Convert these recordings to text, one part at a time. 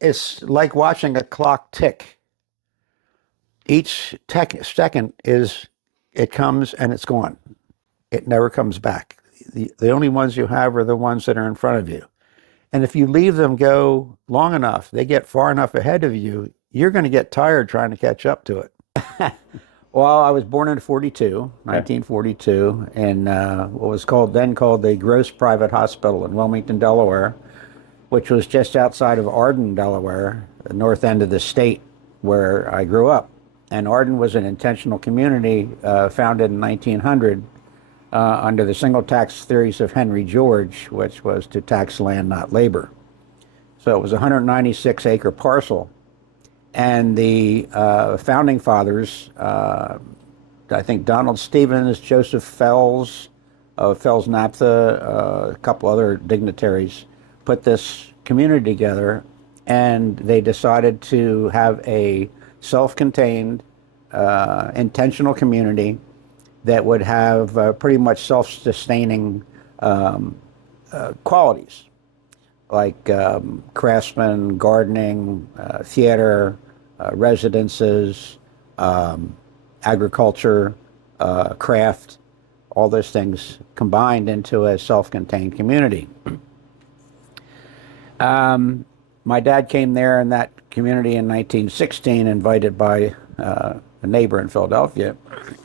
it's like watching a clock tick. Each second it comes and it's gone. It never comes back. The only ones you have are the ones that are in front of you. And if you leave them go long enough, they get far enough ahead of you, you're going to get tired trying to catch up to it. Well, I was born in 1942, in what was then called the Gross Private Hospital in Wilmington, Delaware, which was just outside of Arden, Delaware, the north end of the state where I grew up. And Arden was an intentional community founded in 1900 under the single tax theories of Henry George, which was to tax land, not labor. So it was a 196-acre parcel. And the founding fathers, I think Donald Stevens, Joseph Fells, Fells Naphtha, a couple other dignitaries, put this community together, and they decided to have a self-contained, intentional community that would have pretty much self-sustaining qualities, like craftsman, gardening, theater, residences, agriculture, craft, all those things combined into a self-contained community. My dad came there in that community in 1916, invited by a neighbor in Philadelphia.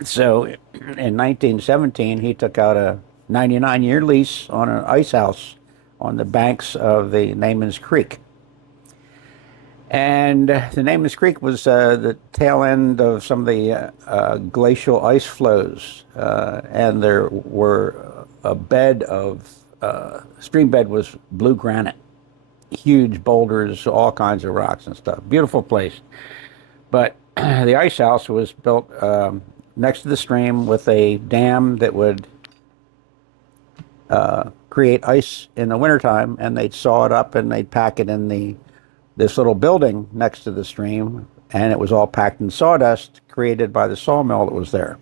So in 1917, he took out a 99-year lease on an ice house on the banks of the Namens Creek. And the Namens Creek was the tail end of some of the glacial ice flows, and there were a bed of, stream bed was blue granite, huge boulders, all kinds of rocks and stuff. Beautiful place. But the ice house was built next to the stream with a dam that would create ice in the wintertime, and they'd saw it up and they'd pack it in this little building next to the stream, and it was all packed in sawdust created by the sawmill that was there.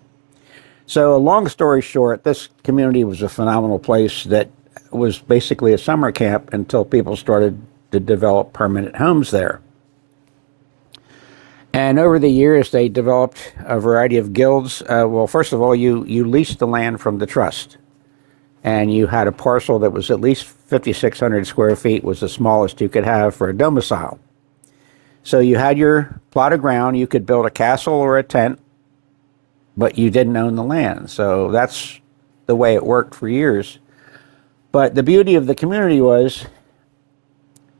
So long story short, this community was a phenomenal place that was basically a summer camp until people started to develop permanent homes there. And over the years, they developed a variety of guilds. Well, first of all, you leased the land from the trust. And you had a parcel that was at least 5,600 square feet, was the smallest you could have for a domicile. So you had your plot of ground. You could build a castle or a tent, but you didn't own the land. So that's the way it worked for years. But the beauty of the community was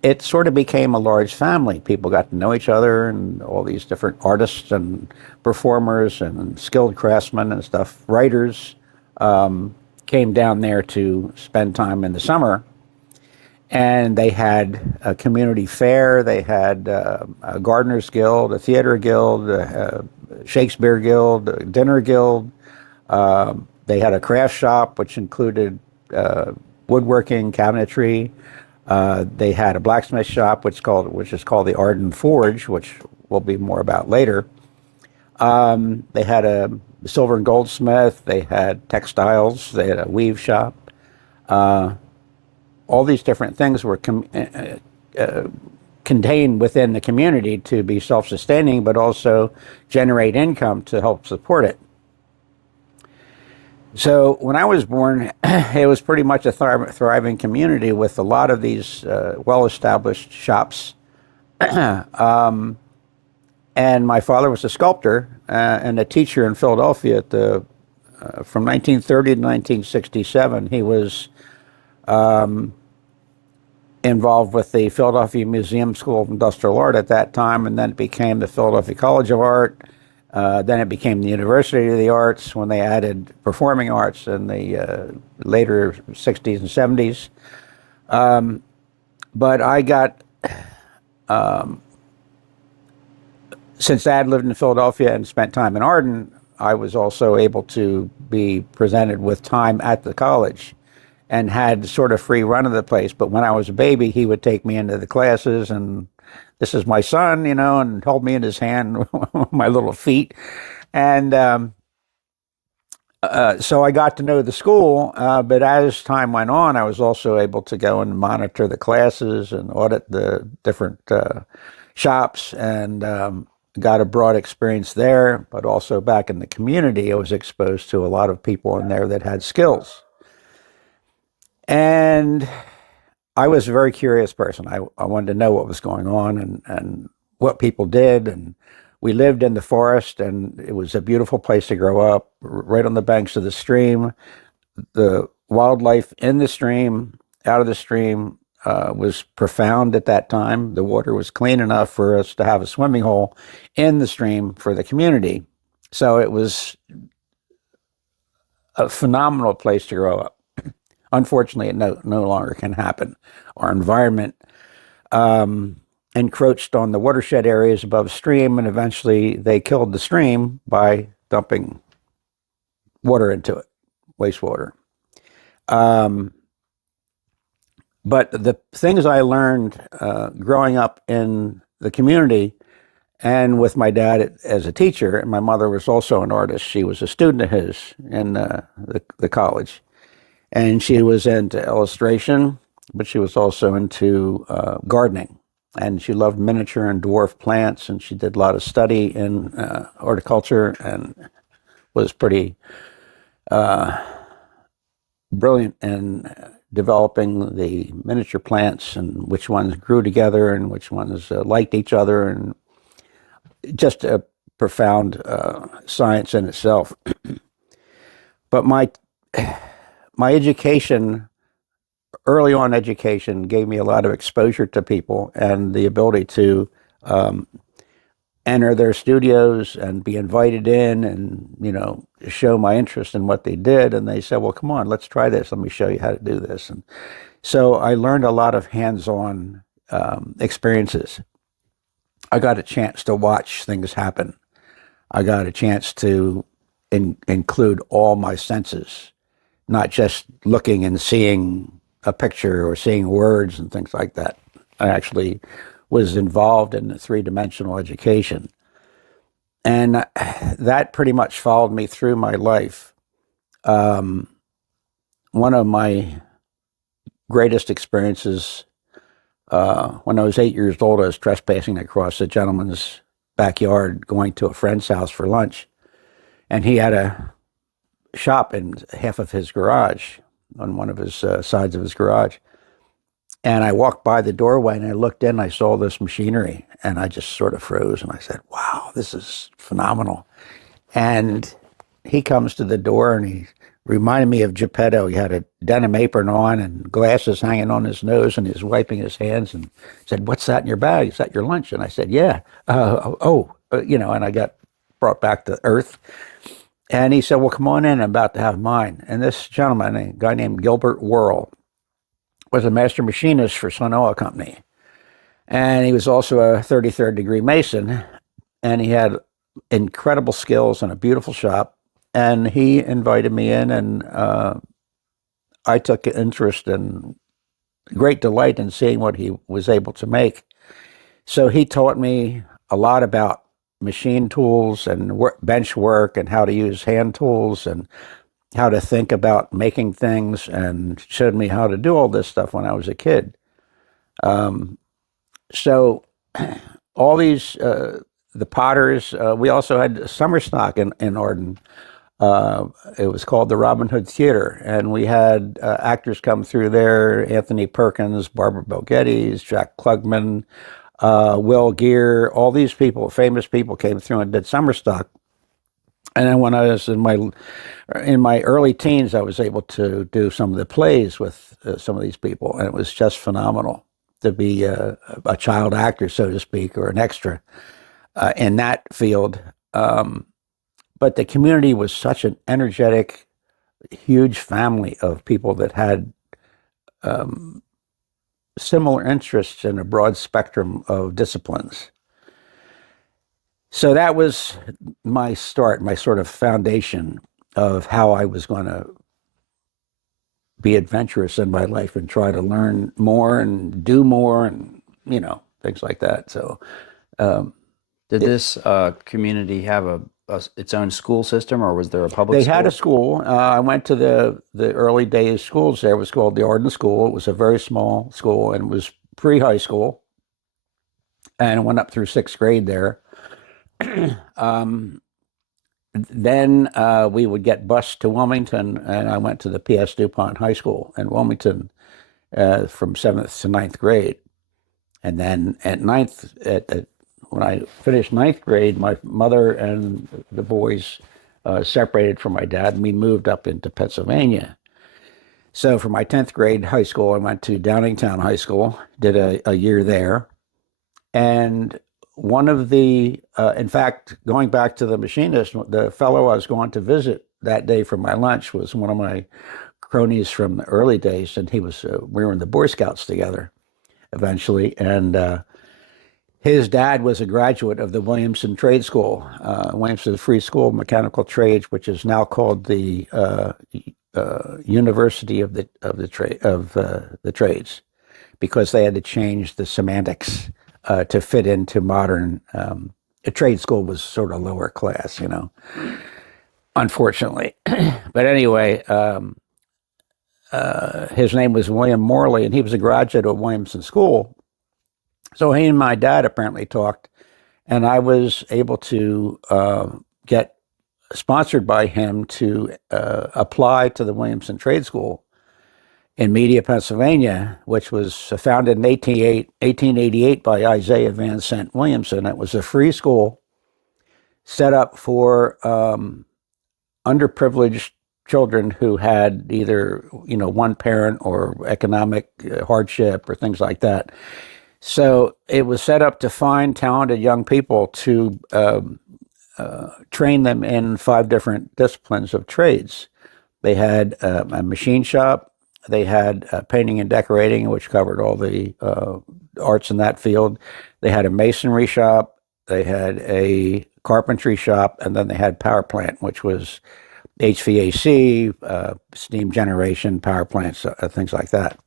it sort of became a large family. People got to know each other, and all these different artists and performers and skilled craftsmen and stuff, writers, came down there to spend time in the summer. And they had a community fair. They had a gardener's guild, a theater guild, a Shakespeare guild, a dinner guild. They had a craft shop, which included woodworking, cabinetry. They had a blacksmith shop, which is called the Arden Forge, which will be more about later. They had a silver and goldsmith. They had textiles. They had a weave shop. All these different things were contained within the community to be self-sustaining, but also generate income to help support it. So when I was born, it was pretty much a thriving community with a lot of these well-established shops. And my father was a sculptor and a teacher in Philadelphia at from 1930 to 1967. He was involved with the Philadelphia Museum School of Industrial Art at that time, and then it became the Philadelphia College of Art. Then it became the University of the Arts when they added performing arts in the later 60s and 70s. But I got, since Dad lived in Philadelphia and spent time in Arden, I was also able to be presented with time at the college and had sort of free run of the place. But when I was a baby, he would take me into the classes, and this is my son, and hold me in his hand, my little feet. And So I got to know the school, but as time went on, I was also able to go and monitor the classes and audit the different shops, and got a broad experience there. But also back in the community, I was exposed to a lot of people in there that had skills. And I was a very curious person. I wanted to know what was going on and what people did. And we lived in the forest, and it was a beautiful place to grow up, right on the banks of the stream. The wildlife in the stream, out of the stream, was profound at that time. The water was clean enough for us to have a swimming hole in the stream for the community. So it was a phenomenal place to grow up. Unfortunately, it no longer can happen. Our environment encroached on the watershed areas above stream, and eventually they killed the stream by dumping water into it, wastewater. But the things I learned growing up in the community and with my dad as a teacher, and my mother was also an artist. She was a student of his in the college. And she was into illustration, but she was also into gardening. And she loved miniature and dwarf plants, and she did a lot of study in horticulture and was pretty brilliant in developing the miniature plants and which ones grew together and which ones liked each other, and just a profound science in itself. But my education, early on education, gave me a lot of exposure to people and the ability to enter their studios and be invited in and, show my interest in what they did. And they said, well, come on, let's try this. Let me show you how to do this. And so I learned a lot of hands-on experiences. I got a chance to watch things happen. I got a chance to include all my senses, not just looking and seeing a picture or seeing words and things like that. I actually was involved in the three-dimensional education. And that pretty much followed me through my life. One of my greatest experiences, when I was 8 years old, I was trespassing across a gentleman's backyard going to a friend's house for lunch. And he had a shop in half of his garage, on one of his sides of his garage. And I walked by the doorway and I looked in, I saw this machinery, and I just sort of froze and I said, wow, this is phenomenal. And he comes to the door and he reminded me of Geppetto. He had a denim apron on and glasses hanging on his nose, and he was wiping his hands and said, what's that in your bag? Is that your lunch? And I said, yeah. And I got brought back to earth. And he said, well, come on in, I'm about to have mine. And this gentleman, a guy named Gilbert Whirl, was a master machinist for Sun Oil Company. And he was also a 33rd degree Mason. And he had incredible skills and a beautiful shop. And he invited me in, and I took interest and great delight in seeing what he was able to make. So he taught me a lot about machine tools and bench work and how to use hand tools and how to think about making things, and showed me how to do all this stuff when I was a kid. So all these, the potters, we also had summer stock in Arden. It was called the Robin Hood Theater, and we had actors come through there: Anthony Perkins, Barbara Bogettis, Jack Klugman, Will Gear. All these people, famous people, came through and did summer stock. And then when I was in my early teens, I was able to do some of the plays with some of these people, and it was just phenomenal to be a child actor, so to speak, or an extra in that field. But the community was such an energetic, huge family of people that had similar interests in a broad spectrum of disciplines. So that was my start, my sort of foundation of how I was going to be adventurous in my life and try to learn more and do more and, things like that. So did this community have its own school system, or was there a public They had a school? school. I went to the early days schools there. It was called the Arden School. It was a very small school and it was pre-high school. And I went up through sixth grade there. um, then we would get bused to Wilmington, and I went to the P.S. DuPont High School in Wilmington from seventh to ninth grade. And then when I finished ninth grade, my mother and the boys separated from my dad, and we moved up into Pennsylvania. So for my 10th grade high school, I went to Downingtown High School, did a year there. And one of in fact, going back to the machinist, the fellow I was going to visit that day for my lunch was one of my cronies from the early days. And we were in the Boy Scouts together eventually. And his dad was a graduate of the Williamson Trade School, Williamson Free School of Mechanical Trades, which is now called the University of the Trades, because they had to change the semantics to fit into modern. A trade school was sort of lower class, unfortunately. But anyway, his name was William Morley, and he was a graduate of Williamson School. So he and my dad apparently talked, and I was able to get sponsored by him to apply to the Williamson Trade School in Media, Pennsylvania, which was founded in 1888 by Isaiah Van Sant Williamson. It was a free school set up for underprivileged children who had either, one parent or economic hardship or things like that. So it was set up to find talented young people to train them in 5 different disciplines of trades. They had a machine shop. They had painting and decorating, which covered all the arts in that field. They had a masonry shop. They had a carpentry shop, and then they had power plant, which was HVAC, steam generation, power plants, things like that.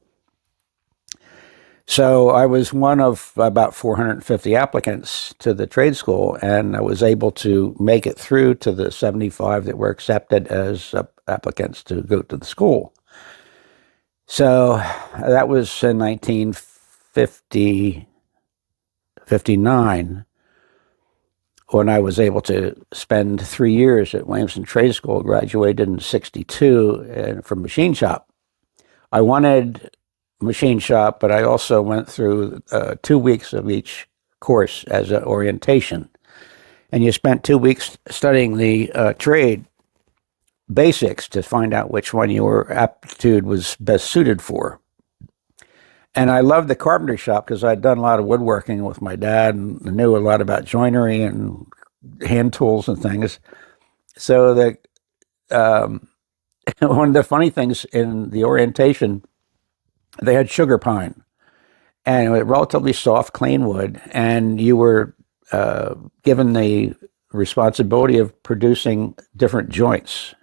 So I was one of about 450 applicants to the trade school, and I was able to make it through to the 75 that were accepted as applicants to go to the school. So that was in 1959 when I was able to spend 3 years at Williamson Trade School, graduated in 62 from machine shop. I wanted machine shop, but I also went through 2 weeks of each course as an orientation. And you spent 2 weeks studying the trade basics to find out which one your aptitude was best suited for. And I loved the carpentry shop because I'd done a lot of woodworking with my dad and knew a lot about joinery and hand tools and things. So one of the funny things in the orientation, they had sugar pine, and it was relatively soft, clean wood, and you were given the responsibility of producing different joints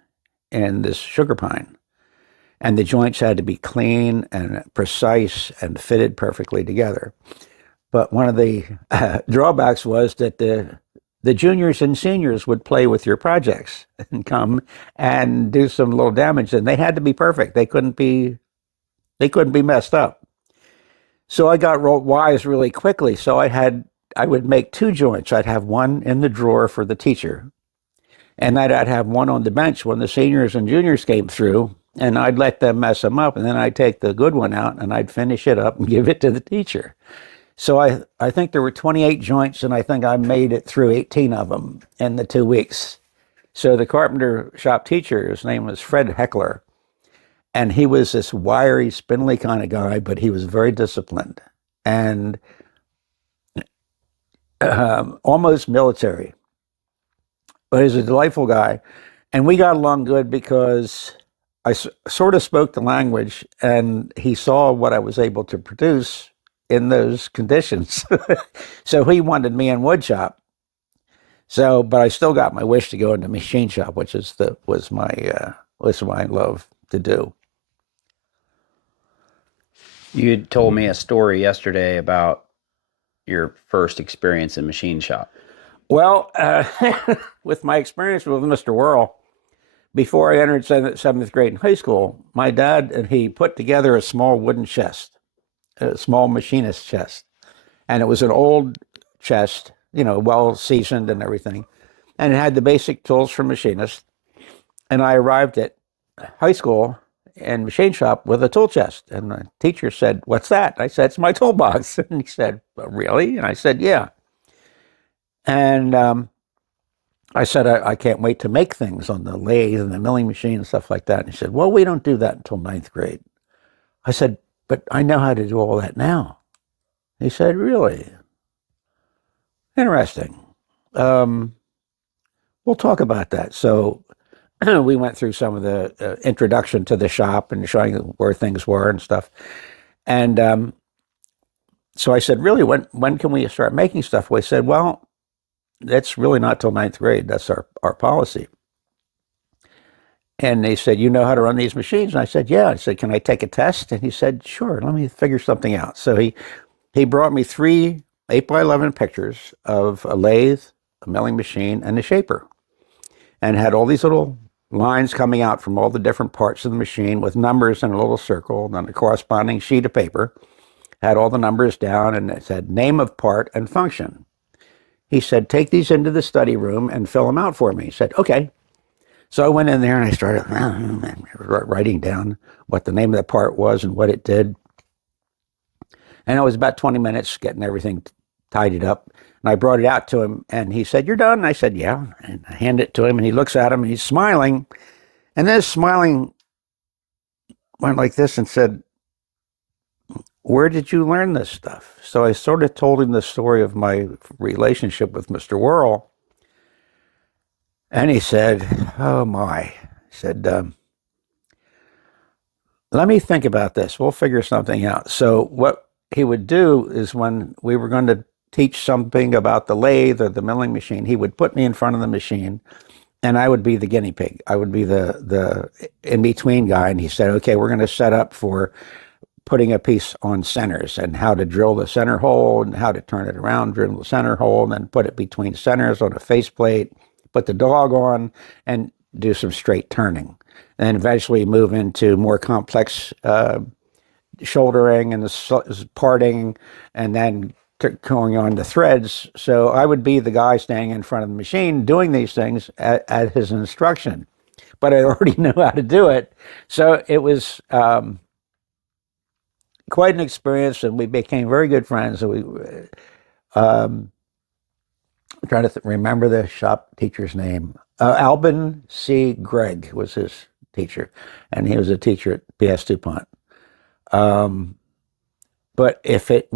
in this sugar pine. And the joints had to be clean and precise and fitted perfectly together. But one of the drawbacks was that the juniors and seniors would play with your projects and come and do some little damage, and they had to be perfect. They couldn't be messed up. So I got wise really quickly. So I would make 2 joints. I'd have one in the drawer for the teacher, and I'd have one on the bench when the seniors and juniors came through, and I'd let them mess them up, and then I'd take the good one out and I'd finish it up and give it to the teacher. So I think there were 28 joints, and I think I made it through 18 of them in the 2 weeks. So the carpenter shop teacher, his name was Fred Heckler, and he was this wiry, spindly kind of guy, but he was very disciplined and almost military. But he's a delightful guy. And we got along good because I sort of spoke the language, and he saw what I was able to produce in those conditions. So he wanted me in wood shop. So, but I still got my wish to go into machine shop, which was my love to do. You had told me a story yesterday about your first experience in machine shop. Well, with my experience with Mr. Whirl, before I entered seventh grade in high school, my dad and he put together a small wooden chest, a small machinist chest. And it was an old chest, well seasoned and everything. And it had the basic tools for machinist. And I arrived at high school and machine shop with a tool chest. And the teacher said, "What's that?" I said, "It's my toolbox." And he said, "Really?" And I said, "Yeah." And I said, I can't wait to make things on the lathe and the milling machine and stuff like that. And he said, "Well, we don't do that until ninth grade." I said, "But I know how to do all that now." He said, "Really? Interesting. We'll talk about that." So we went through some of the introduction to the shop and showing where things were and stuff. And so I said, "Really, when can we start making stuff?" We said, "Well, that's really not till ninth grade. That's our policy." And they said, "You know how to run these machines?" And I said, "Yeah." I said, "Can I take a test?" And he said, "Sure, let me figure something out." So he brought me 3 8x11 pictures of a lathe, a milling machine, and a shaper, and had all these little lines coming out from all the different parts of the machine with numbers in a little circle, and on a corresponding sheet of paper, had all the numbers down, and it said name of part and function. He said, "Take these into the study room and fill them out for me." He said, "Okay." So I went in there and I started writing down what the name of the part was and what it did. And it was about 20 minutes getting everything tidied up. And I brought it out to him and he said, "You're done?" And I said, "Yeah." And I hand it to him and he looks at him and he's smiling. And then his smiling went like this and said, "Where did you learn this stuff?" So I sort of told him the story of my relationship with Mr. Whirl. And he said, "Oh my." He said, "Let me think about this. We'll figure something out." So what he would do is when we were going to teach something about the lathe or the milling machine, he would put me in front of the machine and I would be the guinea pig. I would be the in-between guy. And he said, "Okay, we're going to set up for putting a piece on centers and how to drill the center hole and how to turn it around, drill the center hole, and then put it between centers on a faceplate, put the dog on, and do some straight turning. And eventually move into more complex shouldering and the parting, and then going on to threads." So I would be the guy standing in front of the machine doing these things at his instruction, but I already knew how to do it. So it was quite an experience, and we became very good friends. And we trying to remember the shop teacher's name. Albin C. Gregg was his teacher, and he was a teacher at PS DuPont. But if it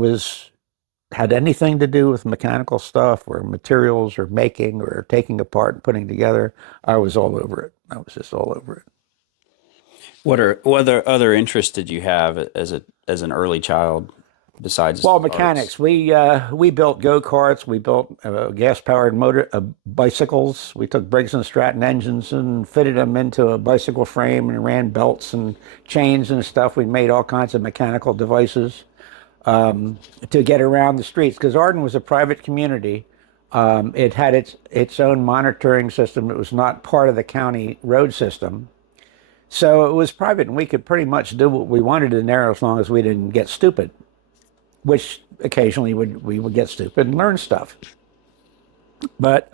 had anything to do with mechanical stuff or materials or making or taking apart and putting together, I was all over it. I was just all over it. What other interests did you have as an early child besides Mechanics? We built go-karts. We built gas-powered motor bicycles. We took Briggs and Stratton engines and fitted them into a bicycle frame and ran belts and chains and stuff. We made all kinds of mechanical devices to get around the streets, because Arden was a private community. It had its own monitoring system. It was not part of the county road system. So it was private, and we could pretty much do what we wanted in there as long as we didn't get stupid, which occasionally we would get stupid and learn stuff. But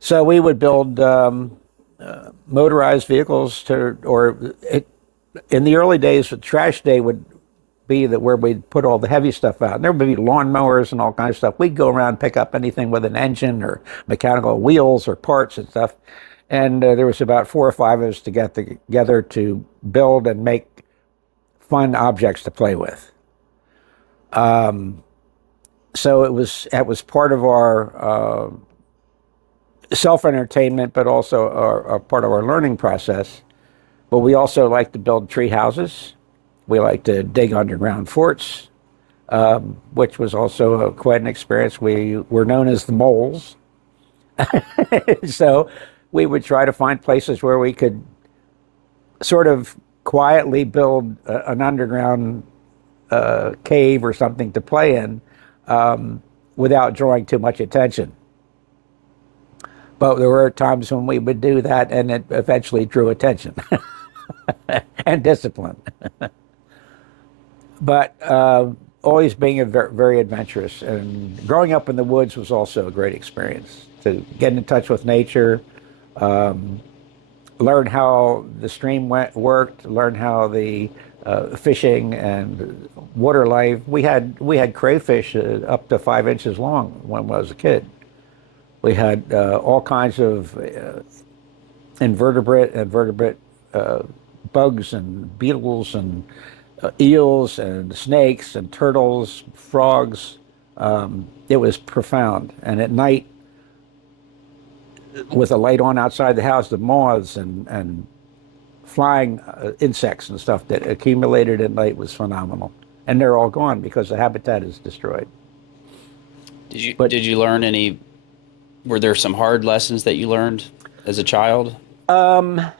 so we would build motorized vehicles in the early days, the trash day would be where we'd put all the heavy stuff out. And there would be lawnmowers and all kinds of stuff. We'd go around and pick up anything with an engine or mechanical wheels or parts and stuff. And there was about 4 or 5 of us to get together to build and make fun objects to play with. So it was part of our self-entertainment, but also a part of our learning process. But we also like to build tree houses. We like to dig underground forts, which was also quite an experience. We were known as the moles. So we would try to find places where we could sort of quietly build an underground cave or something to play in without drawing too much attention. But there were times when we would do that, and it eventually drew attention and discipline. But always being very adventurous, and growing up in the woods was also a great experience to get in touch with nature, learn how the stream worked, learn how the fishing and water life. We had crayfish up to 5 inches long when I was a kid. We had all kinds of invertebrate bugs and beetles and eels and snakes and turtles, frogs. It was profound. And at night, with a light on outside the house, the moths and flying insects and stuff that accumulated at night was phenomenal. And they're all gone because the habitat is destroyed. Did you learn any? Were there some hard lessons that you learned as a child? Well,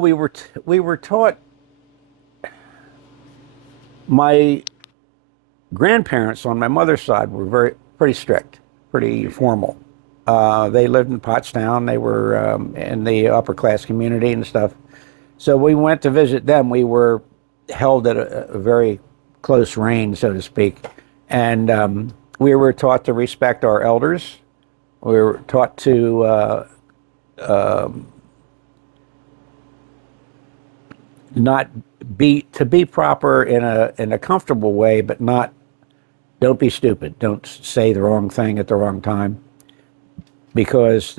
we were taught. My grandparents on my mother's side were pretty strict, pretty formal. They lived in Pottstown. They were in the upper class community and stuff. So we went to visit them. We were held at a very close range, so to speak, and we were taught to respect our elders. We were taught to not be proper in a comfortable way, but don't be stupid. Don't say the wrong thing at the wrong time, because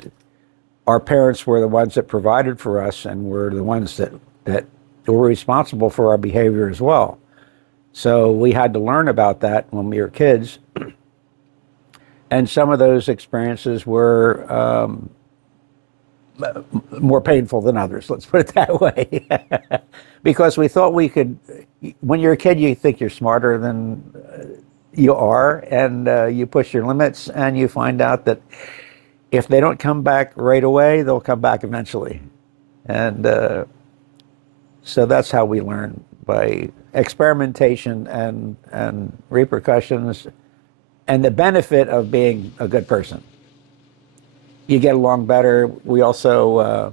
our parents were the ones that provided for us and were the ones that were responsible for our behavior as well. So we had to learn about that when we were kids. And some of those experiences were more painful than others, let's put it that way. Because we thought we could, when you're a kid, you think you're smarter than you are, and you push your limits, and you find out that if they don't come back right away, they'll come back eventually. And so that's how we learn, by experimentation and repercussions, and the benefit of being a good person. You get along better. We also,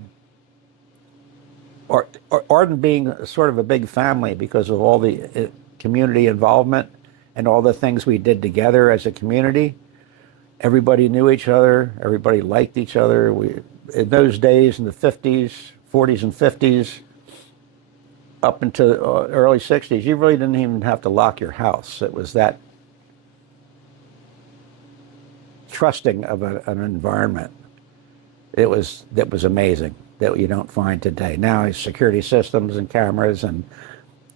Arden being sort of a big family because of all the community involvement and all the things we did together as a community. Everybody knew each other. Everybody liked each other. In those days, in the 40s and 50s, up into early 60s, you really didn't even have to lock your house. It was that trusting of an environment. That was amazing, that you don't find today. Now security systems and cameras and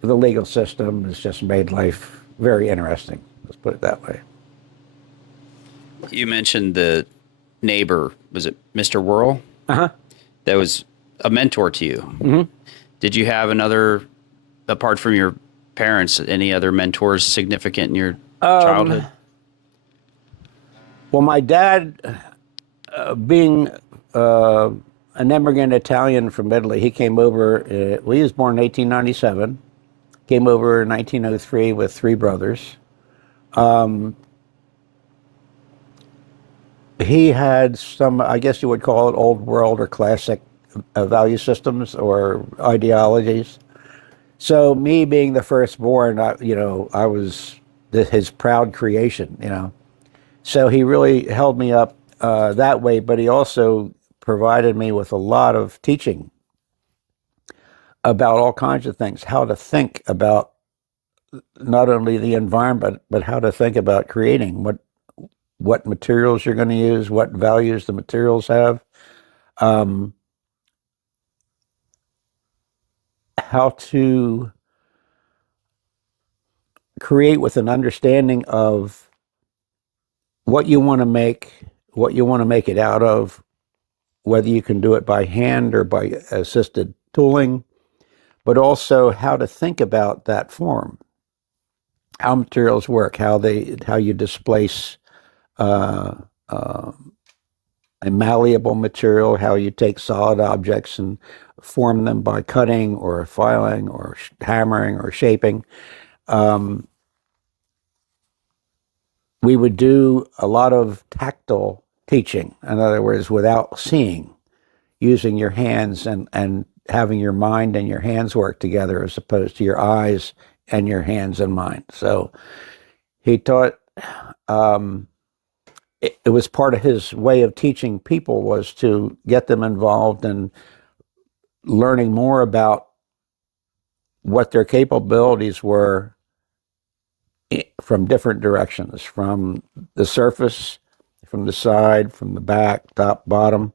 the legal system has just made life very interesting. Let's put it that way. You mentioned the neighbor, was it Mr. Whirl? Uh-huh. That was a mentor to you. Mm-hmm. Did you have another, apart from your parents, any other mentors significant in your childhood? Well, my dad, being an immigrant Italian from Italy, he came over, he was born in 1897, came over in 1903 with three brothers. He had some, I guess you would call it old world or classic value systems or ideologies. So me being the firstborn, I was his proud creation, So he really held me up that way, but he also provided me with a lot of teaching about all kinds of things, how to think about not only the environment, but how to think about creating, what materials you're going to use, what values the materials have, how to create with an understanding of what you want to make, what you want to make it out of, whether you can do it by hand or by assisted tooling, but also how to think about that form, how materials work, how you displace a malleable material, how you take solid objects and form them by cutting or filing or hammering or shaping. We would do a lot of tactile teaching. In other words, without seeing, using your hands and having your mind and your hands work together as opposed to your eyes and your hands and mind. So he taught, it was part of his way of teaching people was to get them involved in learning more about what their capabilities were from different directions, from the surface, from the side, from the back, top, bottom,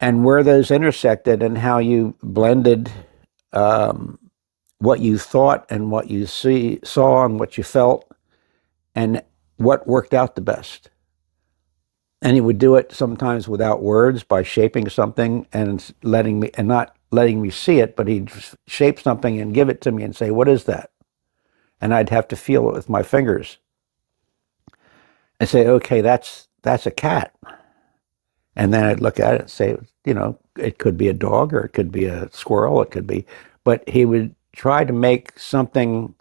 and where those intersected and how you blended what you thought and what you saw and what you felt and what worked out the best. And he would do it sometimes without words by shaping something and not letting me see it, but he'd shape something and give it to me and say, "What is that?" And I'd have to feel it with my fingers and say, "Okay, that's a cat." And then I'd look at it and say, it could be a dog or it could be a squirrel, it could be, but he would try to make something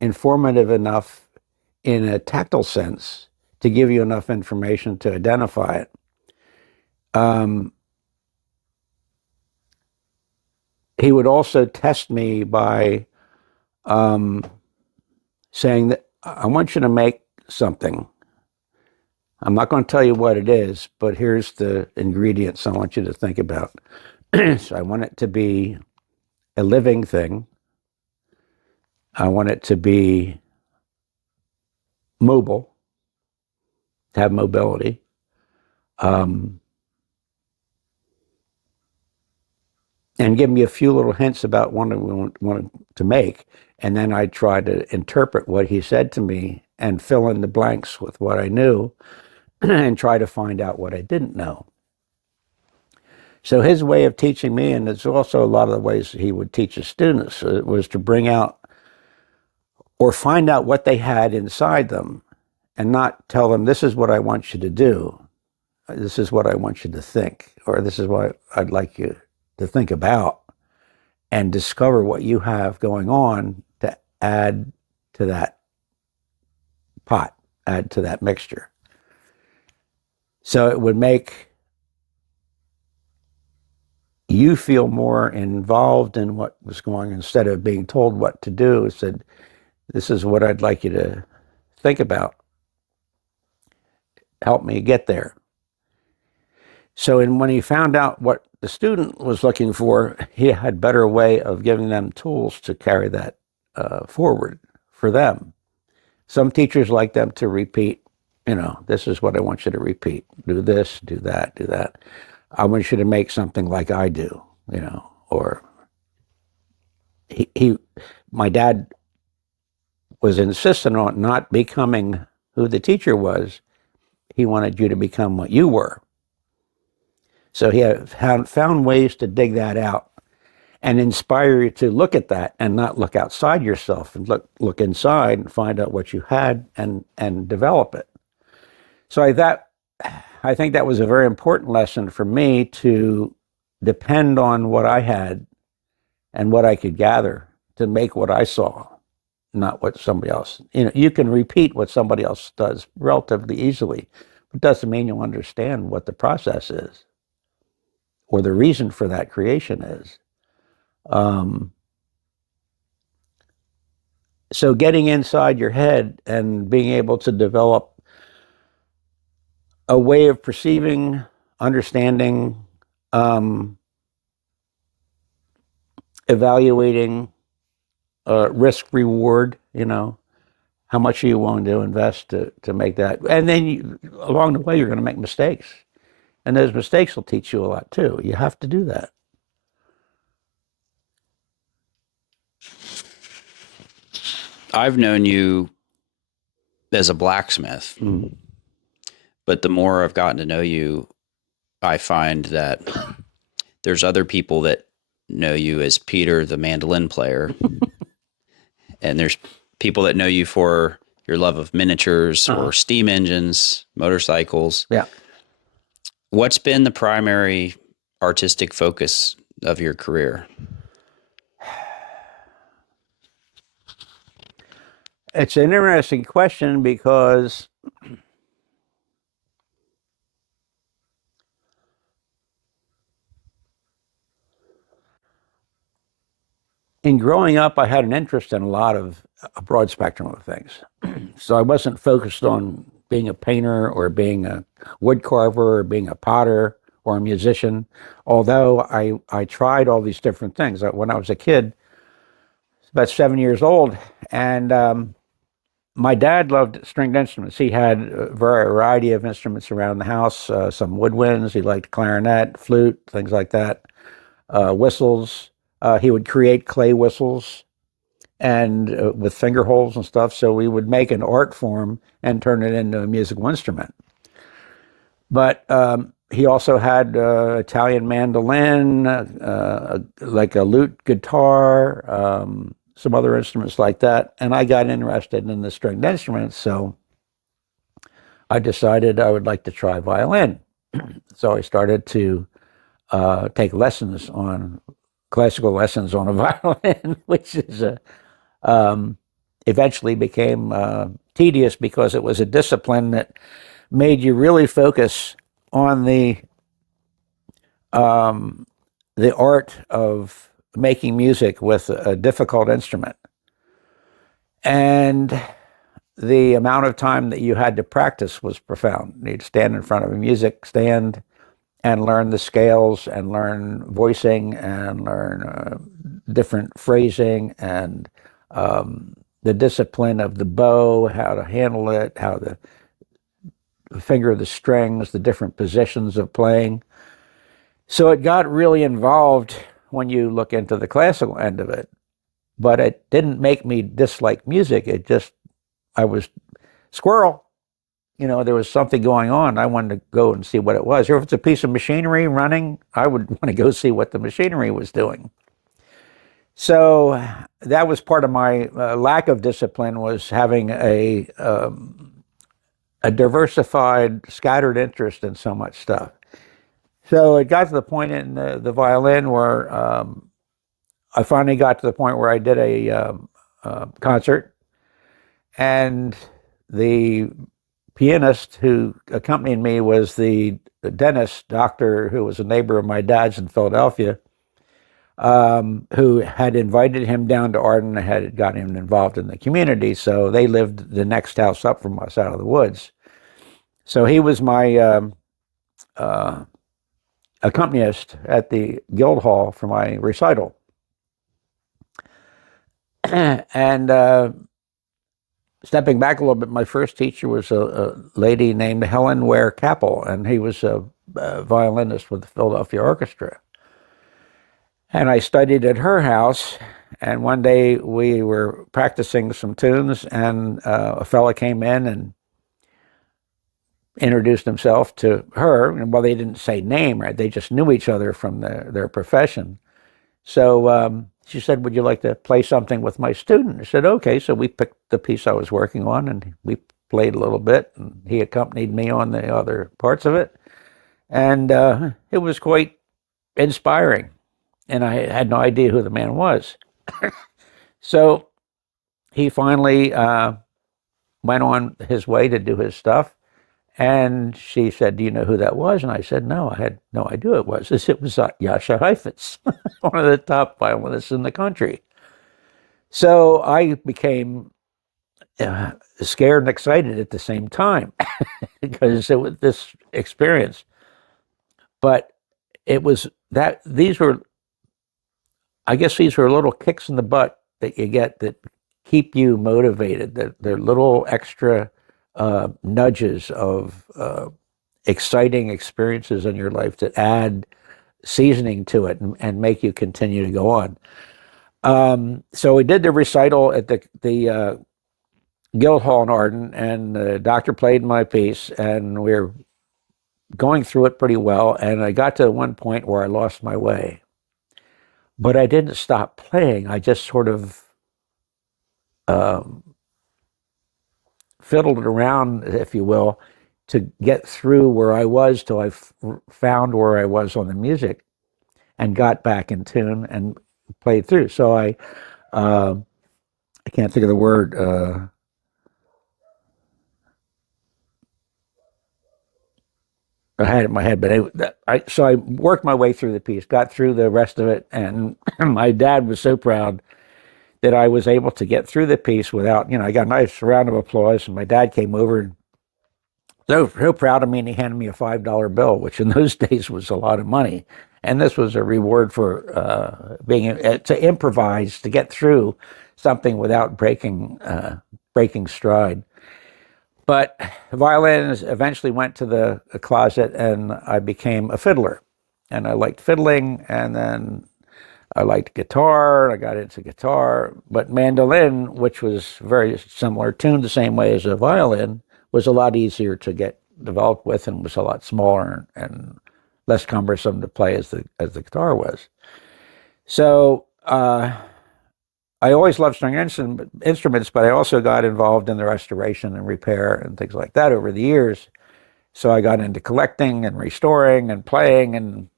informative enough in a tactile sense to give you enough information to identify it. He would also test me by saying that I want you to make something. I'm not going to tell you what it is, but here's the ingredients I want you to think about. So I want it to be a living thing. I want it to be mobile, to have mobility. And give me a few little hints about what I wanted to make. And then I try to interpret what he said to me and fill in the blanks with what I knew and try to find out what I didn't know. So his way of teaching me, and it's also a lot of the ways he would teach his students, was to bring out or find out what they had inside them and not tell them, this is what I want you to do. This is what I want you to think, or this is what I'd like you to think about, and discover what you have going on to add to that pot, add to that mixture. So it would make you feel more involved in what was going on instead of being told what to do. It said, this is what I'd like you to think about. Help me get there. So when he found out what the student was looking for, he had a better way of giving them tools to carry that forward for them. Some teachers like them to repeat, this is what I want you to repeat. Do this, do that, do that. I want you to make something like I do, or my dad was insistent on not becoming who the teacher was. He wanted you to become what you were. So he had found ways to dig that out and inspire you to look at that and not look outside yourself and look inside and find out what you had and develop it. So I think that was a very important lesson for me, to depend on what I had and what I could gather to make what I saw, not what somebody else. You can repeat what somebody else does relatively easily, but it doesn't mean you'll understand what the process is or the reason for that creation is. So getting inside your head and being able to develop a way of perceiving, understanding, evaluating risk reward, how much are you willing to invest to make that? And then along the way, you're going to make mistakes. And those mistakes will teach you a lot too. You have to do that. I've known you as a blacksmith, but the more I've gotten to know you, I find that there's other people that know you as Peter, the mandolin player, and there's people that know you for your love of miniatures or steam engines, motorcycles. Yeah. What's been the primary artistic focus of your career? It's an interesting question because in growing up, I had an interest in a broad spectrum of things. So I wasn't focused on being a painter or being a wood carver or being a potter or a musician, although I tried all these different things. When I was a kid, about 7 years old, and my dad loved stringed instruments. He had a variety of instruments around the house, some woodwinds. He liked clarinet, flute, things like that, whistles. He would create clay whistles and with finger holes and stuff. So we would make an art form and turn it into a musical instrument. But he also had Italian mandolin, like a lute guitar, some other instruments like that. And I got interested in the stringed instruments. So I decided I would like to try violin. So I started to take classical lessons on a violin, which is eventually became tedious because it was a discipline that made you really focus on the art of making music with a difficult instrument. And the amount of time that you had to practice was profound. You'd stand in front of a music stand and learn the scales and learn voicing and learn different phrasing and the discipline of the bow, how to handle it, how to finger the strings, the different positions of playing. So it got really involved when you look into the classical end of it. But it didn't make me dislike music. I was squirrel. There was something going on. I wanted to go and see what it was. Or if it's a piece of machinery running, I would want to go see what the machinery was doing. So that was part of my lack of discipline, was having a diversified, scattered interest in so much stuff. So it got to the point in the violin where I finally got to the point where I did a concert, and the pianist who accompanied me was the dentist doctor who was a neighbor of my dad's in Philadelphia, who had invited him down to Arden and had got him involved in the community. So they lived the next house up from us out of the woods. So he was my accompanist at the Guild Hall for my recital. And stepping back a little bit, my first teacher was a lady named Helen Ware Capel, and he was a violinist with the Philadelphia Orchestra. And I studied at her house, and one day we were practicing some tunes, and a fella came in and introduced himself to her. And well, they didn't say name, right? They just knew each other from their profession. So she said, "Would you like to play something with my student?" I said, "Okay." So we picked the piece I was working on, and we played a little bit, and he accompanied me on the other parts of it. And it was quite inspiring. And I had no idea who the man was. So he finally went on his way to do his stuff. And she said, "Do you know who that was?" And I said, "No, I had no idea who it was." It was Jascha Heifetz, one of the top violinists in the country. So I became scared and excited at the same time because it was this experience. But it was that I guess these were little kicks in the butt that you get that keep you motivated. They're little extra nudges of exciting experiences in your life that add seasoning to it and make you continue to go on. So we did the recital at the Guild Hall in Arden, and the doctor played my piece, and we were going through it pretty well. And I got to one point where I lost my way. But I didn't stop playing. I just sort of fiddled around, if you will, to get through where I was till I found where I was on the music and got back in tune and played through. So I can't think of the word. I had it in my head, but so I worked my way through the piece, got through the rest of it, and my dad was so proud. that I was able to get through the piece without, I got a nice round of applause, and my dad came over and so proud of me, and he handed me a $5 bill, which in those days was a lot of money. And this was a reward for being to improvise, to get through something without breaking stride. But violins eventually went to the closet, and I became a fiddler. And I liked fiddling, and then I liked guitar, and I got into guitar. But mandolin, which was very similar, tuned the same way as a violin, was a lot easier to get developed with, and was a lot smaller and less cumbersome to play as the guitar was. So I always loved string instruments, but I also got involved in the restoration and repair and things like that over the years. So I got into collecting and restoring and playing, and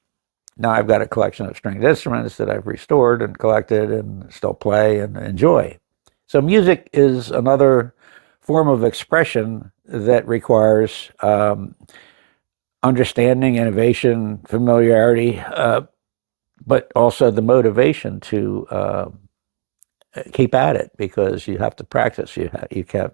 now I've got a collection of stringed instruments that I've restored and collected and still play and enjoy. So music is another form of expression that requires understanding, innovation, familiarity, but also the motivation to keep at it, because you have to practice. You can't.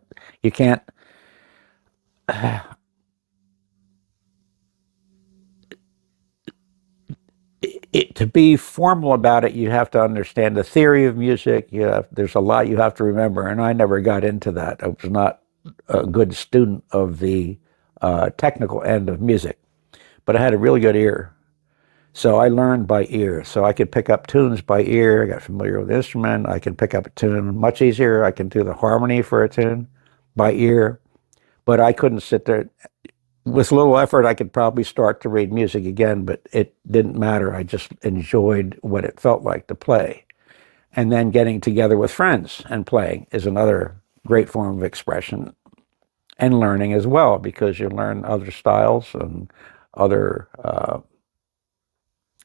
To be formal about it, you have to understand the theory of music. There's a lot you have to remember, and I never got into that. I was not a good student of the technical end of music, but I had a really good ear. So I learned by ear. So I could pick up tunes by ear. I got familiar with the instrument. I can pick up a tune much easier. I can do the harmony for a tune by ear, but I couldn't sit there. With a little effort, I could probably start to read music again, but it didn't matter. I just enjoyed what it felt like to play. And then getting together with friends and playing is another great form of expression, and learning as well, because you learn other styles and other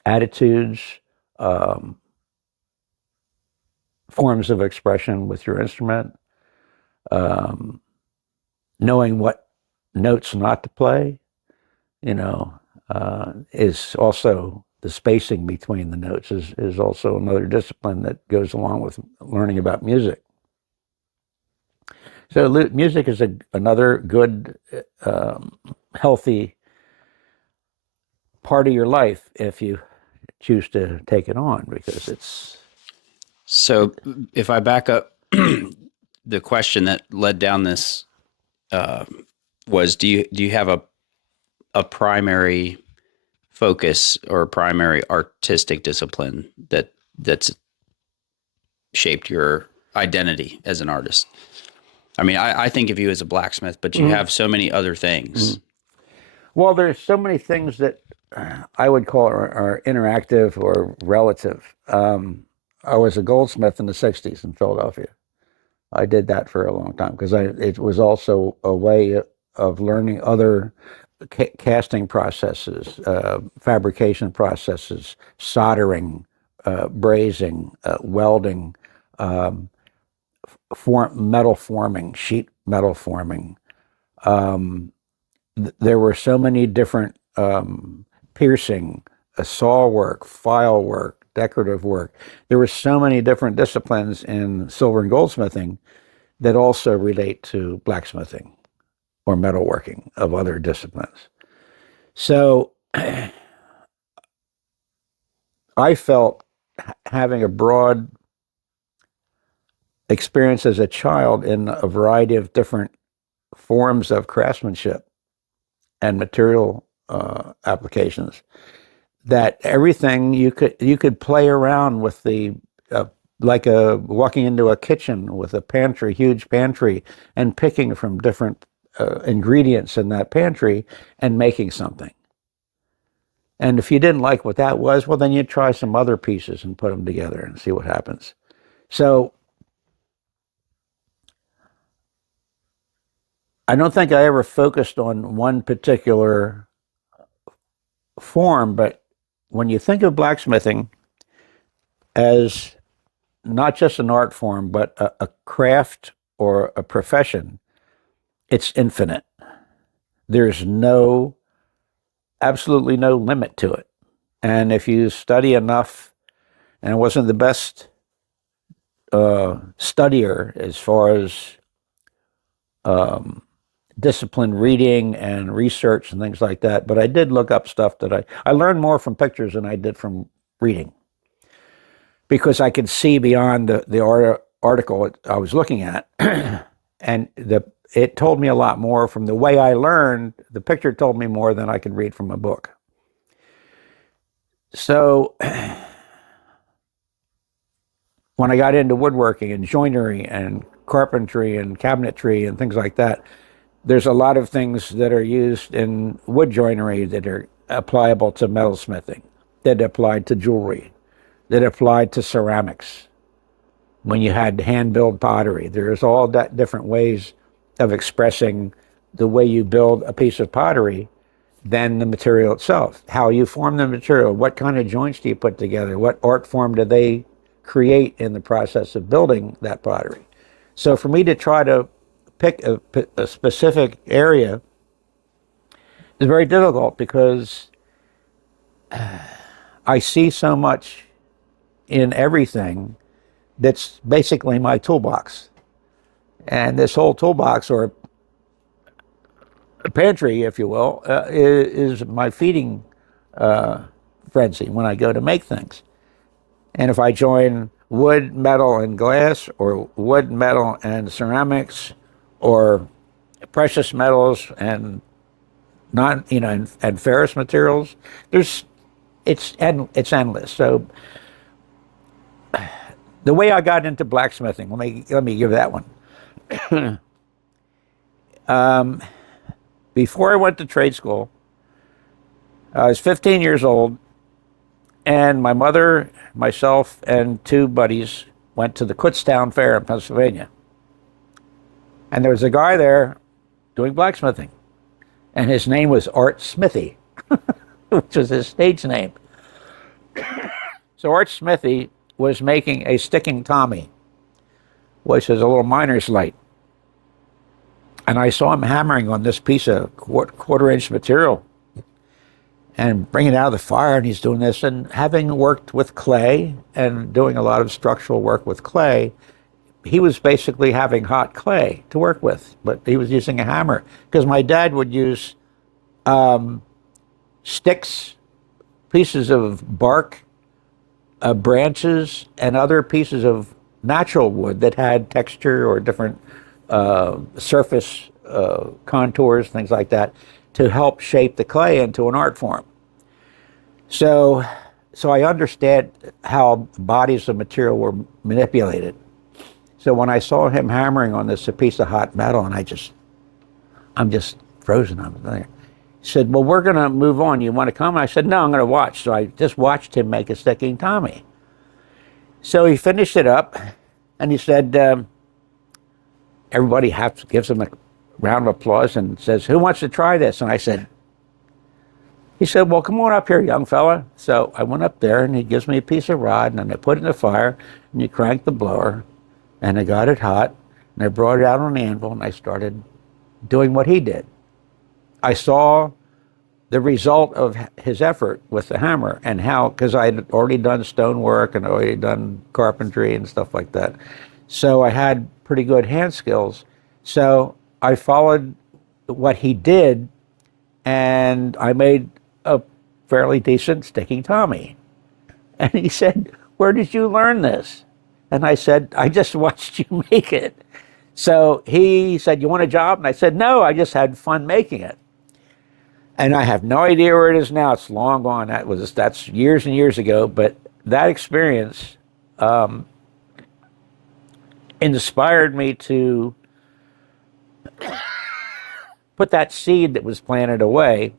attitudes, forms of expression with your instrument, knowing what notes not to play, is also the spacing between the notes is also another discipline that goes along with learning about music. So music is another good, healthy part of your life if you choose to take it on, because it's. So if I back up, the question that led down this was, do you have a primary focus or a primary artistic discipline that's shaped your identity as an artist? I mean, I think of you as a blacksmith, but you have so many other things. Well, there's so many things that I would call are interactive or relative. I was a goldsmith in the 60s in Philadelphia. I did that for a long time because it was also a way of learning other casting processes, fabrication processes, soldering, brazing, welding, metal forming, sheet metal forming. There were so many different piercing, saw work, file work, decorative work. There were so many different disciplines in silver and goldsmithing that also relate to blacksmithing or metalworking of other disciplines. So I felt having a broad experience as a child in a variety of different forms of craftsmanship and material applications, that everything you could play around with like walking into a kitchen with a pantry, huge pantry, and picking from different ingredients in that pantry and making something. And if you didn't like what that was, well, then you'd try some other pieces and put them together and see what happens. So I don't think I ever focused on one particular form, but when you think of blacksmithing as not just an art form, but a craft or a profession, it's infinite. There's absolutely no limit to it. And if you study enough, and I wasn't the best studier as far as disciplined reading and research and things like that, but I did look up stuff that I learned more from pictures than I did from reading, because I could see beyond the article I was looking at. And it told me a lot more from the way I learned. The picture told me more than I could read from a book. So when I got into woodworking and joinery and carpentry and cabinetry and things like that, there's a lot of things that are used in wood joinery that are applicable to metalsmithing, that applied to jewelry, that applied to ceramics. When you had hand-built pottery, there's all that different ways of expressing the way you build a piece of pottery than the material itself. How you form the material, what kind of joints do you put together, what art form do they create in the process of building that pottery. So for me to try to pick a specific area is very difficult, because I see so much in everything that's basically my toolbox. And this whole toolbox, or a pantry, if you will, is my feeding frenzy when I go to make things. And if I join wood, metal, and glass, or wood, metal, and ceramics, or precious metals and and ferrous materials, it's endless. So the way I got into blacksmithing, let me give that one. Before I went to trade school, I was 15 years old, and my mother, myself, and two buddies went to the Kutztown Fair in Pennsylvania. And there was a guy there doing blacksmithing, and his name was Art Smithy, which was his stage name. So Art Smithy was making a sticking Tommy, which is a little miner's light. And I saw him hammering on this piece of quarter-inch material and bringing it out of the fire, and he's doing this. And having worked with clay and doing a lot of structural work with clay, he was basically having hot clay to work with, but he was using a hammer, because my dad would use sticks, pieces of bark, branches, and other pieces of natural wood that had texture or different surface contours, things like that, to help shape the clay into an art form. So I understand how bodies of material were manipulated. So when I saw him hammering on this piece of hot metal, and I'm just frozen. I'm there. He said, "Well, we're going to move on. You want to come?" I said, "No, I'm going to watch." So I just watched him make a sticking Tommy. So he finished it up, and he said, everybody gives him a round of applause and says, "Who wants to try this?" And he said, "Well, come on up here, young fella." So I went up there, and he gives me a piece of rod, and I put it in the fire, and you crank the blower, and I got it hot, and I brought it out on the anvil, and I started doing what he did. I saw the result of his effort with the hammer, and how, because I had already done stonework and already done carpentry and stuff like that. So I had pretty good hand skills. So I followed what he did, and I made a fairly decent sticking Tommy. And he said, "Where did you learn this?" And I said, "I just watched you make it." So he said, "You want a job?" And I said, "No, I just had fun making it." And I have no idea where it is now. It's long gone. That's years and years ago. But that experience inspired me to put that seed that was planted away.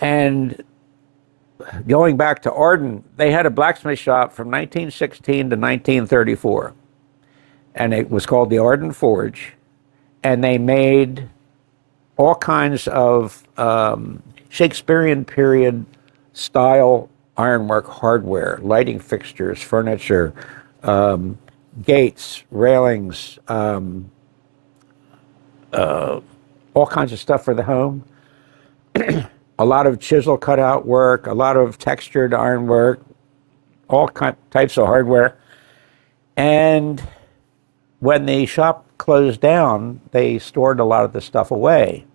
And going back to Arden, they had a blacksmith shop from 1916 to 1934. And it was called the Arden Forge. And they made all kinds of Shakespearean period style ironwork hardware, lighting fixtures, furniture, gates, railings, all kinds of stuff for the home. A lot of chisel cutout work, a lot of textured ironwork, all types of hardware. And when the shop closed down, they stored a lot of the stuff away.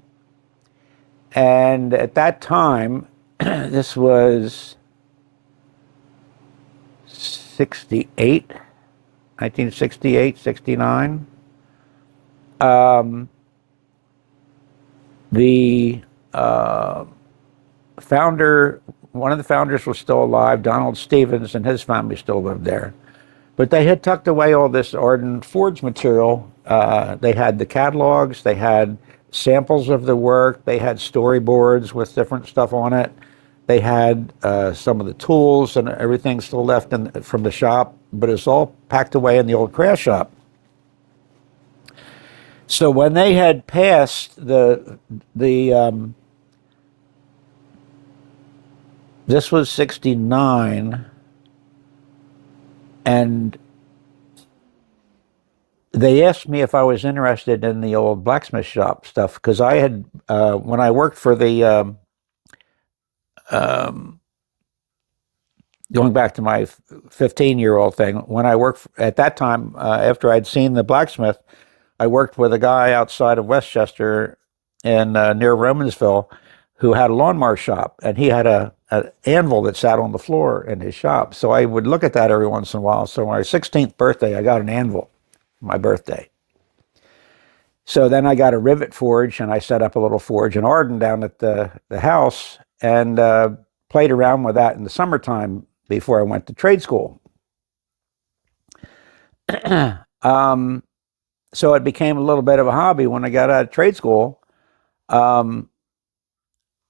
And at that time, this was 68, 1968, 69. The founder, one of the founders was still alive, Donald Stevens, and his family still lived there. But they had tucked away all this Arden forge material. They had the catalogs, they had samples of the work, they had storyboards with different stuff on it. They had some of the tools and everything still left from the shop, but it's all packed away in the old craft shop. So when they had passed this was 69, and they asked me if I was interested in the old blacksmith shop stuff, because I had, when I worked for the, going back to my 15-year-old thing, when I worked at that time, after I'd seen the blacksmith, I worked with a guy outside of Westchester in near Romansville who had a lawnmower shop, and he had an anvil that sat on the floor in his shop. So I would look at that every once in a while. So on my 16th birthday, I got an anvil for my birthday. So then I got a rivet forge, and I set up a little forge in Arden down at the house, and played around with that in the summertime before I went to trade school. So it became a little bit of a hobby. When I got out of trade school,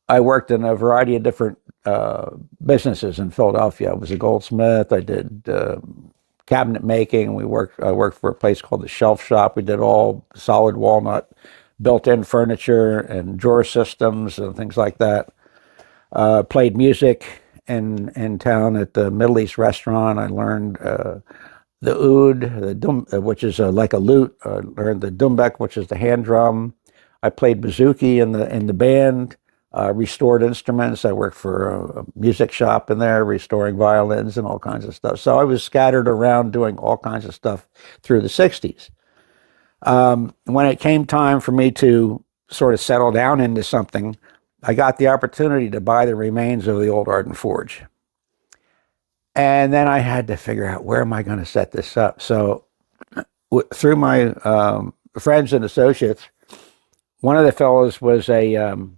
I worked in a variety of different businesses in Philadelphia. I was a goldsmith. I did cabinet making. I worked for a place called the Shelf Shop. We did all solid walnut built-in furniture and drawer systems and things like that. Played music in town at the Middle East restaurant. I learned the oud, which is like a lute. I learned the dumbek, which is the hand drum. I played bouzouki in the band. Restored instruments. I worked for a music shop in there, restoring violins and all kinds of stuff. So I was scattered around doing all kinds of stuff through the 60s. When it came time for me to sort of settle down into something, I got the opportunity to buy the remains of the old Arden Forge. And then I had to figure out, where am I going to set this up? So through my friends and associates, one of the fellows was also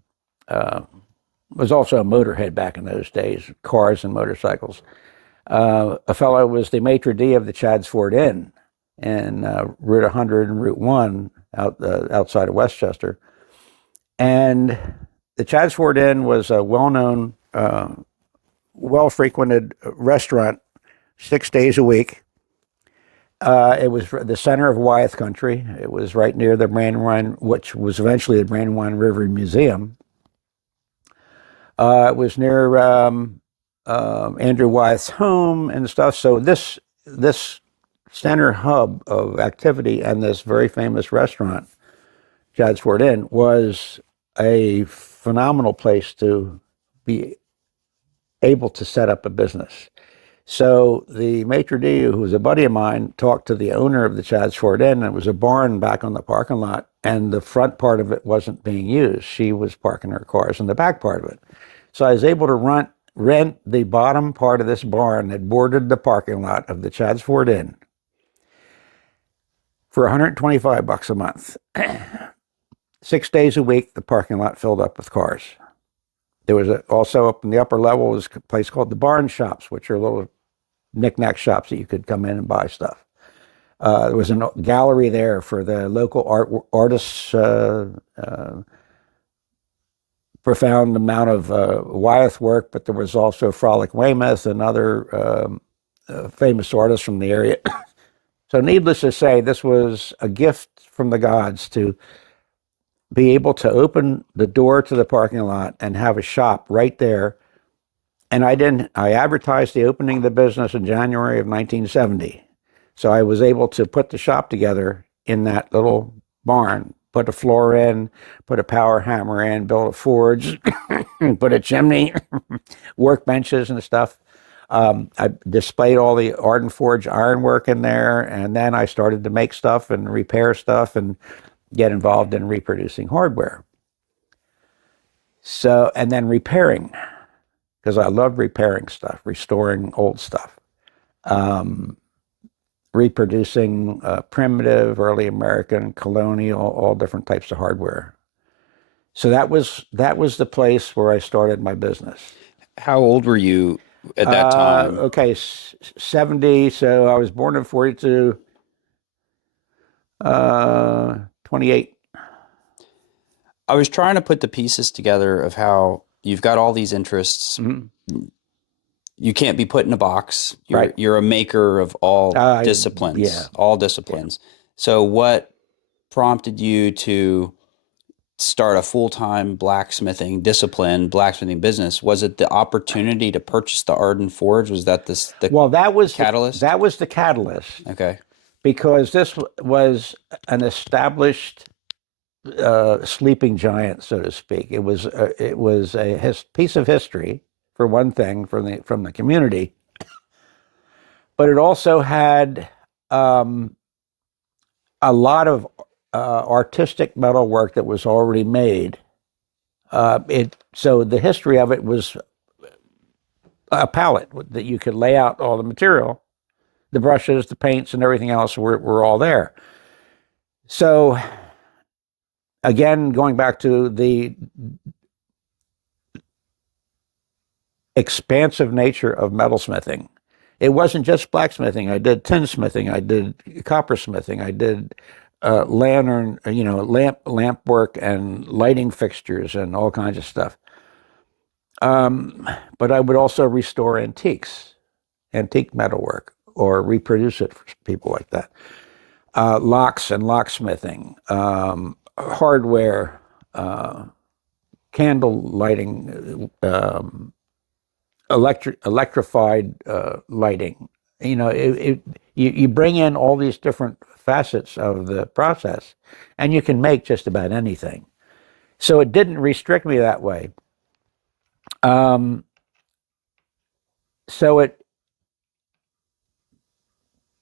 a motorhead back in those days, cars and motorcycles. A fellow was the maitre d' of the Chadds Ford Inn in Route 100 and Route 1 outside of Westchester. And the Chadds Ford Inn was a well-known, well-frequented restaurant 6 days a week. It was the center of Wyeth Country. It was right near the Brandywine, which was eventually the Brandywine River Museum. It was near Andrew Wyeth's home and stuff. So this center hub of activity and this very famous restaurant, Chadds Ford Inn, was a phenomenal place to be able to set up a business. So the maitre d', who was a buddy of mine, talked to the owner of the Chadds Ford Inn, and it was a barn back on the parking lot, and the front part of it wasn't being used. She was parking her cars in the back part of it. So I was able to rent the bottom part of this barn that bordered the parking lot of the Chadds Ford Inn for $125 a month. 6 days a week, the parking lot filled up with cars. There was also up in the upper level was a place called the Barn Shops, which are little knick-knack shops that you could come in and buy stuff. There was a gallery there for the local artists, profound amount of Wyeth work, but there was also Frolic Weymouth and other famous artists from the area. So needless to say, this was a gift from the gods to be able to open the door to the parking lot and have a shop right there. And I advertised the opening of the business in January of 1970. So I was able to put the shop together in that little barn, put a floor in, put a power hammer in, build a forge, put a chimney, workbenches and stuff. I displayed all the Arden Forge ironwork in there, and then I started to make stuff and repair stuff and get involved in reproducing hardware. So, and then repairing, because I love repairing stuff, restoring old stuff. Reproducing primitive, early American, colonial, all different types of hardware. So that was the place where I started my business. How old were you at that time? Okay, 70. So I was born in 42, 28. I was trying to put the pieces together of how you've got all these interests. You can't be put in a box. You're a maker of all disciplines, yeah. all disciplines. Yeah. So what prompted you to start a full-time blacksmithing business? Was it the opportunity to purchase the Arden Forge? Was that that was catalyst? That was the catalyst. Okay. Because this was an established sleeping giant, so to speak. It was a piece of history, for one thing, from the community, but it also had a lot of artistic metal work that was already made. So the history of it was a palette that you could lay out all the material, the brushes, the paints, and everything else were all there. So again, going back to the expansive nature of metalsmithing, it wasn't just blacksmithing. I did tinsmithing, I did coppersmithing, I did lantern, lamp work and lighting fixtures and all kinds of stuff. But I would also restore antique metalwork, or reproduce it for people like that. Locks and locksmithing, hardware, candle lighting, electrified lighting. You bring in all these different facets of the process, and you can make just about anything. So it didn't restrict me that way. So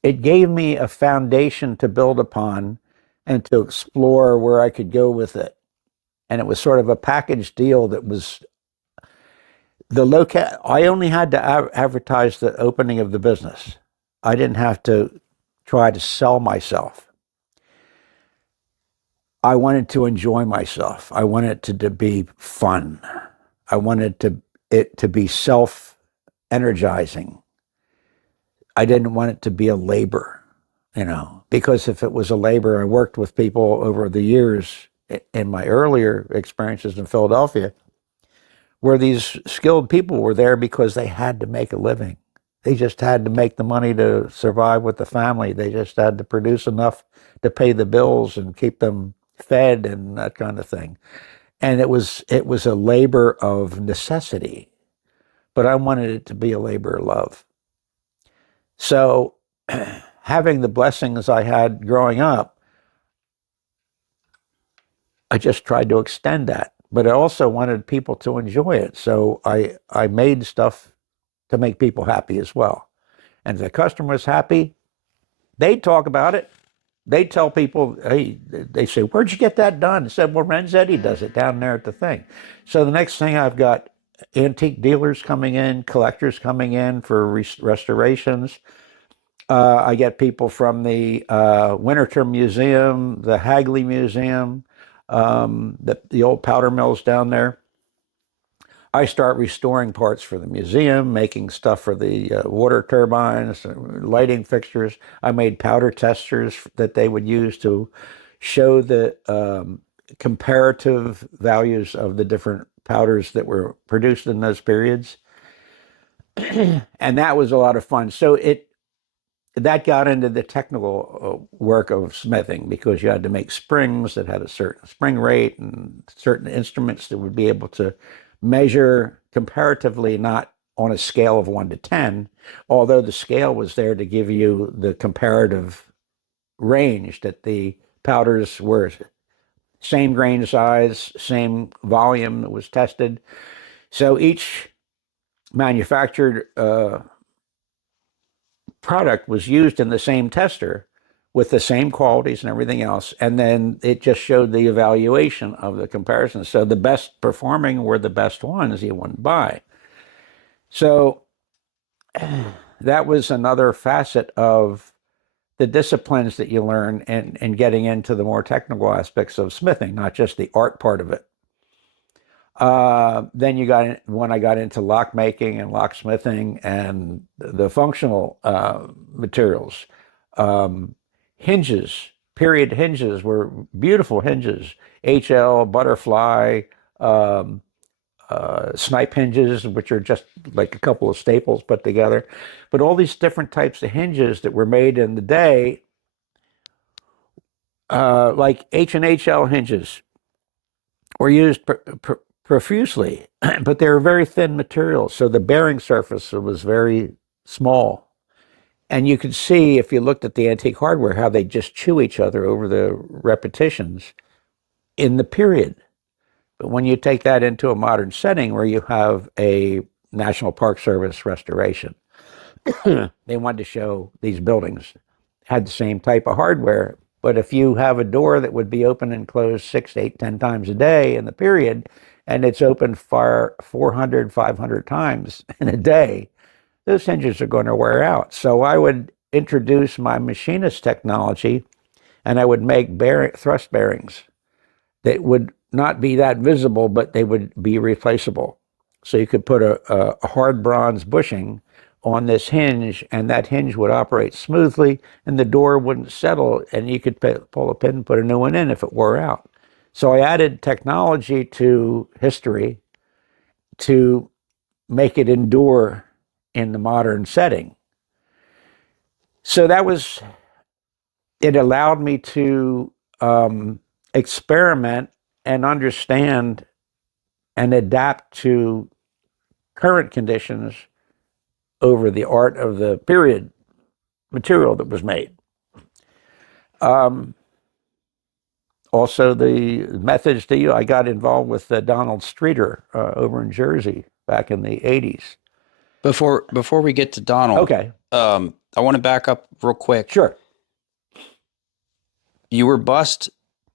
it gave me a foundation to build upon and to explore where I could go with it. And it was sort of a package deal that was I only had to advertise the opening of the business. I didn't have to try to sell myself. I wanted to enjoy myself. I wanted it to be fun. I wanted it to be self-energizing. I didn't want it to be a labor, because if it was a labor, I worked with people over the years in my earlier experiences in Philadelphia, where these skilled people were there because they had to make a living. They just had to make the money to survive with the family. They just had to produce enough to pay the bills and keep them fed and that kind of thing. And it was a labor of necessity, but I wanted it to be a labor of love. So having the blessings I had growing up, I just tried to extend that. But I also wanted people to enjoy it. So I made stuff to make people happy as well. And if the customer was happy, they'd talk about it. They'd tell people, hey, they say, where'd you get that done? I said, well, Renzetti does it down there at the thing. So the next thing, I've got antique dealers coming in, collectors coming in for restorations. I get people from the Winterthur Museum, the Hagley Museum, the old powder mills down there. I start restoring parts for the museum, making stuff for the water turbines, lighting fixtures. I made powder testers that they would use to show the comparative values of the different powders that were produced in those periods. And that was a lot of fun. So that got into the technical work of smithing, because you had to make springs that had a certain spring rate and certain instruments that would be able to measure comparatively, not on a scale of 1 to 10, although the scale was there to give you the comparative range, that the powders were same grain size, same volume that was tested. So each manufactured product was used in the same tester with the same qualities and everything else. And then it just showed the evaluation of the comparison. So the best performing were the best ones you wouldn't buy. So that was another facet of the disciplines that you learn and getting into the more technical aspects of smithing, not just the art part of it. Then when I got into lock making and locksmithing and the functional materials, hinges, period hinges were beautiful hinges, HL, butterfly, snipe hinges, which are just like a couple of staples put together. But all these different types of hinges that were made in the day, like H&H L hinges, were used profusely, but they were very thin materials. So the bearing surface was very small. And you could see, if you looked at the antique hardware, how they just chew each other over the repetitions in the period. But when you take that into a modern setting where you have a National Park Service restoration, they wanted to show these buildings had the same type of hardware. But if you have a door that would be open and closed 6, 8, 10 times a day in the period, and it's open 400, 500 times in a day, those hinges are going to wear out. So I would introduce my machinist technology, and I would make thrust bearings that would not be that visible, but they would be replaceable. So you could put a hard bronze bushing on this hinge, and that hinge would operate smoothly, and the door wouldn't settle, and you could pull a pin and put a new one in if it wore out. So I added technology to history to make it endure in the modern setting. So it allowed me to experiment and understand and adapt to current conditions over the art of the period material that was made. Also, the methods I got involved with Donald Streeter over in Jersey back in the 80s. Before we get to Donald, okay, I want to back up real quick. Sure. You were bused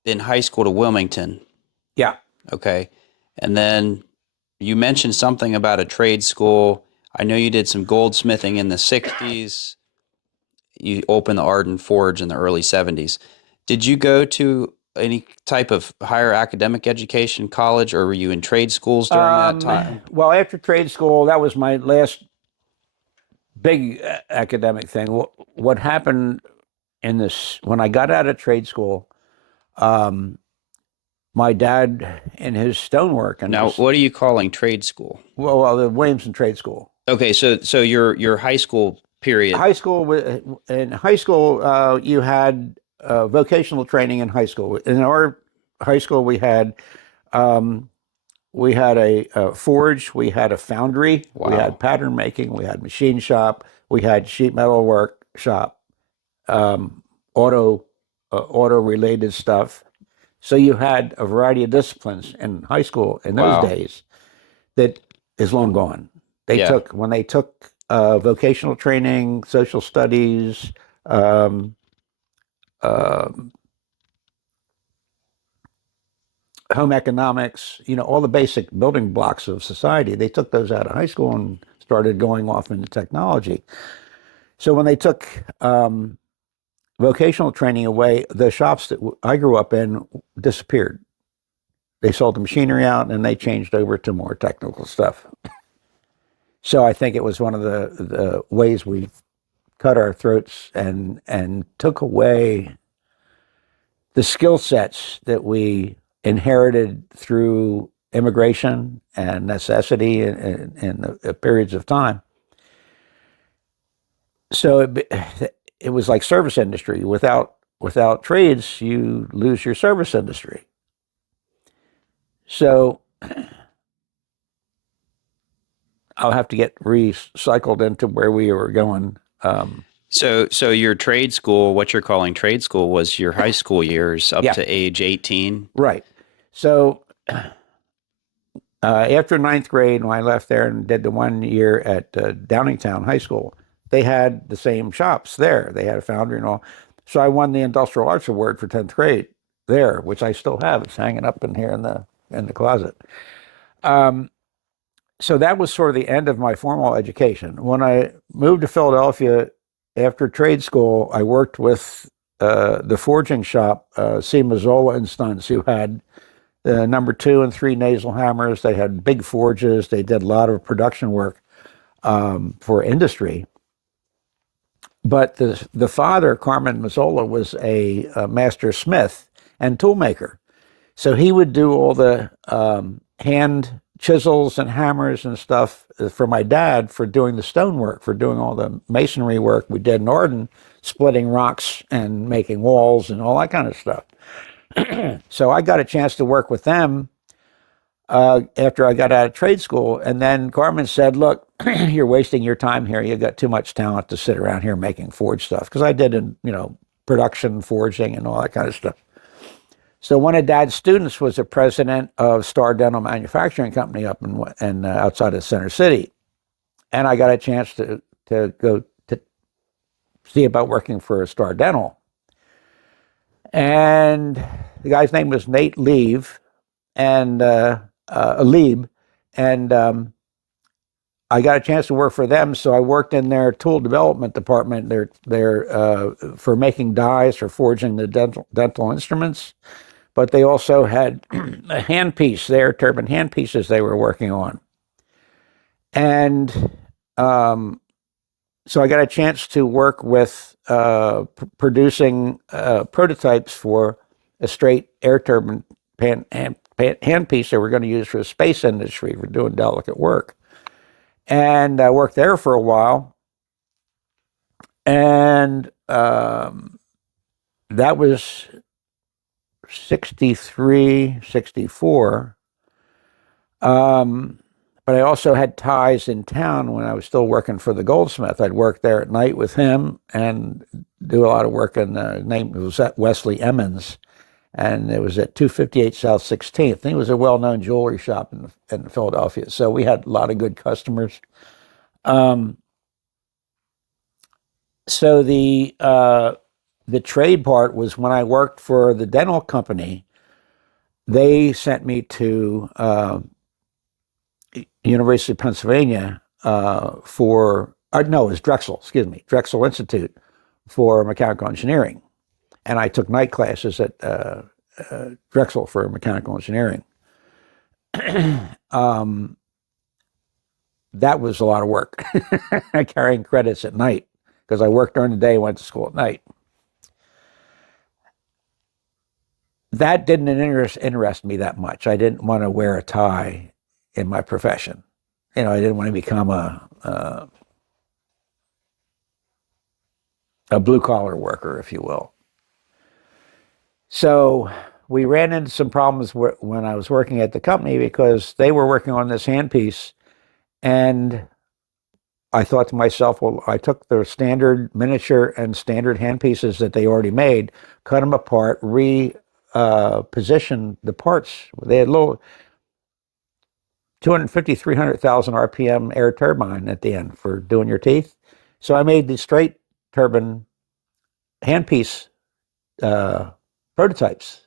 in high school to Wilmington. Yeah. Okay. And then you mentioned something about a trade school. I know you did some goldsmithing in the 60s. You opened the Arden Forge in the early 70s. Did you go to any type of higher academic education, college, or were you in trade schools during that time? Well, after trade school, that was my last big academic thing. What happened when I got out of trade school, my dad in his stonework. And now, what are you calling trade school? Well, the Williamson Trade School. Okay, so your high school period. In high school, you had vocational training in high school. In our high school, we had a forge, we had a foundry, Wow. We had pattern making, we had machine shop, we had sheet metal workshop, auto related stuff. So you had a variety of disciplines in high school in those days that is long gone. When they took vocational training, social studies, home economics, all the basic building blocks of society, they took those out of high school and started going off into technology. So when they took vocational training away, the shops that I grew up in disappeared. They sold the machinery out and they changed over to more technical stuff. So I think it was one of the ways we cut our throats and took away the skill sets that we inherited through immigration and necessity in the periods of time. So it was like service industry. Without trades, you lose your service industry. So I'll have to get recycled into where we were going. So your trade school, what you're calling trade school, was your high school years up to age 18? Right. So after ninth grade, when I left there and did the 1 year at Downingtown High School, they had the same shops there. They had a foundry and all. So I won the Industrial Arts Award for 10th grade there, which I still have. It's hanging up in here in the closet. So that was sort of the end of my formal education. When I moved to Philadelphia after trade school, I worked with the forging shop, C. Mazzola and Sons, who had the number 2 and 3 nasal hammers. They had big forges. They did a lot of production work for industry. But the father, Carmen Mazzola, was a master smith and toolmaker. So he would do all the hand chisels and hammers and stuff for my dad for doing the stonework, for doing all the masonry work we did in Arden, splitting rocks and making walls and all that kind of stuff. So I got a chance to work with them after I got out of trade school. And then Carmen said, look, you're wasting your time here. You've got too much talent to sit around here making forge stuff. Because I did, production, forging, and all that kind of stuff. So one of Dad's students was a president of Star Dental Manufacturing Company up in outside of Center City. And I got a chance to go to see about working for Star Dental. And the guy's name was Nate Leib, and I got a chance to work for them, so I worked in their tool development department. They're for making dies for forging the dental instruments, but they also had a handpiece there, turbine handpieces they were working on, and so I got a chance to work with producing prototypes for a straight air turbine handpiece they were going to use for the space industry for doing delicate work. And I worked there for a while. And that was 63, 64. But I also had ties in town when I was still working for the goldsmith. I'd work there at night with him and do a lot of work in the name, it was at Wesley Emmons. And it was at 258 South 16th. And it was a well-known jewelry shop in Philadelphia. So we had a lot of good customers. So the trade part was when I worked for the dental company, they sent me to University of Pennsylvania no, it was Drexel, Drexel Institute for mechanical engineering. And I took night classes at Drexel for mechanical engineering. That was a lot of work, carrying credits at night, because I worked during the day and went to school at night. That didn't interest me that much. I didn't want to wear a tie in my profession. I didn't want to become a blue-collar worker, if you will. So we ran into some problems when I was working at the company, because they were working on this handpiece, and I thought to myself, well, I took their standard miniature and standard handpieces that they already made, cut them apart, positioned the parts. They had little 250, 300,000 RPM air turbine at the end for doing your teeth. So I made these straight turbine handpiece prototypes,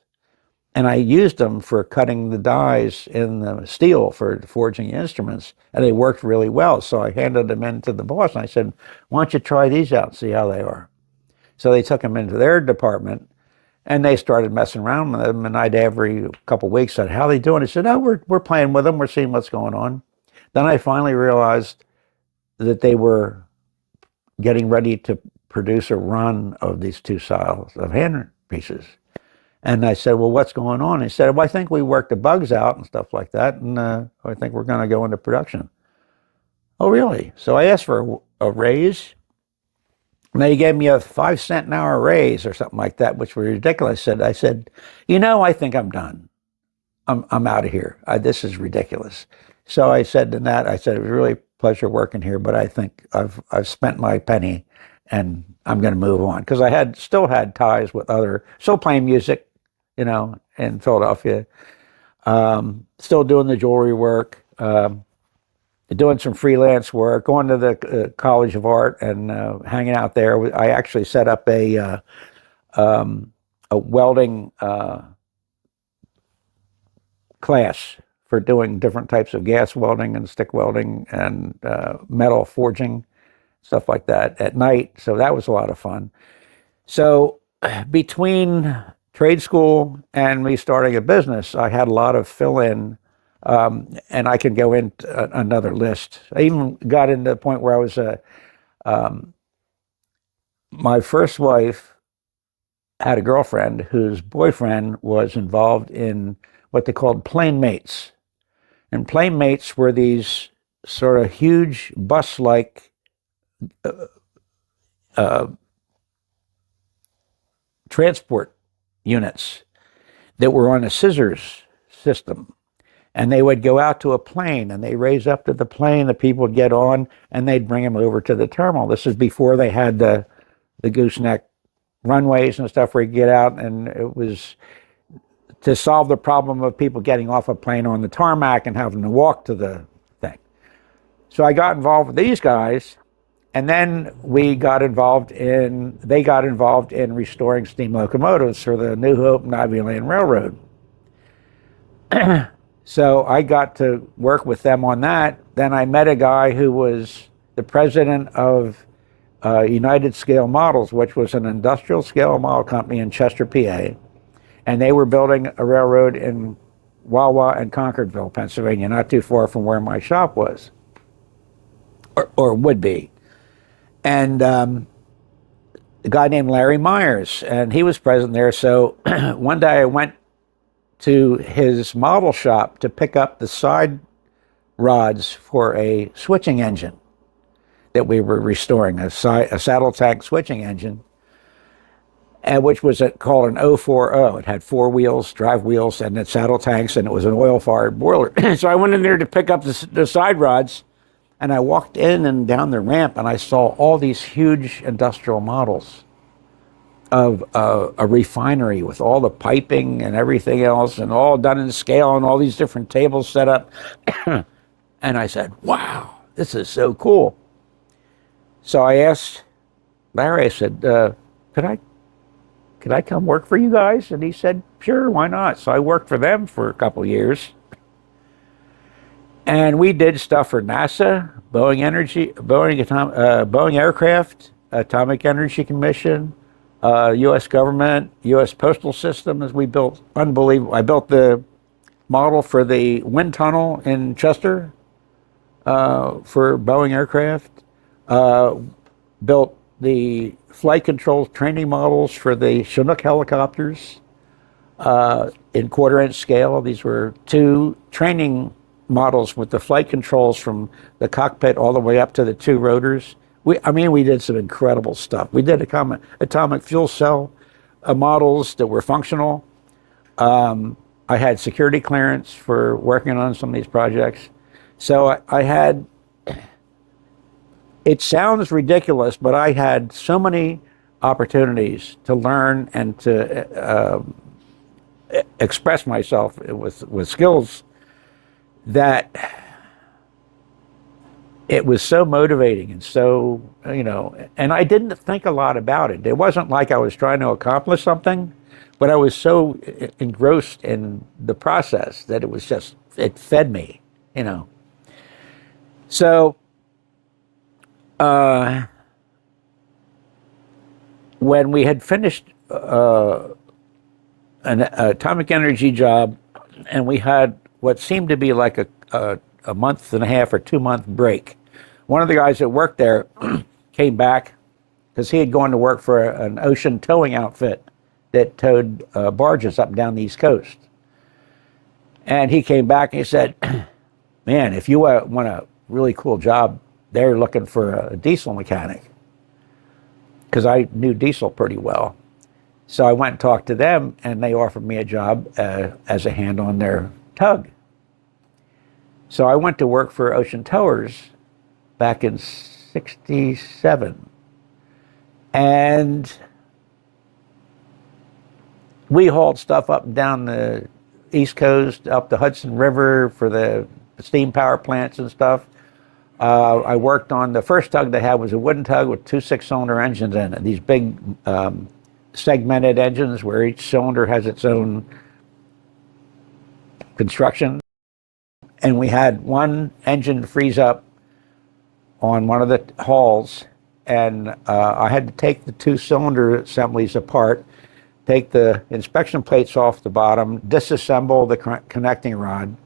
and I used them for cutting the dies in the steel for forging instruments, and they worked really well. So I handed them in to the boss, and I said, why don't you try these out and see how they are? So they took them into their department, and they started messing around with them, and I'd every couple of weeks said, how are they doing? I said, oh, we're playing with them. We're seeing what's going on. Then I finally realized that they were getting ready to produce a run of these two styles of hand pieces. And I said, well, what's going on? He said, well, I think we worked the bugs out and stuff like that, and I think we're going to go into production. Oh, really? So I asked for a raise, and they gave me a 5-cent an hour raise or something like that, which was ridiculous. I said, I think I'm done. I'm out of here. This is ridiculous. So I said to Nat, it was really a pleasure working here, but I think I've spent my penny, and I'm going to move on, because I still had ties with still playing music, in Philadelphia, still doing the jewelry work. doing some freelance work, going to the College of Art and hanging out there. I actually set up a welding class for doing different types of gas welding and stick welding and metal forging, stuff like that at night. So that was a lot of fun. So between trade school and me starting a business, I had a lot of fill-in, and I can go into another list. I even got into the point where I was my first wife had a girlfriend whose boyfriend was involved in what they called plane mates. And plane mates were these sort of huge bus-like transport units that were on a scissors system. And they would go out to a plane and they raise up to the plane, the people would get on, and they'd bring them over to the terminal. This is before they had the gooseneck runways and stuff where you get out, and it was to solve the problem of people getting off a plane on the tarmac and having to walk to the thing. So I got involved with these guys, and then they got involved in restoring steam locomotives for the New Hope and Ivy Land Railroad. So I got to work with them on that. Then I met a guy who was the president of United Scale Models, which was an industrial scale model company in Chester, PA. And they were building a railroad in Wawa and Concordville, Pennsylvania, not too far from where my shop was, or would be. And a guy named Larry Myers, and he was president there. So one day I went to his model shop to pick up the side rods for a switching engine that we were restoring, a saddle tank switching engine, and which was called an 040. It had 4 wheels, drive wheels, and then saddle tanks, and it was an oil-fired boiler. So I went in there to pick up the side rods, and I walked in and down the ramp, and I saw all these huge industrial models of a refinery with all the piping and everything else, and all done in scale, and all these different tables set up. And I said, wow, this is so cool. So I asked Larry, I said, could I come work for you guys? And he said, sure, why not? So I worked for them for a couple of years. And we did stuff for NASA, Boeing Aircraft, Atomic Energy Commission, U.S. government, U.S. Postal System, as we built unbelievable. I built the model for the wind tunnel in Chester for Boeing Aircraft, built the flight control training models for the Chinook helicopters in 1/4-inch scale. These were 2 training models with the flight controls from the cockpit all the way up to the 2 rotors. We did some incredible stuff. We did atomic fuel cell models that were functional. I had security clearance for working on some of these projects. So I had, it sounds ridiculous, but I had so many opportunities to learn and to express myself with skills that it was so motivating and so, and I didn't think a lot about it. It wasn't like I was trying to accomplish something, but I was so engrossed in the process that it fed me, So when we had finished an atomic energy job, and we had what seemed to be like a month and a half or 2-month break, one of the guys that worked there came back because he had gone to work for an ocean towing outfit that towed barges up and down the East Coast. And he came back and he said, man, if you want a really cool job, they're looking for a diesel mechanic. Because I knew diesel pretty well. So I went and talked to them, and they offered me a job as a hand on their tug. So I went to work for Ocean Towers back in '67. And we hauled stuff up and down the East Coast, up the Hudson River for the steam power plants and stuff. I worked on the first tug they had was a wooden tug with 2 6-cylinder engines in it. These big segmented engines where each cylinder has its own construction. And we had one engine freeze up on one of the halls, and I had to take the 2-cylinder assemblies apart, take the inspection plates off the bottom, disassemble the connecting rod,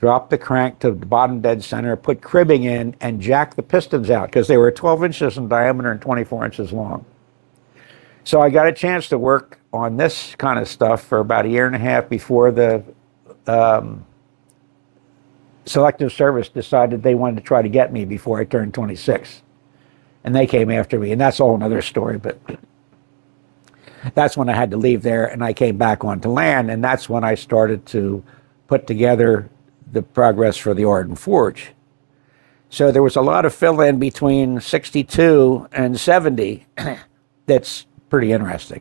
drop the crank to the bottom dead center, put cribbing in, and jack the pistons out because they were 12 inches in diameter and 24 inches long. So I got a chance to work on this kind of stuff for about a year and a half before the Selective Service decided they wanted to try to get me before I turned 26. And they came after me, and that's all another story, but that's when I had to leave there, and I came back onto land, and that's when I started to put together the progress for the Arden Forge. So there was a lot of fill-in between 62 and 70 that's pretty interesting.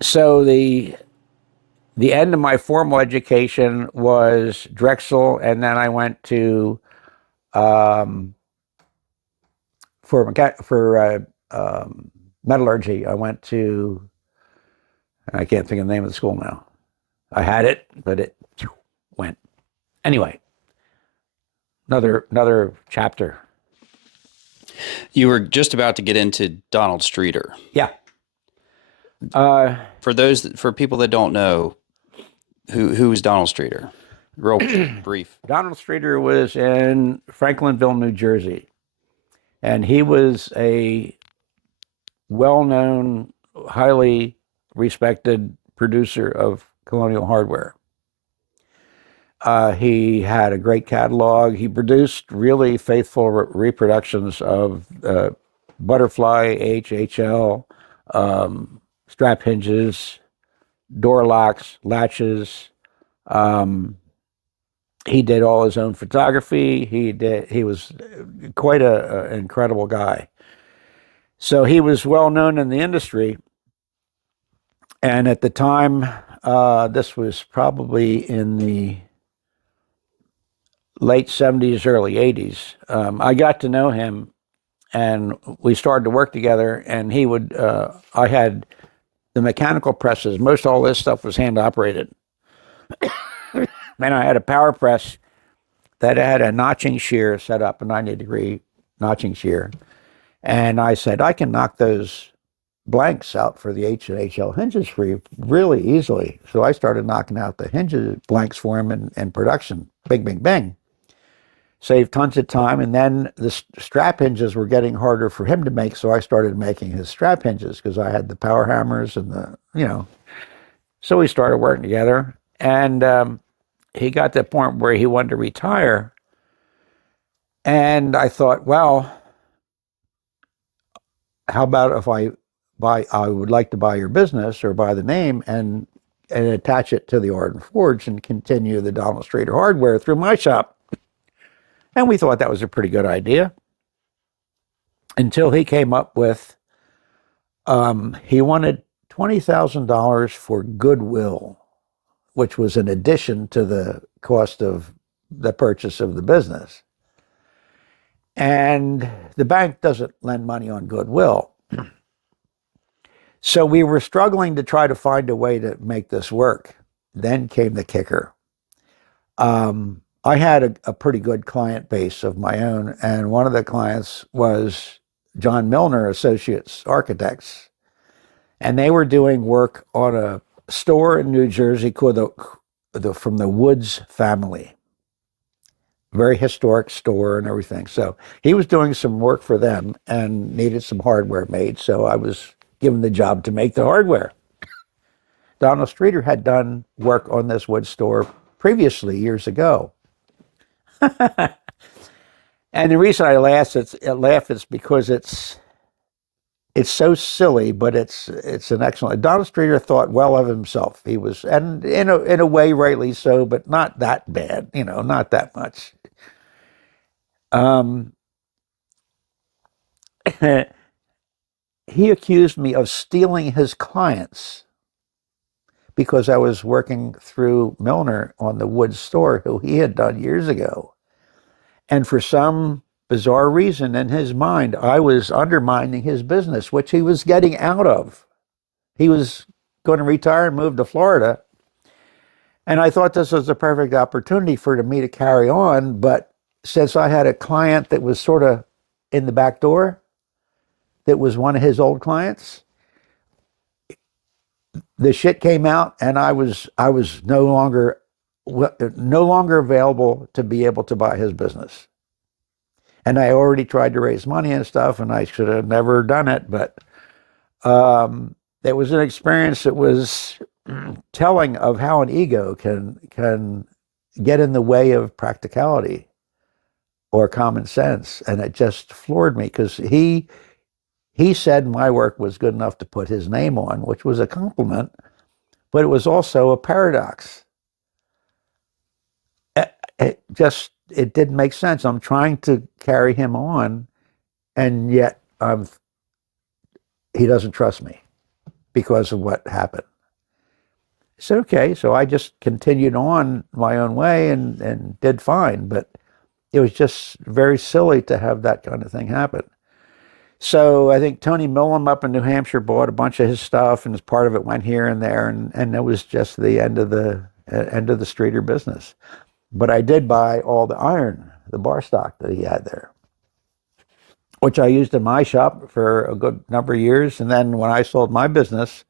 So the end of my formal education was Drexel, and then I went to for metallurgy. I went to, I can't think of the name of the school now. I had it, but it went. Anyway, another chapter. You were just about to get into Donald Streeter. Yeah. For people that don't know, who is Donald Streeter? Real brief. Donald Streeter was in Franklinville, New Jersey, and he was a well-known, highly respected producer of colonial hardware. He had a great catalog. He produced really faithful reproductions of butterfly, HHL, strap hinges, door locks, latches. He did all his own photography. He was quite an incredible guy. So he was well known in the industry. And at the time, this was probably in the late 70s, early 80s. I got to know him, and we started to work together, and he would, I had the mechanical presses. Most all this stuff was hand operated. And I had a power press that had a notching shear set up, a 90-degree notching shear. And I said, I can knock those blanks out for the H and HL hinges for you really easily. So I started knocking out the hinges blanks for him in production. Bing, bing, bing. Saved tons of time. And then the strap hinges were getting harder for him to make. So I started making his strap hinges because I had the power hammers and So we started working together. And he got to the point where he wanted to retire. And I thought, well, how about if I would like to buy your business or buy the name and attach it to the Arden Forge and continue the Donald Streeter hardware through my shop. And we thought that was a pretty good idea until he came up with, he wanted $20,000 for goodwill, which was in addition to the cost of the purchase of the business. And the bank doesn't lend money on goodwill. So we were struggling to try to find a way to make this work. Then came the kicker. I had a pretty good client base of my own, and one of the clients was John Milner Associates Architects. And they were doing work on a store in New Jersey called from the Woods family. Very historic store and everything. So he was doing some work for them and needed some hardware made. So I was given the job to make the hardware. Donald Streeter had done work on this wood store previously, years ago. And the reason I laugh is because it's so silly, but it's an excellent. Donald Streeter thought well of himself. He was, and in a way, rightly so, but not that bad. Not that much. He accused me of stealing his clients because I was working through Milner on the wood store who he had done years ago. And for some bizarre reason in his mind, I was undermining his business, which he was getting out of. He was going to retire and move to Florida. And I thought this was a perfect opportunity for me to carry on. But since I had a client that was sort of in the back door, that was one of his old clients, the shit came out, and I was no longer available to be able to buy his business. And I already tried to raise money and stuff, and I should have never done it. But it was an experience that was telling of how an ego can get in the way of practicality or common sense. And it just floored me, because he said my work was good enough to put his name on, which was a compliment, but it was also a paradox. It didn't make sense. I'm trying to carry him on, and yet he doesn't trust me because of what happened. I said, okay, so I just continued on my own way and did fine, but it was just very silly to have that kind of thing happen. So I think Tony Millam up in New Hampshire bought a bunch of his stuff, and as part of it went here and there, and it was just the end of the Streeter business. But I did buy all the iron, the bar stock that he had there, which I used in my shop for a good number of years. And then when I sold my business,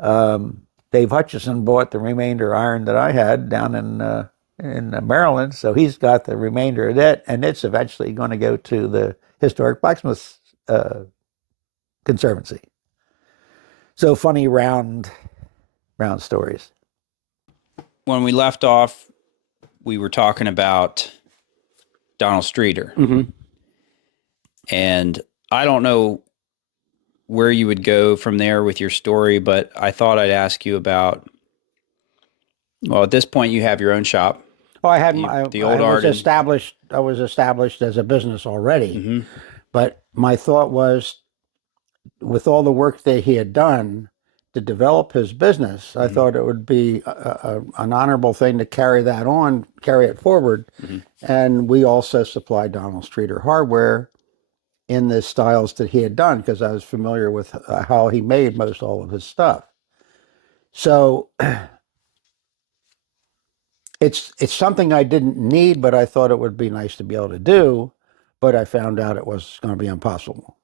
Dave Hutchison bought the remainder iron that I had down in Maryland. So he's got the remainder of that, and it's eventually going to go to the Historic Blacksmith Conservancy. So funny round stories. When we left off, we were talking about Donald Streeter. Mm-hmm. And I don't know where you would go from there with your story, but I thought I'd ask you about, well, at this point you have your own shop. Oh, I had the old Arden. I was established as a business already. Mm-hmm. But my thought was, with all the work that he had done to develop his business, I thought it would be an honorable thing to carry it forward. Mm-hmm. And we also supplied Donald Streeter hardware in the styles that he had done, because I was familiar with how he made most all of his stuff. So it's something I didn't need, but I thought it would be nice to be able to do, but I found out it was going to be impossible.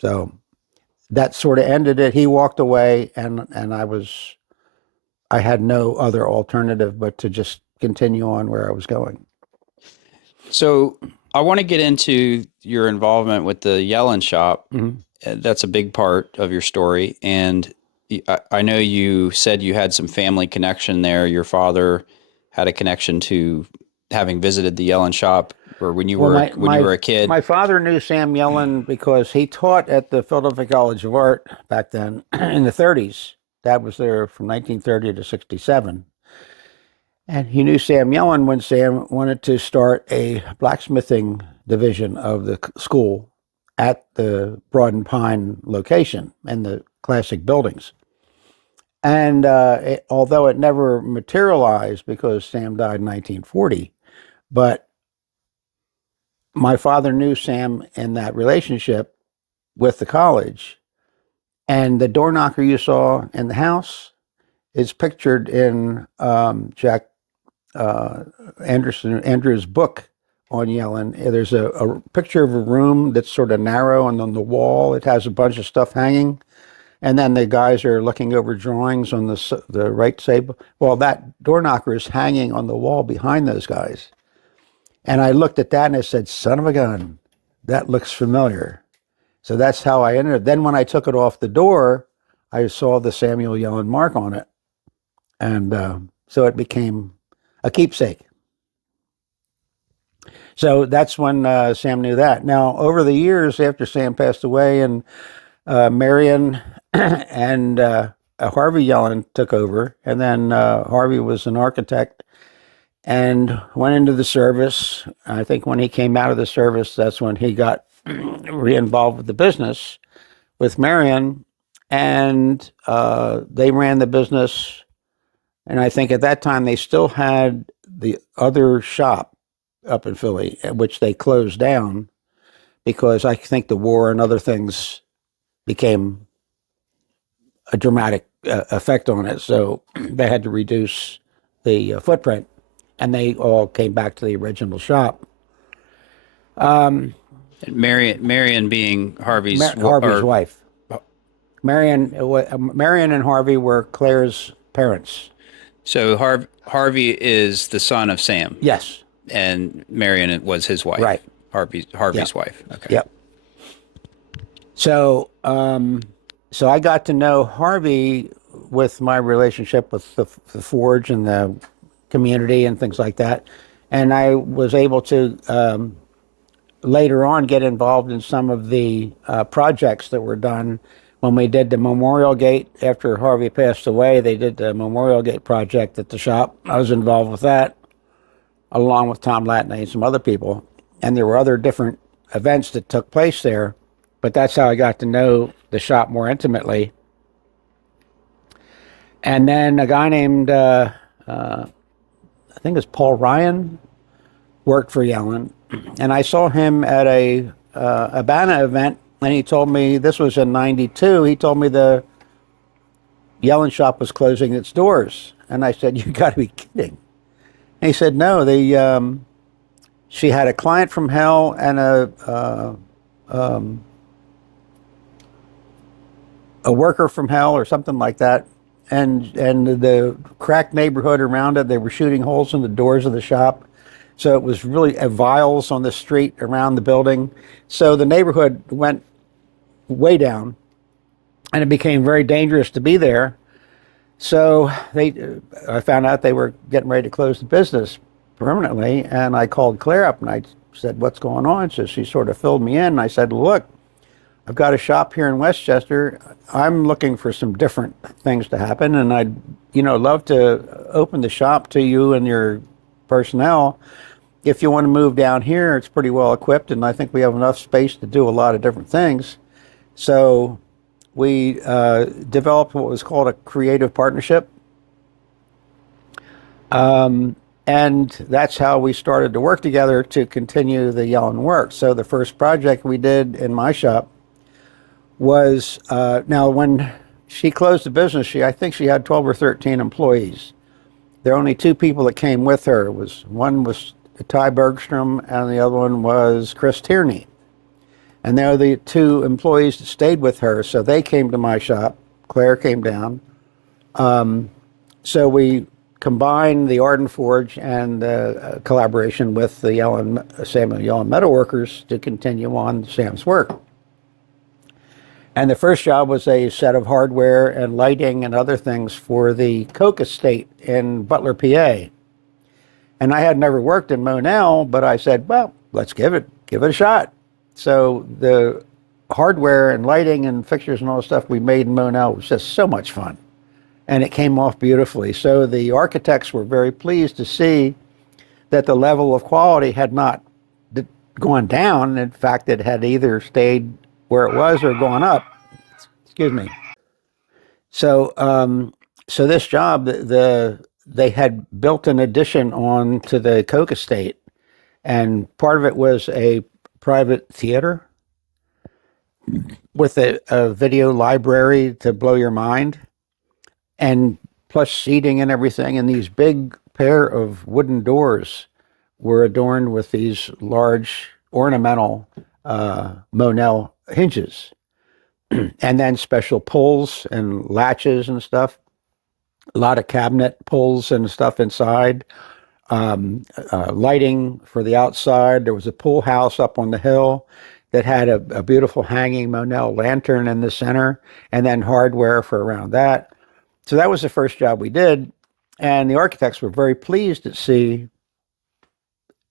So that sort of ended it. He walked away, and I had no other alternative but to just continue on where I was going. So I want to get into your involvement with the Yellen shop. Mm-hmm. That's a big part of your story. And I know you said you had some family connection there. Your father had a connection to having visited the Yellen shop, or when you were a kid. My father knew Sam Yellen because he taught at the Philadelphia College of Art back then in the 30s. Dad was there from 1930 to 67. And he knew Sam Yellen when Sam wanted to start a blacksmithing division of the school at the Broad and Pine location and the classic buildings. And although it never materialized because Sam died in 1940, but my father knew Sam in that relationship with the college. And the door knocker you saw in the house is pictured in Jack Andrews' book on Yellen. There's a picture of a room that's sort of narrow, and on the wall it has a bunch of stuff hanging. And then the guys are looking over drawings on the right side. Well, that door knocker is hanging on the wall behind those guys. And I looked at that and I said, son of a gun, that looks familiar. So that's how I entered. Then when I took it off the door, I saw the Samuel Yellen mark on it. And so it became a keepsake. So that's when Sam knew that. Now, over the years, after Sam passed away, and Marion and Harvey Yellen took over, and then Harvey was an architect and went into the service. I think when he came out of the service, that's when he got re-involved with the business with Marion, and they ran the business And I think at that time they still had the other shop up in Philly, which they closed down because I think the war and other things became a dramatic effect on it. So they had to reduce the footprint, and they all came back to the original shop. And Marion being Harvey's Harvey's wife. Marion and Harvey were Claire's parents. So Harvey is the son of Sam. Yes. And Marion was his wife. Right. Harvey's Yep. wife. Okay. Yep. So so I got to know Harvey with my relationship with the forge and the community and things like that, and I was able to later on get involved in some of the projects that were done. When we did the Memorial Gate after Harvey passed away, they did the Memorial Gate project at the shop. I was involved with that, along with Tom Latney and some other people. And there were other different events that took place there, but that's how I got to know the shop more intimately. And then a guy named, I think it's Paul Ryan, worked for Yellen. And I saw him at a Abana event, and he told me, this was in '92, he told me the Yellen shop was closing its doors. And I said, you got to be kidding. And he said, no, she had a client from hell and a worker from hell or something like that. And the cracked neighborhood around it, they were shooting holes in the doors of the shop. So it was really vials on the street around the building. So the neighborhood went way down, and it became very dangerous to be there. So I found out they were getting ready to close the business permanently, and I called Claire up and I said, what's going on? So she sort of filled me in, and I said, look, I've got a shop here in Westchester. I'm looking for some different things to happen, and I'd love to open the shop to you and your personnel. If you want to move down here, it's pretty well equipped, and I think we have enough space to do a lot of different things. So we developed what was called a creative partnership. And that's how we started to work together to continue the Yellen work. So the first project we did in my shop was, now when she closed the business, I think she had 12 or 13 employees. There were only two people that came with her. One was Ty Bergstrom, and the other one was Chris Tierney. And they were the two employees that stayed with her, so they came to my shop. Claire came down. So we combined the Arden Forge and the collaboration with the Samuel Yellen Metalworkers to continue on Sam's work. And the first job was a set of hardware and lighting and other things for the Coke Estate in Butler, PA. And I had never worked in Monel, but I said, well, let's give it a shot. So the hardware and lighting and fixtures and all the stuff we made in Monel was just so much fun. And it came off beautifully. So the architects were very pleased to see that the level of quality had not gone down. In fact, it had either stayed where it was or gone up. Excuse me. So so this job, they had built an addition on to the Coke Estate, and part of it was a private theater with a video library to blow your mind, and plus seating and everything. And these big pair of wooden doors were adorned with these large ornamental Monel hinges, and then special pulls and latches and stuff. A lot of cabinet pulls and stuff inside. Lighting for the outside. There was a pool house up on the hill that had a beautiful hanging Monel lantern in the center, and then hardware for around that. So that was the first job we did, and the architects were very pleased to see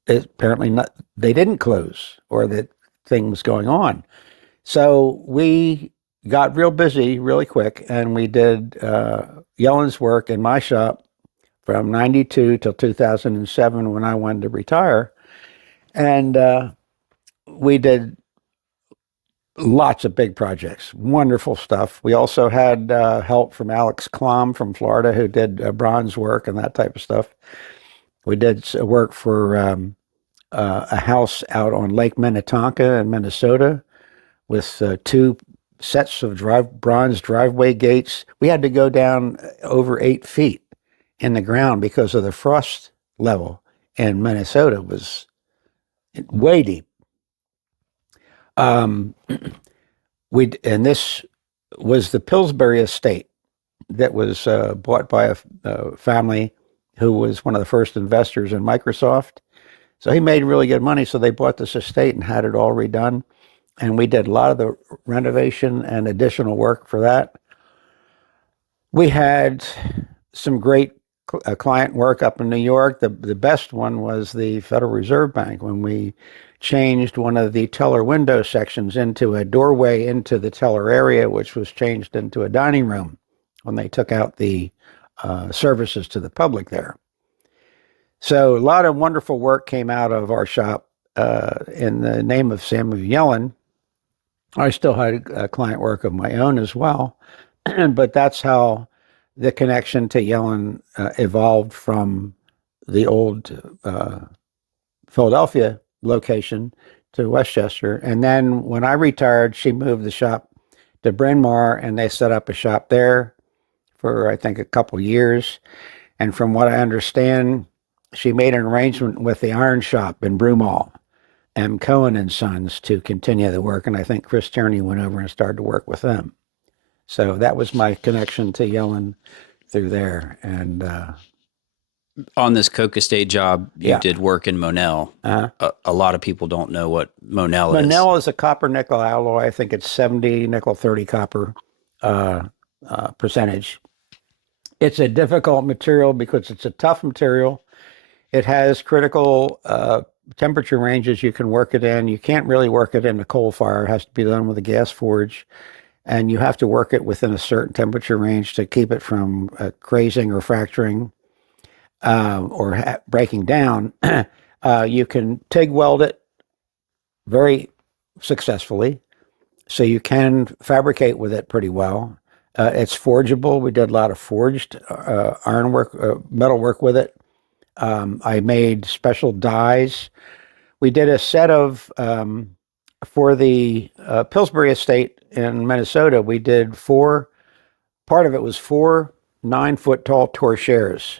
apparently they didn't close, or that thing was going on. So we got real busy really quick, and we did Yellen's work in my shop from '92 till 2007 when I wanted to retire. And we did lots of big projects, wonderful stuff. We also had help from Alex Klom from Florida, who did bronze work and that type of stuff. We did work for a house out on Lake Minnetonka in Minnesota with two sets of bronze driveway gates. We had to go down over 8 feet in the ground because of the frost level in Minnesota was way deep. And this was the Pillsbury estate that was bought by a family who was one of the first investors in Microsoft. So he made really good money. So they bought this estate and had it all redone. And we did a lot of the renovation and additional work for that. We had some great client work up in New York. The best one was the Federal Reserve Bank when we changed one of the teller window sections into a doorway into the teller area, which was changed into a dining room when they took out the services to the public there. So a lot of wonderful work came out of our shop in the name of Samuel Yellen. I still had client work of my own as well, but that's how the connection to Yellen evolved from the old Philadelphia location to Westchester. And then when I retired, she moved the shop to Bryn Mawr, and they set up a shop there for, I think, a couple years. And from what I understand, she made an arrangement with the iron shop in Broomall, M. Cohen and Sons, to continue the work. And I think Chris Tierney went over and started to work with them. So that was my connection to Yellen through there. And on this Coke Estate job, you did work in Monel. A lot of people don't know what Monel is. Monel is a copper nickel alloy. I think it's 70 nickel, 30 copper percentage. It's a difficult material because it's a tough material. It has critical temperature ranges you can work it in. You can't really work it in a coal fire. It has to be done with a gas forge. And you have to work it within a certain temperature range to keep it from crazing or fracturing or breaking down. You can TIG weld it very successfully, so you can fabricate with it pretty well. It's forgeable. We did a lot of forged ironwork, metal work with it. I made special dies. We did a set of, for the Pillsbury estate in Minnesota, we did part of it was 4 9-foot tall torchères.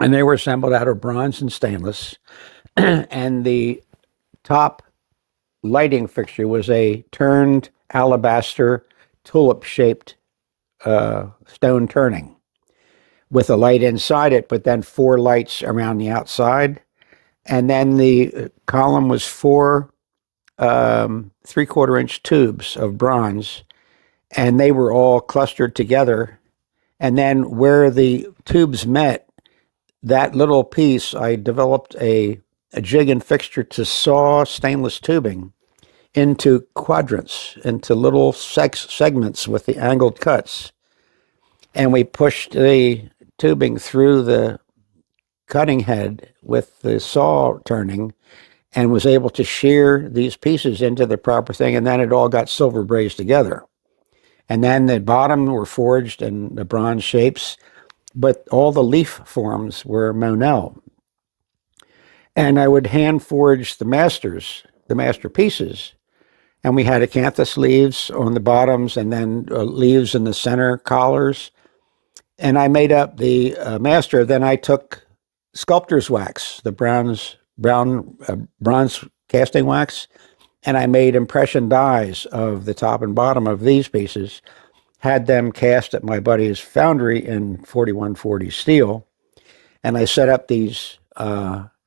And they were assembled out of bronze and stainless. And the top lighting fixture was a turned alabaster tulip-shaped stone turning with a light inside it, but then 4 lights around the outside. And then the column was 4 3/4-inch tubes of bronze, and they were all clustered together. And then where the tubes met, that little piece, I developed a jig and fixture to saw stainless tubing into quadrants, into little segments with the angled cuts. And we pushed the tubing through the cutting head with the saw turning and was able to shear these pieces into the proper thing. And then it all got silver brazed together. And then the bottom were forged in the bronze shapes, but all the leaf forms were Monel. And I would hand forge the master pieces. And we had acanthus leaves on the bottoms and then leaves in the center collars. And I made up the master. Then I took sculptor's wax, the bronze casting wax, and I made impression dies of the top and bottom of these pieces, had them cast at my buddy's foundry in 4140 steel. And I set up these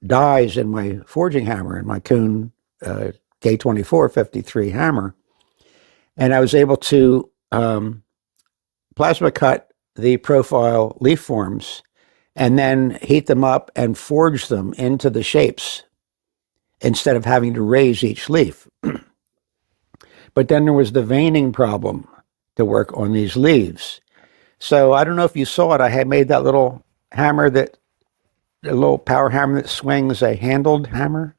dies in my forging hammer, in my Kuhn K24 53 hammer. And I was able to plasma cut the profile leaf forms and then heat them up and forge them into the shapes instead of having to raise each leaf. But then there was the veining problem to work on these leaves. So I don't know if you saw it. I had made that little hammer, a little power hammer that swings, a handled hammer.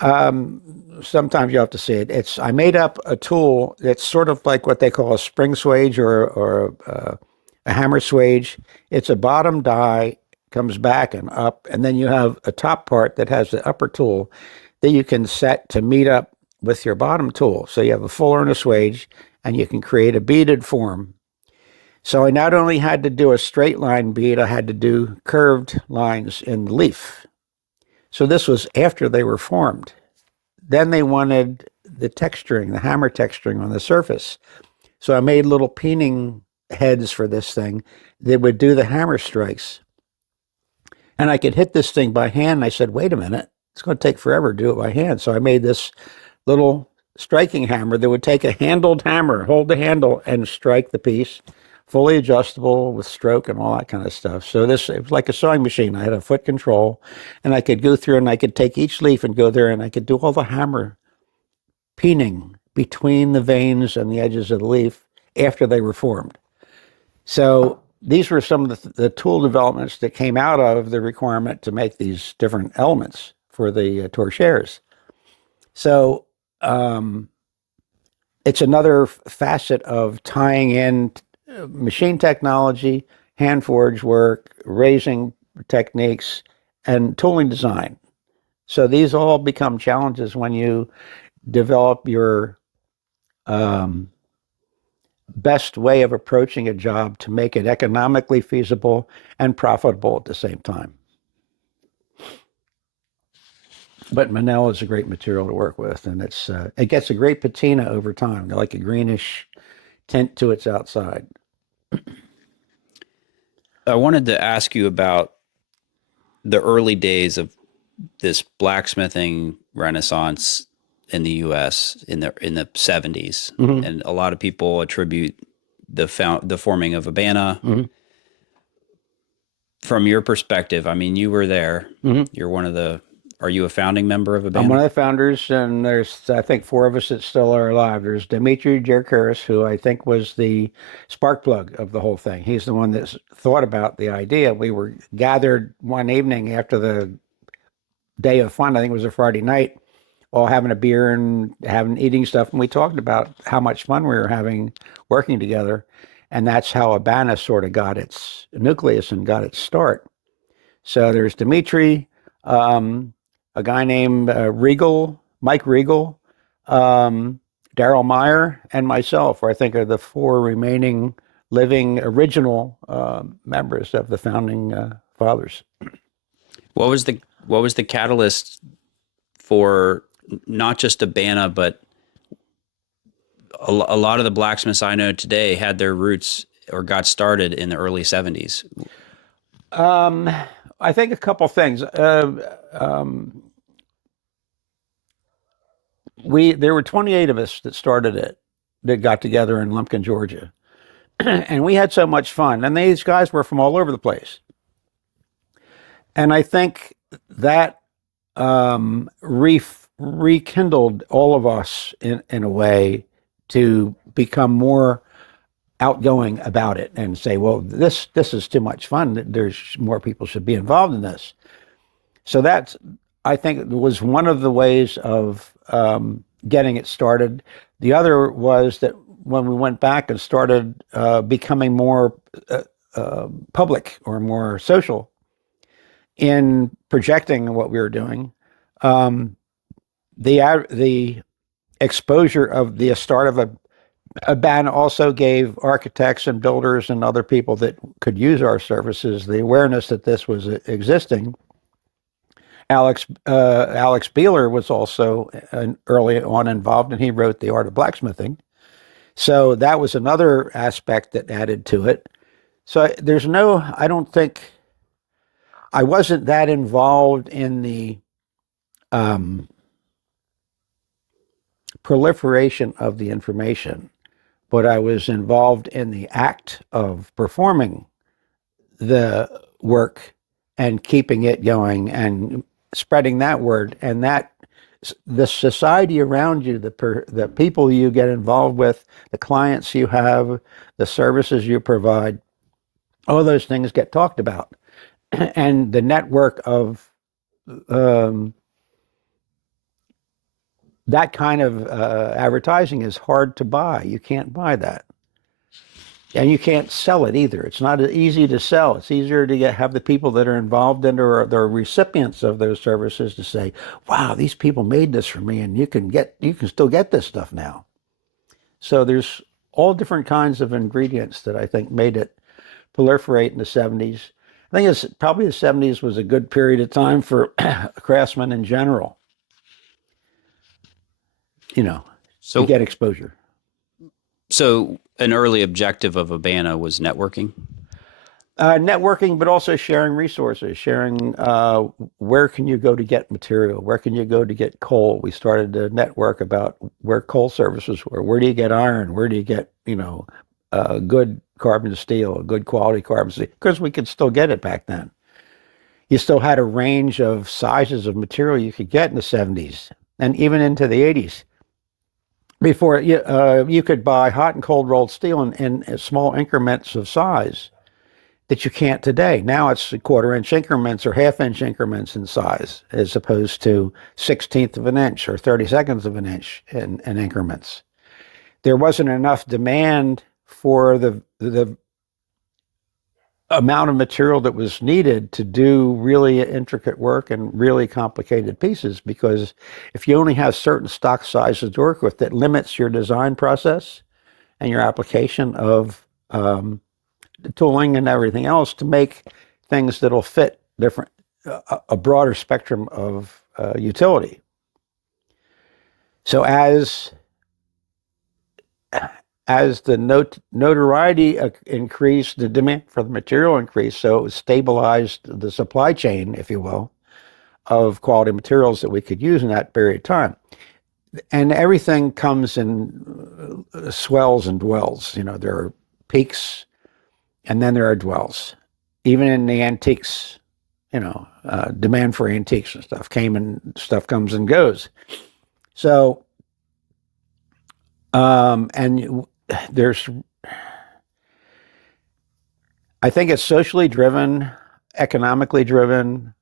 Sometimes you have to see it. I made up a tool that's sort of like what they call a spring swage or a hammer swage. It's a bottom die, comes back and up, and then you have a top part that has the upper tool that you can set to meet up with your bottom tool. So you have a fuller and a swage, and you can create a beaded form. So I not only had to do a straight line bead, I had to do curved lines in the leaf. So this was after they were formed. Then they wanted the texturing, the hammer texturing on the surface. So I made little peening heads for this thing that would do the hammer strikes. And I could hit this thing by hand. And I said, wait a minute, it's going to take forever to do it by hand. So I made this little striking hammer that would take a handled hammer, hold the handle, and strike the piece, fully adjustable with stroke and all that kind of stuff. So it was like a sewing machine. I had a foot control, and I could go through and I could take each leaf and go there, and I could do all the hammer peening between the veins and the edges of the leaf after they were formed. So these were some of the tool developments that came out of the requirement to make these different elements for the torchères. So it's another facet of tying in machine technology, hand forged work, raising techniques, and tooling design. So these all become challenges when you develop your best way of approaching a job to make it economically feasible and profitable at the same time. But Monel is a great material to work with, and it gets a great patina over time, like a greenish tint to its outside. I wanted to ask you about the early days of this blacksmithing renaissance in the U.S. in the 70s, and a lot of people attribute the forming of Abana. From your perspective, I mean, you were there. You're one of the. Are you a founding member of Abana? I'm one of the founders, and there's, I think, 4 of us that still are alive. There's Dimitri Jerkaris, who I think was the spark plug of the whole thing. He's the one that thought about the idea. We were gathered one evening after the day of fun. I think it was a Friday night, all having a beer and eating stuff, and we talked about how much fun we were having working together, and that's how Abana sort of got its nucleus and got its start. So there's Dimitri, a guy named Mike Regal, Daryl Meyer, and myself, I think, are the 4 remaining living original members of the founding fathers. What was the catalyst for not just Abana, but a lot of the blacksmiths I know today had their roots or got started in the early 70s? I think a couple things. There were 28 of us that started it, that got together in Lumpkin, Georgia. And we had so much fun. And these guys were from all over the place. And I think that rekindled all of us in a way to become more outgoing about it and say, well, this is too much fun. There's more people should be involved in this. So that's, I think, was one of the ways of getting it started. The other was that when we went back and started becoming more public or more social in projecting what we were doing, the exposure of the start of a ban also gave architects and builders and other people that could use our services the awareness that this was existing. Alex Beeler was also early on involved, and he wrote The Art of Blacksmithing. So that was another aspect that added to it. So I don't think, I wasn't that involved in the proliferation of the information, but I was involved in the act of performing the work and keeping it going and spreading that word, and that the society around you, the people you get involved with, the clients you have, the services you provide, all those things get talked about. And the network of that kind of advertising is hard to buy. You can't buy that. And you can't sell it either. It's not easy to sell. It's easier to have the people that are involved in or the recipients of those services to say, wow, these people made this for me, and you can still get this stuff now. So there's all different kinds of ingredients that I think made it proliferate in the 70s. I think it's probably the 70s was a good period of time for craftsmen in general. So to get exposure. So an early objective of Abana was networking? Networking, but also sharing resources, sharing where can you go to get material? Where can you go to get coal? We started a network about where coal services were. Where do you get iron? Where do you get, good carbon steel, good quality carbon steel? Because we could still get it back then. You still had a range of sizes of material you could get in the 70s and even into the 80s. Before you could buy hot and cold rolled steel in small increments of size that you can't today. Now it's 1/4 inch increments or 1/2 inch increments in size, as opposed to 1/16 of an inch or 32nds of an inch in increments. There wasn't enough demand for the amount of material that was needed to do really intricate work and really complicated pieces, because if you only have certain stock sizes to work with, that limits your design process and your application of tooling and everything else to make things that'll fit different, a broader spectrum of utility. So as the notoriety increased, the demand for the material increased, so it stabilized the supply chain, if you will, of quality materials that we could use in that period of time. And everything comes in swells and dwells. There are peaks, and then there are dwells. Even in the antiques, demand for antiques and stuff came and stuff comes and goes. So, and I think it's socially driven, economically driven,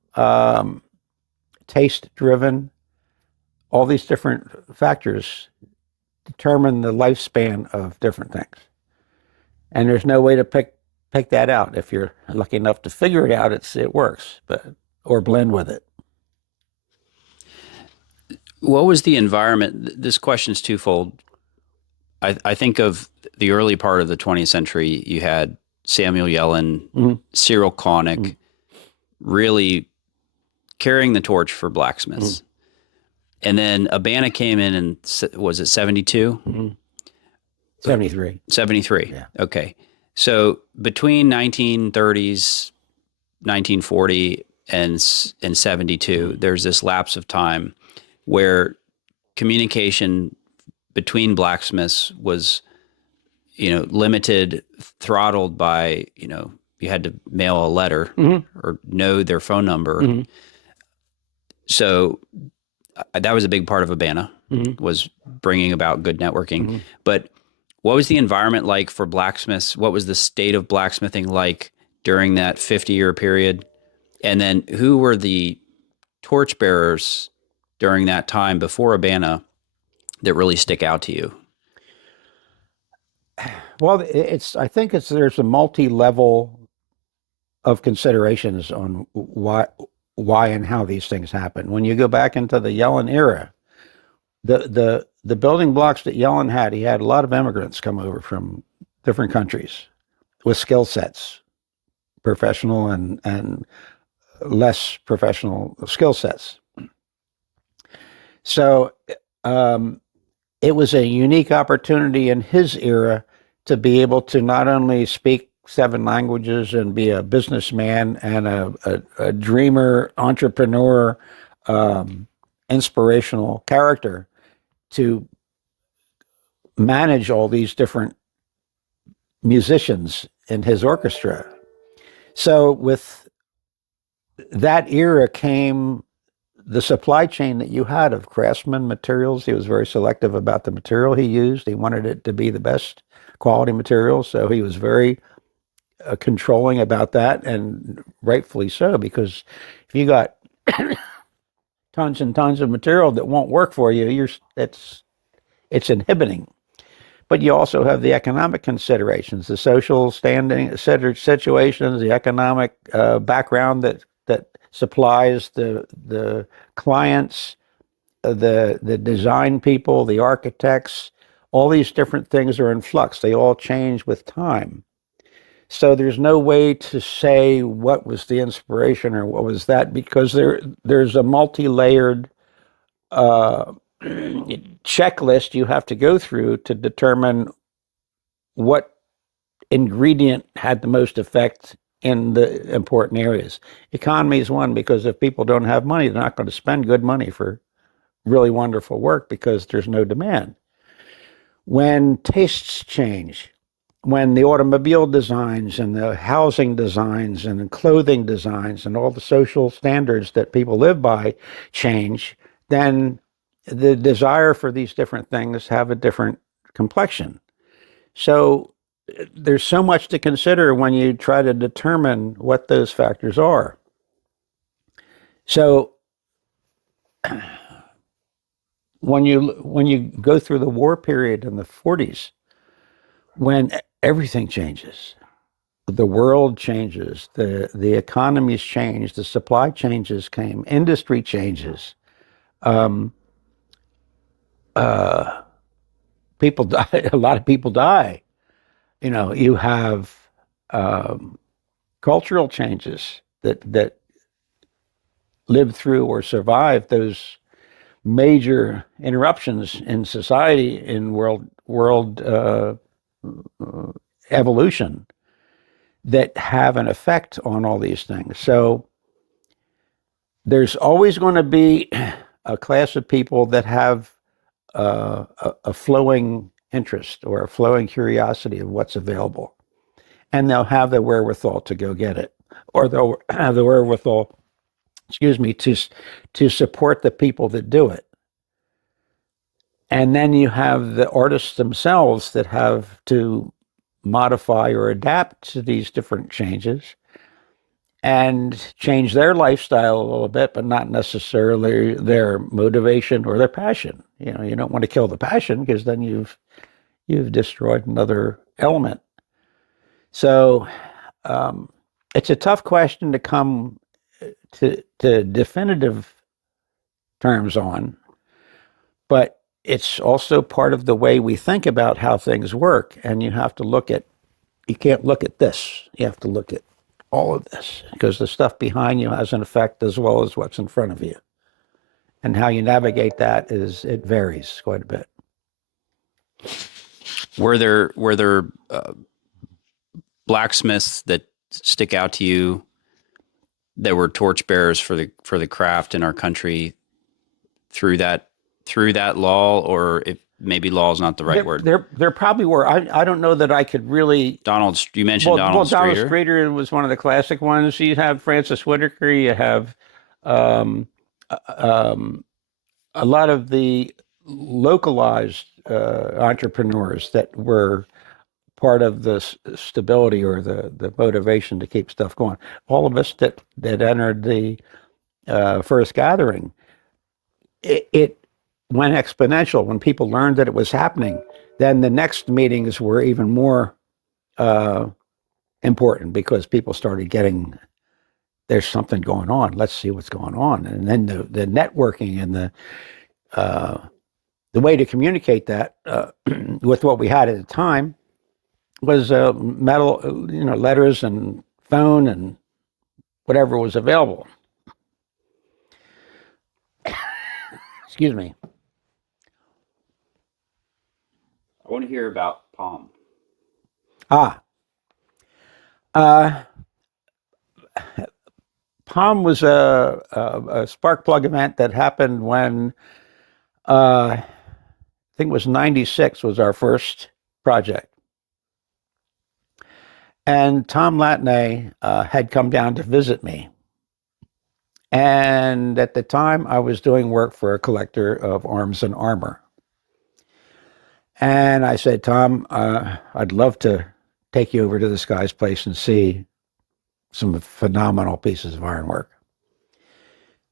taste driven. All these different factors determine the lifespan of different things. And there's no way to pick that out. If you're lucky enough to figure it out, it works, or blend with it. What was the environment? This question's twofold. I think of the early part of the 20th century, you had Samuel Yellen, Cyril Koenig, really carrying the torch for blacksmiths. And then Abana came in, and was it 72? 73. 73. Yeah. Okay. So between 1930s, 1940 and 72, there's this lapse of time where communication between blacksmiths was, limited, throttled by, you had to mail a letter or know their phone number. So that was a big part of Abana, was bringing about good networking. But what was the environment like for blacksmiths? What was the state of blacksmithing like during that 50-year period? And then who were the torchbearers during that time before Abana that really stick out to you? Well, I think there's a multi-level of considerations on why and how these things happen. When you go back into the Yellen era, the building blocks that Yellen had, he had a lot of immigrants come over from different countries with skill sets, professional and less professional skill sets. So it was a unique opportunity in his era to be able to not only speak 7 languages and be a businessman and a dreamer, entrepreneur, inspirational character, to manage all these different musicians in his orchestra. So with that era came the supply chain that you had of craftsman materials. He was very selective about the material he used. He wanted it to be the best quality material, so he was very controlling about that, and rightfully so, because if you got tons and tons of material that won't work for you, it's inhibiting. But you also have the economic considerations, the social standing situations, the economic background that supplies the clients, the design people, the architects. All these different things are in flux. They all change with time. So there's no way to say what was the inspiration or what was that, because there's a multi-layered checklist you have to go through to determine what ingredient had the most effect in the important areas. Economy is one, because if people don't have money, they're not going to spend good money for really wonderful work because there's no demand. When tastes change, when the automobile designs and the housing designs and the clothing designs and all the social standards that people live by change, then the desire for these different things have a different complexion. So there's so much to consider when you try to determine what those factors are. So when you go through the war period in the 40s, when everything changes, the world changes, the economies change, the supply changes came, industry changes. People die, a lot of people die. You know, you have cultural changes that live through or survive those major interruptions in society, in world evolution, that have an effect on all these things. So there's always going to be a class of people that have a flowing interest or a flowing curiosity of what's available, and they'll have the wherewithal to go get it, or they'll have the wherewithal, to support the people that do it. And then you have the artists themselves that have to modify or adapt to these different changes and change their lifestyle a little bit, but not necessarily their motivation or their passion. You know, you don't want to kill the passion, because then you've destroyed another element. So it's a tough question to come to definitive terms on, but it's also part of the way we think about how things work. And you can't look at this. You have to look at all of this, because the stuff behind you has an effect as well as what's in front of you. And how you navigate that it varies quite a bit. Were there blacksmiths that stick out to you that were torchbearers for the craft in our country through that lull, or if maybe lull is not the right word? There probably were. I don't know that I could really. You mentioned Donald Strader. Donald Strader was one of the classic ones. You have Francis Whitaker. You have a lot of the localized entrepreneurs that were part of the stability or the motivation to keep stuff going. All of us that entered the first gathering, it went exponential. When people learned that it was happening, then the next meetings were even more important, because people started getting, there's something going on. Let's see what's going on. And then the networking and the way to communicate that with what we had at the time was metal, letters and phone and whatever was available. Excuse me. I want to hear about Palm. Palm was a spark plug event that happened when I think it was 96 was our first project. And Tom Latney had come down to visit me. And at the time, I was doing work for a collector of arms and armor. And I said, Tom, I'd love to take you over to this guy's place and see some phenomenal pieces of ironwork.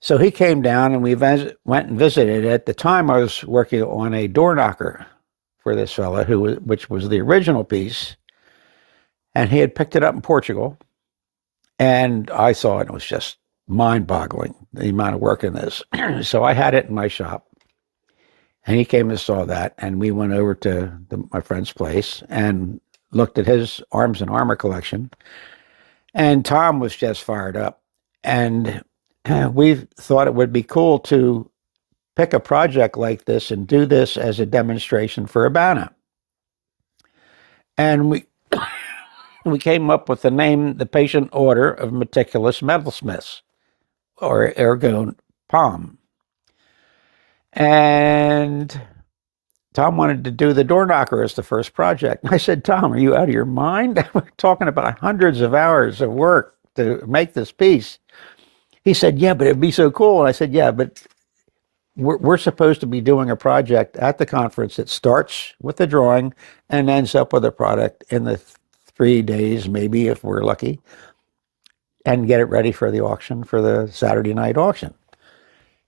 So he came down and we went and visited. At the time, I was working on a door knocker for this fella, which was the original piece, and he had picked it up in Portugal. And I saw it, and it was just mind-boggling, the amount of work in this. So I had it in my shop, and he came and saw that, and we went over to my friend's place and looked at his arms and armor collection. And Tom was just fired up. And we thought it would be cool to pick a project like this and do this as a demonstration for Abana. And we came up with the name, the Patient Order of Meticulous Metalsmiths, or ergo POM. And Tom wanted to do the door knocker as the first project. I said, Tom, are you out of your mind? We're talking about hundreds of hours of work to make this piece. He said, yeah, but it'd be so cool. And I said, yeah, but we're supposed to be doing a project at the conference that starts with the drawing and ends up with a product in the 3 days, maybe if we're lucky, and get it ready for the auction, for the Saturday night auction.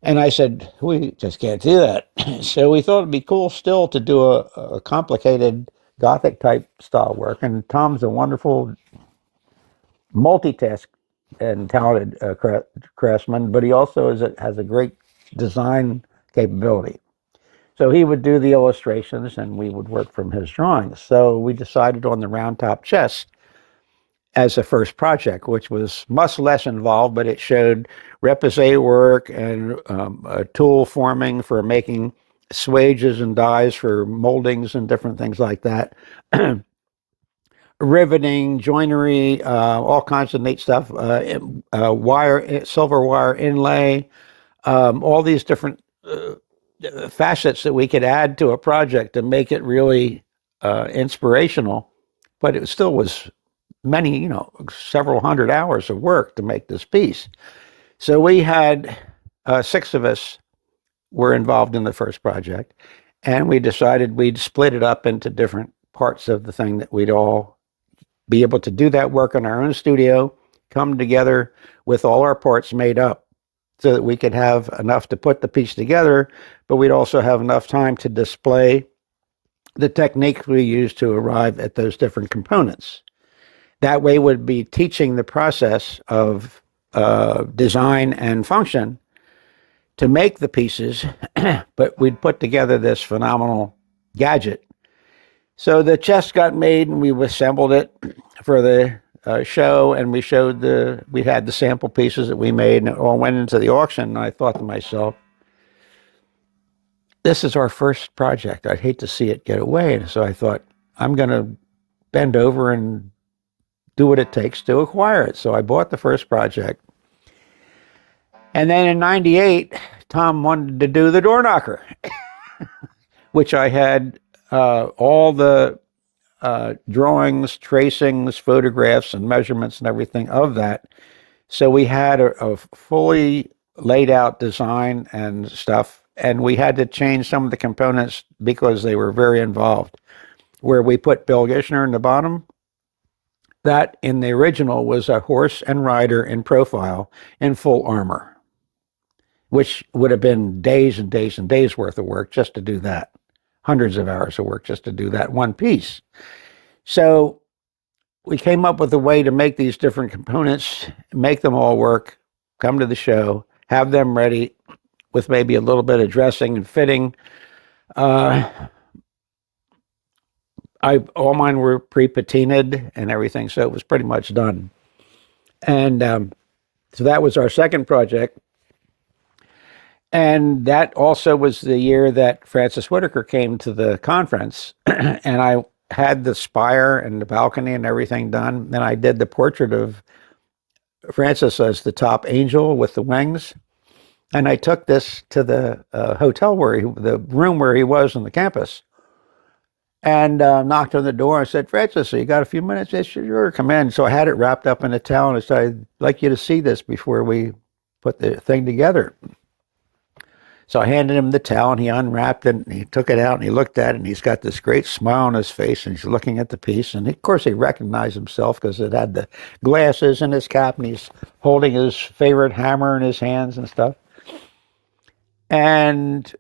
And I said, we just can't do that. So we thought it'd be cool still to do a complicated Gothic type style work. And Tom's a wonderful multitask and talented craftsman, but he also has a great design capability. So he would do the illustrations and we would work from his drawings. So we decided on the round top chest as a first project, which was much less involved, but it showed repoussé work and tool forming for making swages and dies for moldings and different things like that. Riveting, joinery, all kinds of neat stuff, wire, silver wire inlay, all these different facets that we could add to a project to make it really inspirational, but it still was many, several hundred hours of work to make this piece. So we had 6 of us were involved in the first project, and we decided we'd split it up into different parts of the thing that we'd all be able to do that work in our own studio, come together with all our parts made up so that we could have enough to put the piece together, but we'd also have enough time to display the techniques we use to arrive at those different components. That way would be teaching the process of design and function to make the pieces, but we'd put together this phenomenal gadget. So the chest got made and we assembled it for the show, and we had the sample pieces that we made, and it all went into the auction. And I thought to myself, this is our first project. I'd hate to see it get away. And so I thought, I'm going to bend over and do what it takes to acquire it. So I bought the first project. And then in '98, Tom wanted to do the door knocker, which I had all the drawings, tracings, photographs, and measurements and everything of that. So we had a fully laid out design and stuff, and we had to change some of the components because they were very involved. Where we put Bill Gishner in the bottom, that in the original was a horse and rider in profile in full armor, which would have been days and days and days worth of work just to do that. Hundreds of hours of work just to do that one piece. So we came up with a way to make these different components, make them all work, come to the show, have them ready with maybe a little bit of dressing and fitting. All mine were pre-patinaed and everything, so it was pretty much done. And so that was our second project. And that also was the year that Francis Whitaker came to the conference, and I had the spire and the balcony and everything done. Then I did the portrait of Francis as the top angel with the wings. And I took this to the hotel the room where he was on the campus, and knocked on the door and said, Francis, you got a few minutes? Yes, sure, come in. So I had it wrapped up in a towel, and I said, I'd like you to see this before we put the thing together. So I handed him the towel, and he unwrapped it, and he took it out, and he looked at it, and he's got this great smile on his face, and he's looking at the piece. And of course, he recognized himself because it had the glasses and his cap, and he's holding his favorite hammer in his hands and stuff. And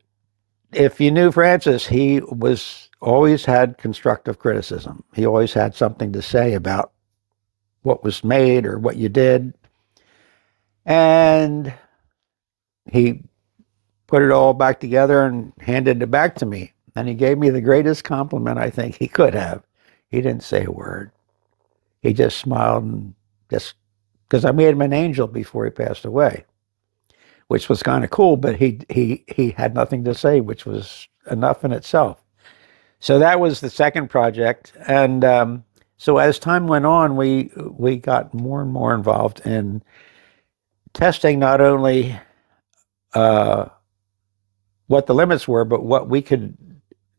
if you knew Francis, he was always had constructive criticism. He always had something to say about what was made or what you did. And he put it all back together and handed it back to me. And he gave me the greatest compliment I think he could have. He didn't say a word. He just smiled and just, because I made him an angel before he passed away, which was kind of cool, but he had nothing to say, which was enough in itself. So that was the second project. And so as time went on, we got more and more involved in testing not only what the limits were, but what we could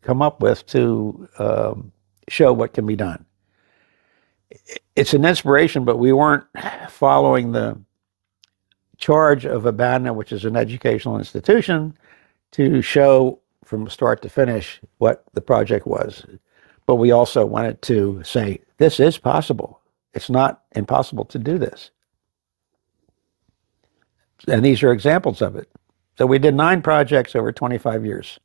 come up with to show what can be done. It's an inspiration, but we weren't following the charge of Abana, which is an educational institution, to show from start to finish what the project was. But we also wanted to say, this is possible. It's not impossible to do this. And these are examples of it. So we did 9 projects over 25 years.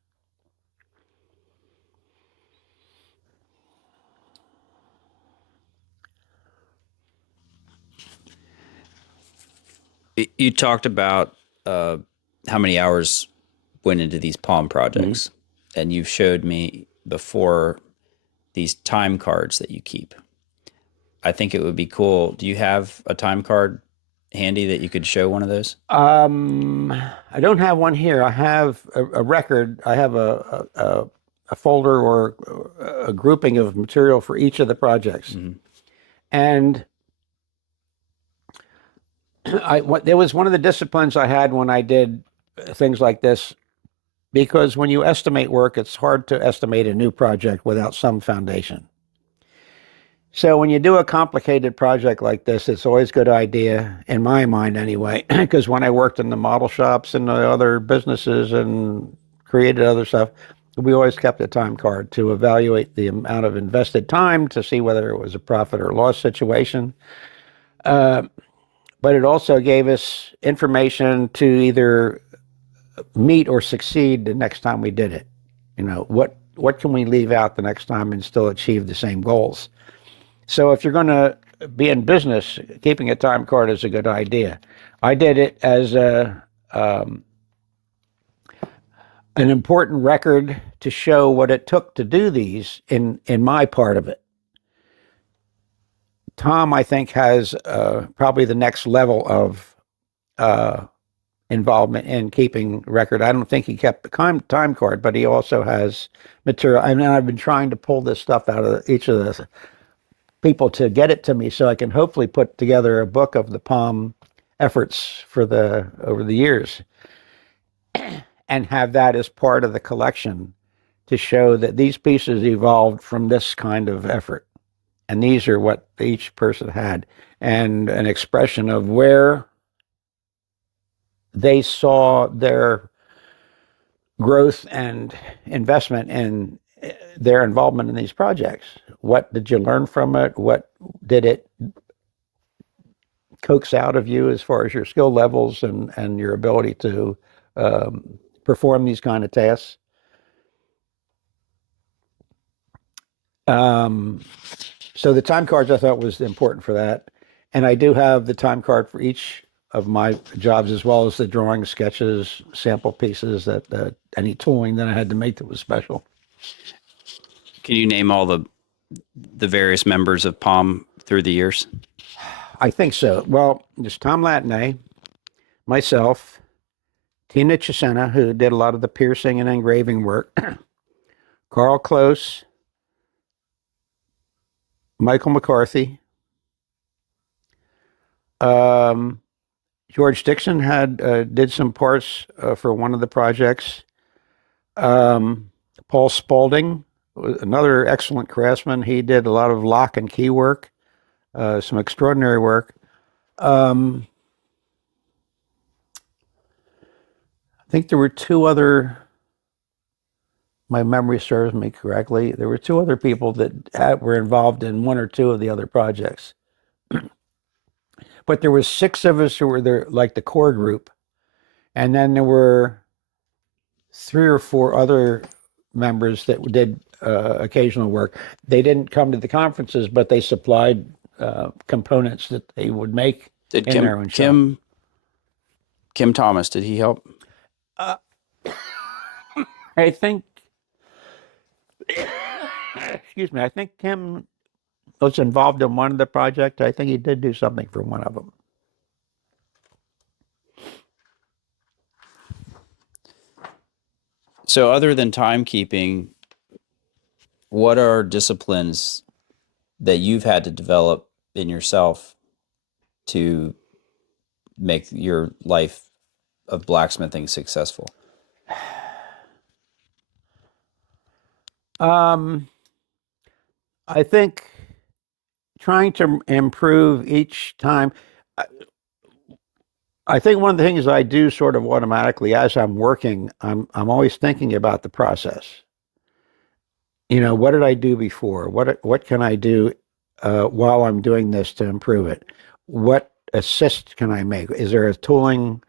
You talked about how many hours went into these palm projects, and you've showed me before these time cards that you keep. I think it would be cool. Do you have a time card handy that you could show one of those? I don't have one here. I have a record. I have a folder or a grouping of material for each of the projects. And there was one of the disciplines I had when I did things like this, because when you estimate work, it's hard to estimate a new project without some foundation. So when you do a complicated project like this, it's always a good idea, in my mind anyway, because when I worked in the model shops and the other businesses and created other stuff, we always kept a time card to evaluate the amount of invested time to see whether it was a profit or loss situation. But it also gave us information to either meet or succeed the next time we did it. You know, what can we leave out the next time and still achieve the same goals? So if you're going to be in business, keeping a time card is a good idea. I did it as an important record to show what it took to do these in my part of it. Tom, I think, has probably the next level of involvement in keeping record. I don't think he kept the time card, but he also has material. I mean, I've been trying to pull this stuff out of each of the people to get it to me so I can hopefully put together a book of the palm efforts for over the years and have that as part of the collection to show that these pieces evolved from this kind of effort. And these are what each person had, and an expression of where they saw their growth and investment in their involvement in these projects. What did you learn from it? What did it coax out of you as far as your skill levels and your ability to perform these kind of tasks? So the time cards I thought was important for that. And I do have the time card for each of my jobs, as well as the drawings, sketches, sample pieces, that any tooling that I had to make that was special. Can you name all the various members of Palm through the years? I think so. Well, there's Tom Latney, myself, Tina Chisena, who did a lot of the piercing and engraving work, Carl Close, Michael McCarthy, George Dixon did some parts for one of the projects. Paul Spaulding, another excellent craftsman. He did a lot of lock and key work, some extraordinary work. I think there were 2 other, my memory serves me correctly, there were 2 other people that were involved in 1 or 2 of the other projects. But there were 6 of us who were there, like the core group. And then there were 3 or 4 other members that did occasional work. They didn't come to the conferences, but they supplied components that they would make Did in their own shop. Kim Thomas, did he help? I think, excuse me, I think Kim was involved in one of the projects. I think he did do something for one of them. So other than timekeeping, what are disciplines that you've had to develop in yourself to make your life of blacksmithing successful? I think trying to improve each time. I think one of the things I do sort of automatically as I'm working, I'm always thinking about the process. You know, what did I do before? What can I do while I'm doing this to improve it? What assist can I make? Is there a tooling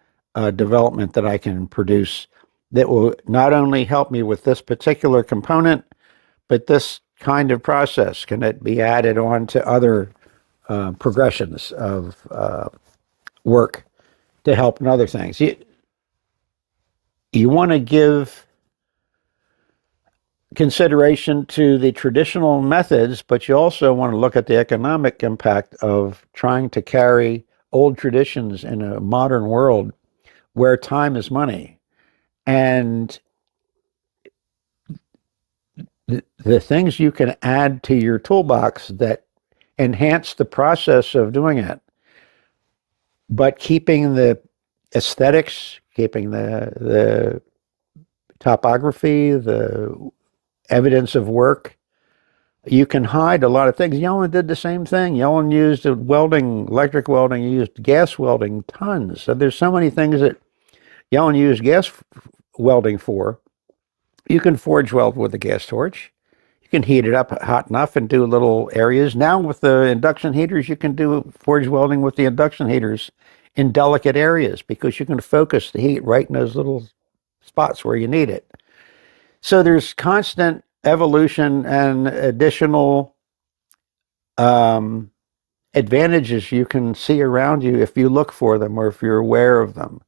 development that I can produce that will not only help me with this particular component, but this kind of process? Can it be added on to other progressions of work to help in other things? You want to give consideration to the traditional methods, but you also want to look at the economic impact of trying to carry old traditions in a modern world where time is money. And the things you can add to your toolbox that enhance the process of doing it, but keeping the aesthetics, keeping the topography, the evidence of work. You can hide a lot of things. Yellen did the same thing. Yellen used welding, electric welding, used gas welding, tons. So there's so many things that Yellen used gas welding for. You can forge weld with a gas torch. You can heat it up hot enough and do little areas. Now with the induction heaters, you can do forge welding with the induction heaters in delicate areas because you can focus the heat right in those little spots where you need it. So there's constant evolution and additional advantages you can see around you if you look for them or if you're aware of them.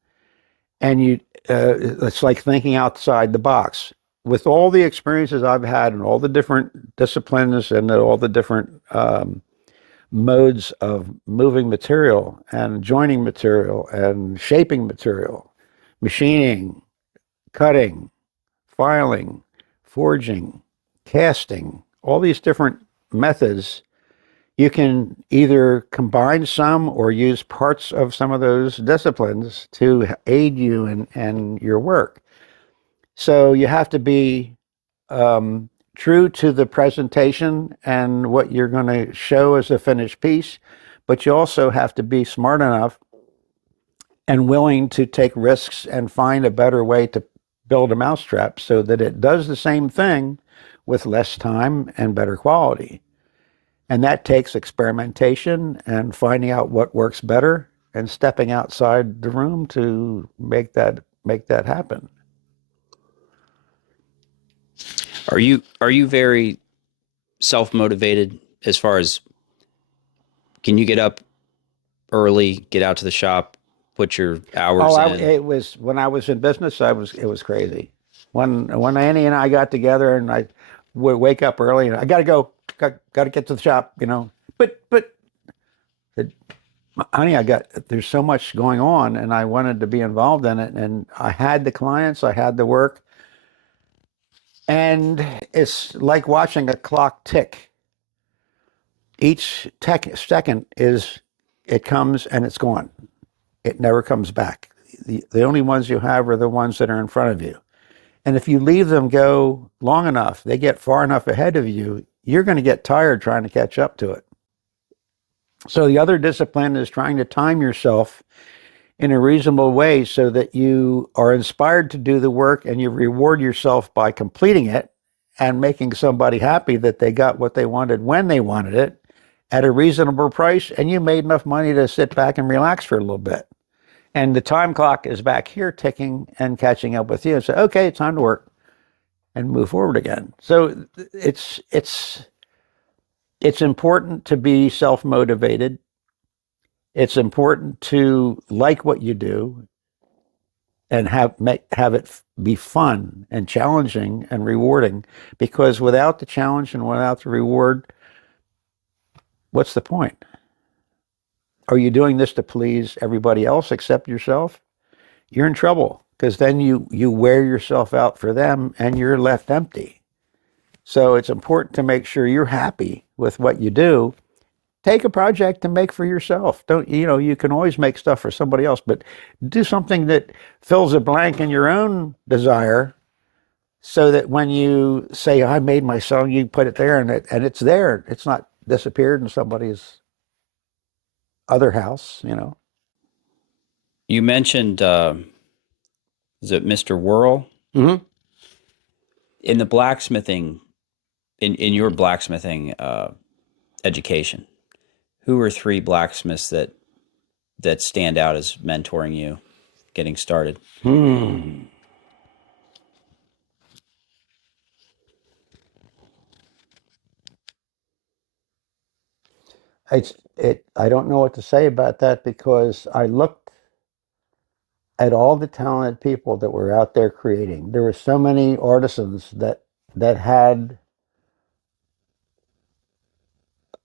And it's like thinking outside the box. With all the experiences I've had and all the different disciplines and all the different modes of moving material and joining material and shaping material, machining, cutting, filing, forging, casting, all these different methods, you can either combine some or use parts of some of those disciplines to aid you in your work. So you have to be true to the presentation and what you're going to show as a finished piece, but you also have to be smart enough and willing to take risks and find a better way to build a mousetrap so that it does the same thing with less time and better quality. And that takes experimentation and finding out what works better and stepping outside the room to make that happen. Are you very self-motivated as far as, can you get up early, get out to the shop, put your hours in? It was when I was in business. It was crazy. When Annie and I got together, and I would wake up early, and I got to go, got to get to the shop, you know. But honey, there's so much going on, and I wanted to be involved in it, and I had the clients, I had the work, and it's like watching a clock tick. Each second it comes and it's gone. It never comes back. The only ones you have are the ones that are in front of you. And if you leave them go long enough, they get far enough ahead of you, you're going to get tired trying to catch up to it. So the other discipline is trying to time yourself in a reasonable way so that you are inspired to do the work and you reward yourself by completing it and making somebody happy that they got what they wanted when they wanted it at a reasonable price, and you made enough money to sit back and relax for a little bit. And the time clock is back here ticking and catching up with you and say, okay, it's time to work and move forward again. So it's important to be self-motivated. It's important to like what you do and have it be fun and challenging and rewarding, because without the challenge and without the reward, what's the point? Are you doing this to please everybody else except yourself? You're in trouble, because then you wear yourself out for them and you're left empty. So it's important to make sure you're happy with what you do. Take a project to make for yourself. Don't, you can always make stuff for somebody else, but do something that fills a blank in your own desire, so that when you say, I made my song, you put it there and it's there. It's not disappeared in somebody's other house. You mentioned, is it Mr. Whirl? Mm-hmm. In the blacksmithing, in your blacksmithing education, who are three blacksmiths that stand out as mentoring you getting started? I don't know what to say about that, because I looked at all the talented people that were out there creating. There were so many artisans that had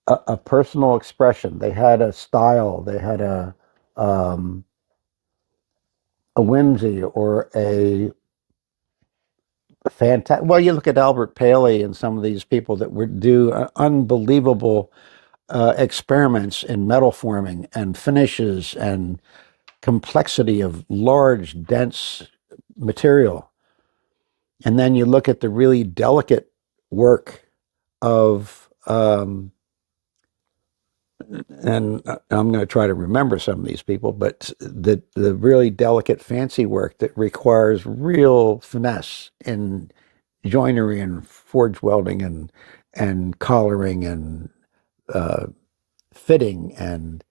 a personal expression. They had a style. They had a whimsy or a fantastic. Well, you look at Albert Paley and some of these people that would do unbelievable experiments in metal forming and finishes and complexity of large, dense material. And then you look at the really delicate work of, and I'm going to try to remember some of these people, but the really delicate, fancy work that requires real finesse in joinery and forge welding and collaring and fitting and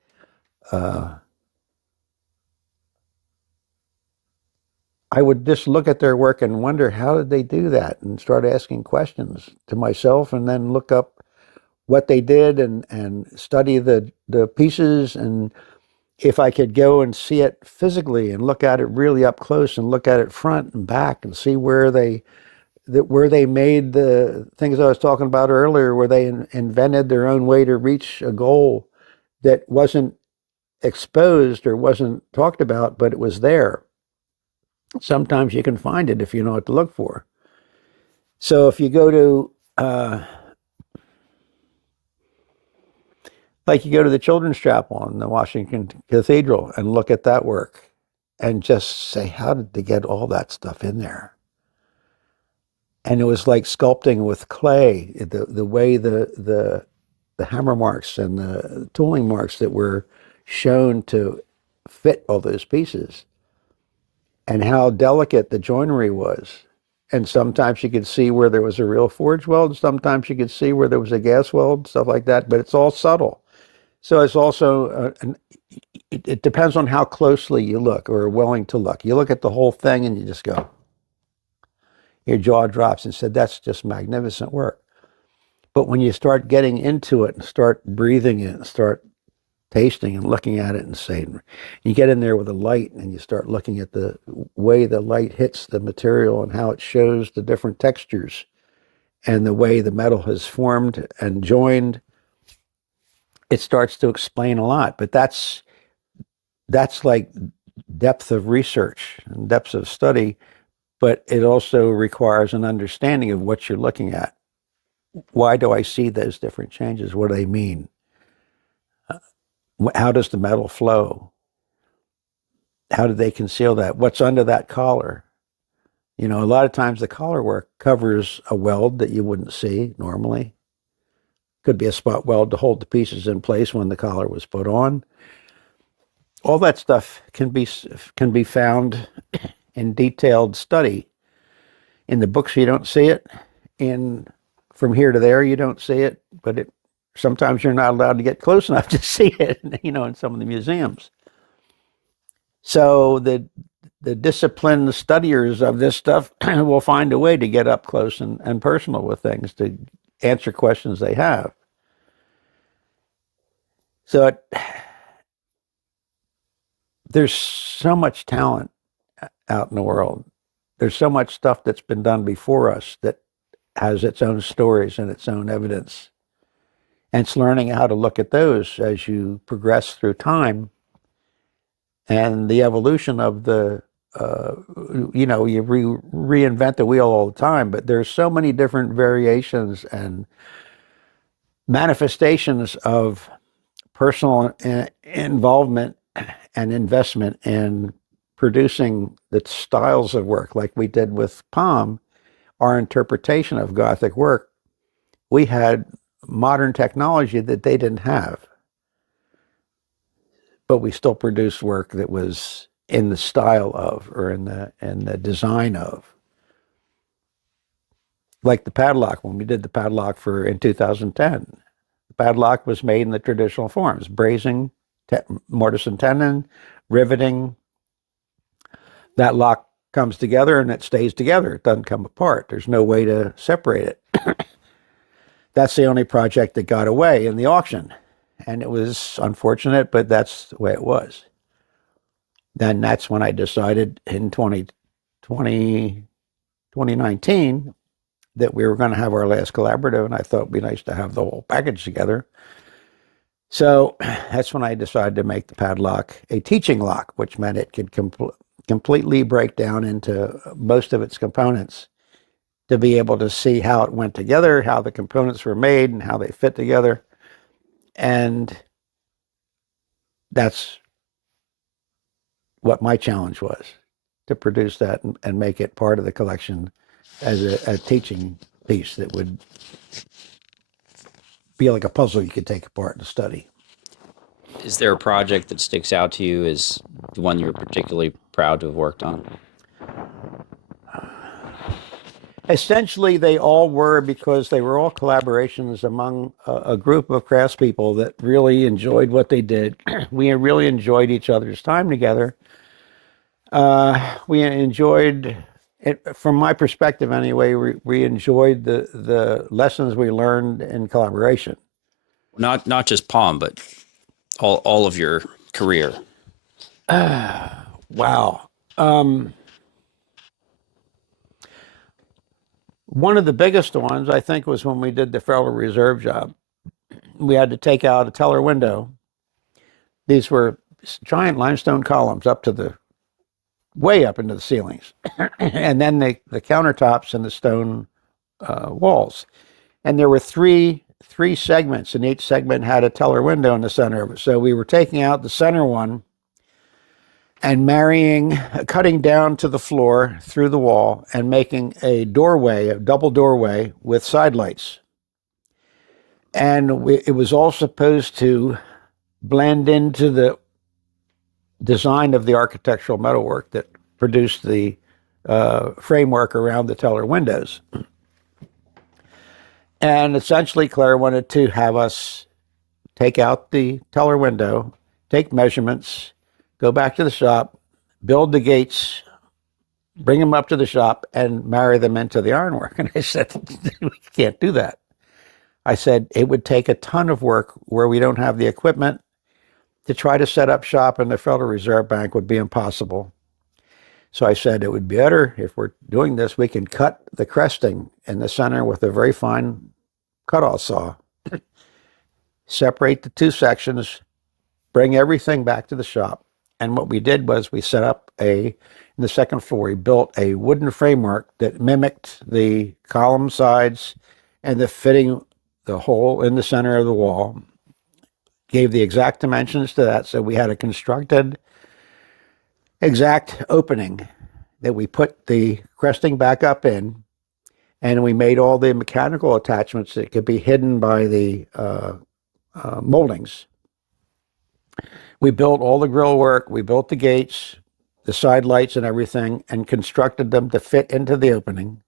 I would just look at their work and wonder, how did they do that? And start asking questions to myself, and then look up what they did and study the pieces. And if I could go and see it physically and look at it really up close and look at it front and back and see where they made the things I was talking about earlier, where they invented their own way to reach a goal that wasn't exposed or wasn't talked about, but it was there. Sometimes you can find it if you know what to look for. So if you go to, like you go to the Children's Chapel in the Washington Cathedral and look at that work and just say, how did they get all that stuff in there? And it was like sculpting with clay, the way the hammer marks and the tooling marks that were shown to fit all those pieces, and how delicate the joinery was. And sometimes you could see where there was a real forge weld, sometimes you could see where there was a gas weld, stuff like that, but it's all subtle. So it's also, it depends on how closely you look or are willing to look. You look at the whole thing and you just go, your jaw drops and said, that's just magnificent work. But when you start getting into it and start breathing it and start tasting and looking at it and saying, you get in there with a light and you start looking at the way the light hits the material and how it shows the different textures and the way the metal has formed and joined, it starts to explain a lot. But that's like depth of research and depth of study, but it also requires an understanding of what you're looking at. Why do I see those different changes? What do they mean? How does the metal flow? How do they conceal that? What's under that collar? A lot of times the collar work covers a weld that you wouldn't see normally. Could be a spot weld to hold the pieces in place when the collar was put on. All that stuff can be found in detailed study. In the books, you don't see it. From here to there, you don't see it. But sometimes you're not allowed to get close enough to see it, in some of the museums. So the disciplined studiers of this stuff will find a way to get up close and personal with things, to answer questions they have. So there's so much talent out in the world. There's so much stuff that's been done before us that has its own stories and its own evidence. And it's learning how to look at those as you progress through time and the evolution of the, you know, you reinvent the wheel all the time, but there's so many different variations and manifestations of personal involvement and investment in producing the styles of work, like we did with Palm, our interpretation of Gothic work. We had modern technology that they didn't have, but we still produced work that was in the style of, or in the design of. Like the padlock, when we did the padlock in 2010, the padlock was made in the traditional forms: brazing, mortise and tenon, riveting. That lock comes together and it stays together. It doesn't come apart. There's no way to separate it. That's the only project that got away in the auction. And it was unfortunate, but that's the way it was. Then that's when I decided in 2019 that we were going to have our last collaborative, and I thought it'd be nice to have the whole package together. So that's when I decided to make the padlock a teaching lock, which meant it could completely break down into most of its components to be able to see how it went together, how the components were made, and how they fit together. And that's what my challenge was, to produce that and make it part of the collection as a teaching piece that would be like a puzzle you could take apart and study. Is there a project that sticks out to you as the one you're particularly proud to have worked on? Essentially, they all were, because they were all collaborations among a group of craftspeople that really enjoyed what they did. We really enjoyed each other's time together. We enjoyed it, from my perspective anyway, we enjoyed the lessons we learned in collaboration. Not just Palm, but all of your career. Wow. One of the biggest ones, I think, was when we did the Federal Reserve job. We had to take out a teller window. These were giant limestone columns way up into the ceilings. And then the countertops and the stone walls. And there were three segments, and each segment had a teller window in the center of it. So we were taking out the center one and cutting down to the floor through the wall and making a double doorway with side lights. And it was all supposed to blend into the design of the architectural metalwork that produced the framework around the teller windows. And essentially, Claire wanted to have us take out the teller window, take measurements, go back to the shop, build the gates, bring them up to the shop, and marry them into the ironwork. And I said, we can't do that. I said, it would take a ton of work where we don't have the equipment. To try to set up shop in the Federal Reserve Bank would be impossible. So I said, it would be better if we're doing this, we can cut the cresting in the center with a very fine cutoff saw, separate the two sections, bring everything back to the shop. And what we did was we set up in the second floor, we built a wooden framework that mimicked the column sides and the hole in the center of the wall, gave the exact dimensions to that. So we had a constructed exact opening that we put the cresting back up in, and we made all the mechanical attachments that could be hidden by the moldings. We built all the grill work, we built the gates, the side lights and everything, and constructed them to fit into the opening.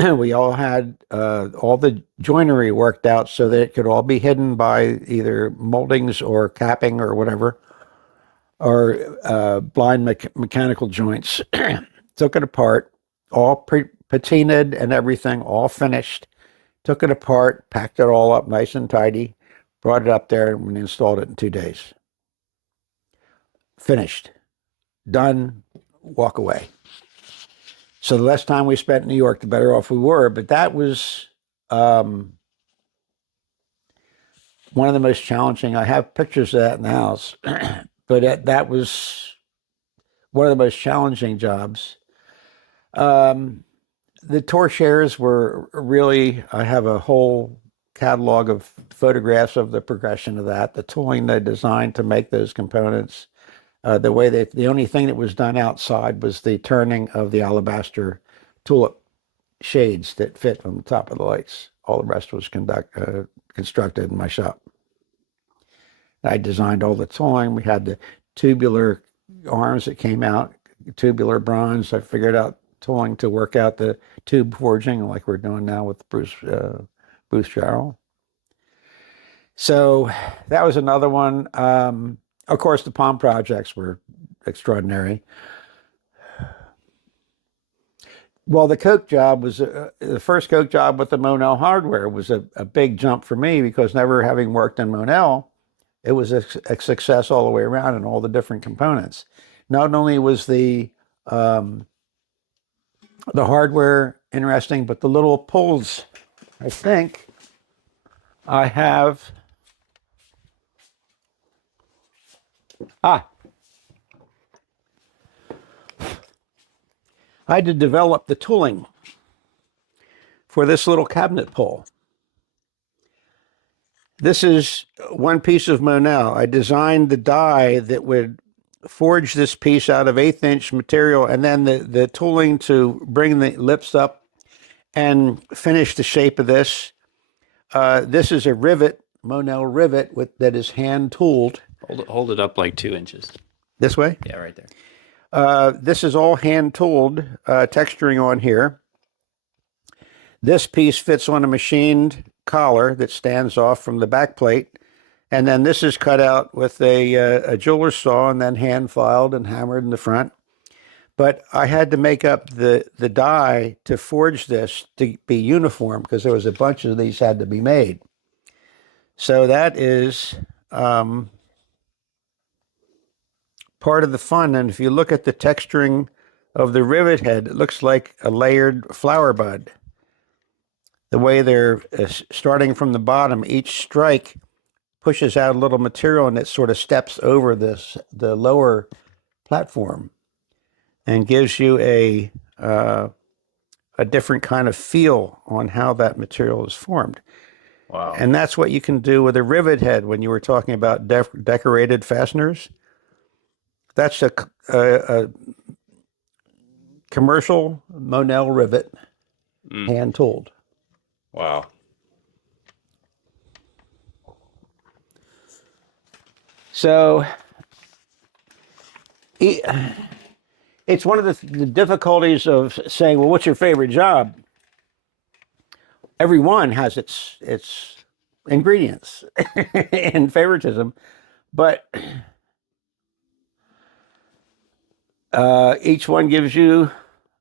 We all had all the joinery worked out so that it could all be hidden by either moldings or capping or whatever. or blind mechanical joints. Took it apart, all patinaed and everything, all finished. Took it apart, packed it all up nice and tidy, brought it up there, and we installed it in 2 days. Finished, done, walk away. So the less time we spent in New York, the better off we were. But that was one of the most challenging. I have pictures of that in the house, but that was one of the most challenging jobs. The torchairs were really, I have a whole catalog of photographs of the progression of that, the tooling they designed to make those components. The way that the only thing that was done outside was the turning of the alabaster tulip shades that fit on the top of the lights. All the rest was constructed in my shop. I designed all the tooling. We had the tubular arms that came out, tubular bronze. I figured out tooling to work out the tube forging like we're doing now with Bruce Jarrell. So that was another one. Of course, the palm projects were extraordinary. Well, the Coke job was, the first Coke job with the Monel hardware was a big jump for me because never having worked in Monel, it was a success all the way around in all the different components. Not only was the hardware interesting, but the little pulls, I think I have, I had to develop the tooling for this little cabinet pull. This is one piece of Monel. I designed the die that would forge this piece out of 1/8" material, and then the tooling to bring the lips up and finish the shape of this. This is a rivet, Monel rivet, that is hand tooled. Hold it up like 2 inches. This way? Yeah, right there. This is all hand tooled, texturing on here. This piece fits on a machined collar that stands off from the back plate. And then this is cut out with a jeweler's saw and then hand filed and hammered in the front. But I had to make up the die to forge this to be uniform because there was a bunch of these had to be made. So that is part of the fun. And if you look at the texturing of the rivet head, it looks like a layered flower bud. The way they're starting from the bottom, each strike pushes out a little material and it sort of steps over the lower platform and gives you a different kind of feel on how that material is formed. Wow. And that's what you can do with a rivet head when you were talking about decorated fasteners. That's a commercial Monel rivet, hand tooled. Wow. So it's one of the difficulties of saying, well, what's your favorite job? Every one has its ingredients and favoritism, but each one gives you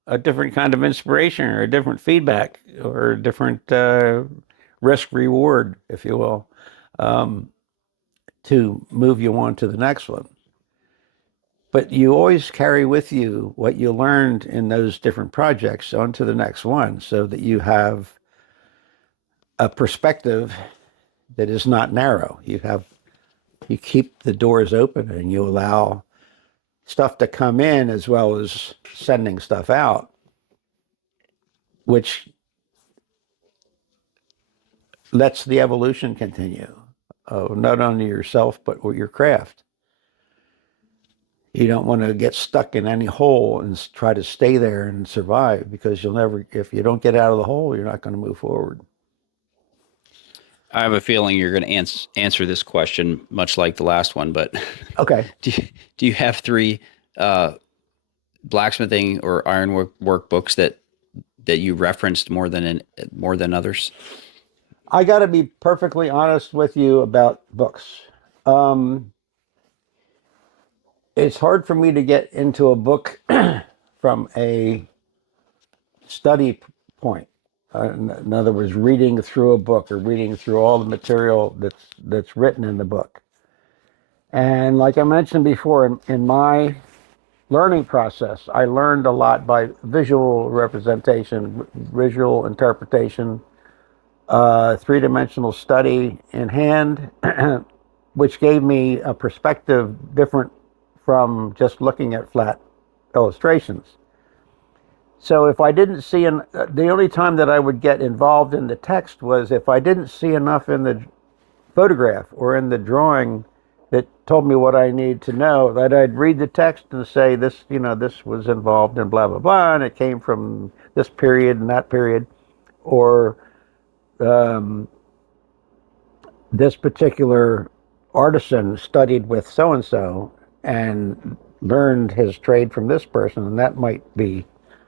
a different kind of inspiration or a different feedback or a different risk reward, if you will, to move you on to the next one. But you always carry with you what you learned in those different projects onto the next one so that you have a perspective that is not narrow. You keep the doors open and you allow stuff to come in as well as sending stuff out, which lets the evolution continue of not only yourself, but with your craft. You don't want to get stuck in any hole and try to stay there and survive because you'll never, if you don't get out of the hole, you're not going to move forward. I have a feeling you're going to answer this question much like the last one, but okay. Do you have 3 blacksmithing or ironwork books that you referenced more than others? I got to be perfectly honest with you about books. it's hard for me to get into a book from a study point. In other words, reading through a book or reading through all the material that's written in the book. And like I mentioned before, in my learning process, I learned a lot by visual representation, visual interpretation, three-dimensional study in hand, which gave me a perspective different from just looking at flat illustrations. So if I didn't see, the only time that I would get involved in the text was if I didn't see enough in the photograph or in the drawing that told me what I need to know, that I'd read the text and say, this, this was involved in blah, blah, blah, and it came from this period and that period, or this particular artisan studied with so-and-so and learned his trade from this person, and that might be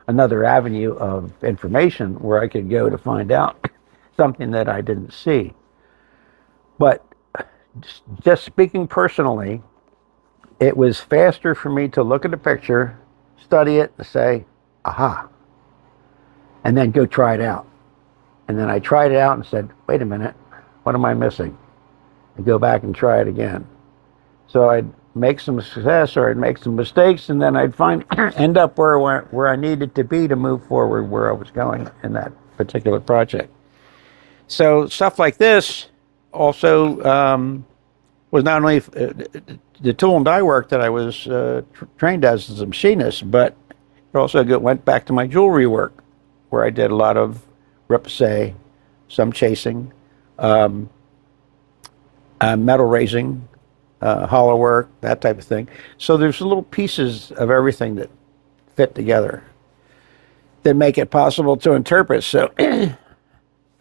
another avenue of information where I could go to find out something that I didn't see. But just speaking personally, it was faster for me to look at a picture, study it, and say, aha, and then go try it out. And then I tried it out and said, wait a minute, what am I missing? And go back and try it again. So I'd make some success or I'd make some mistakes, and then I'd end up where I needed to be to move forward where I was going in that particular project. So stuff like this also was not only the tool and die work that I was trained as a machinist, but it also went back to my jewelry work, where I did a lot of repoussé, some chasing, metal raising, hollow work, that type of thing. So there's little pieces of everything that fit together that make it possible to interpret. So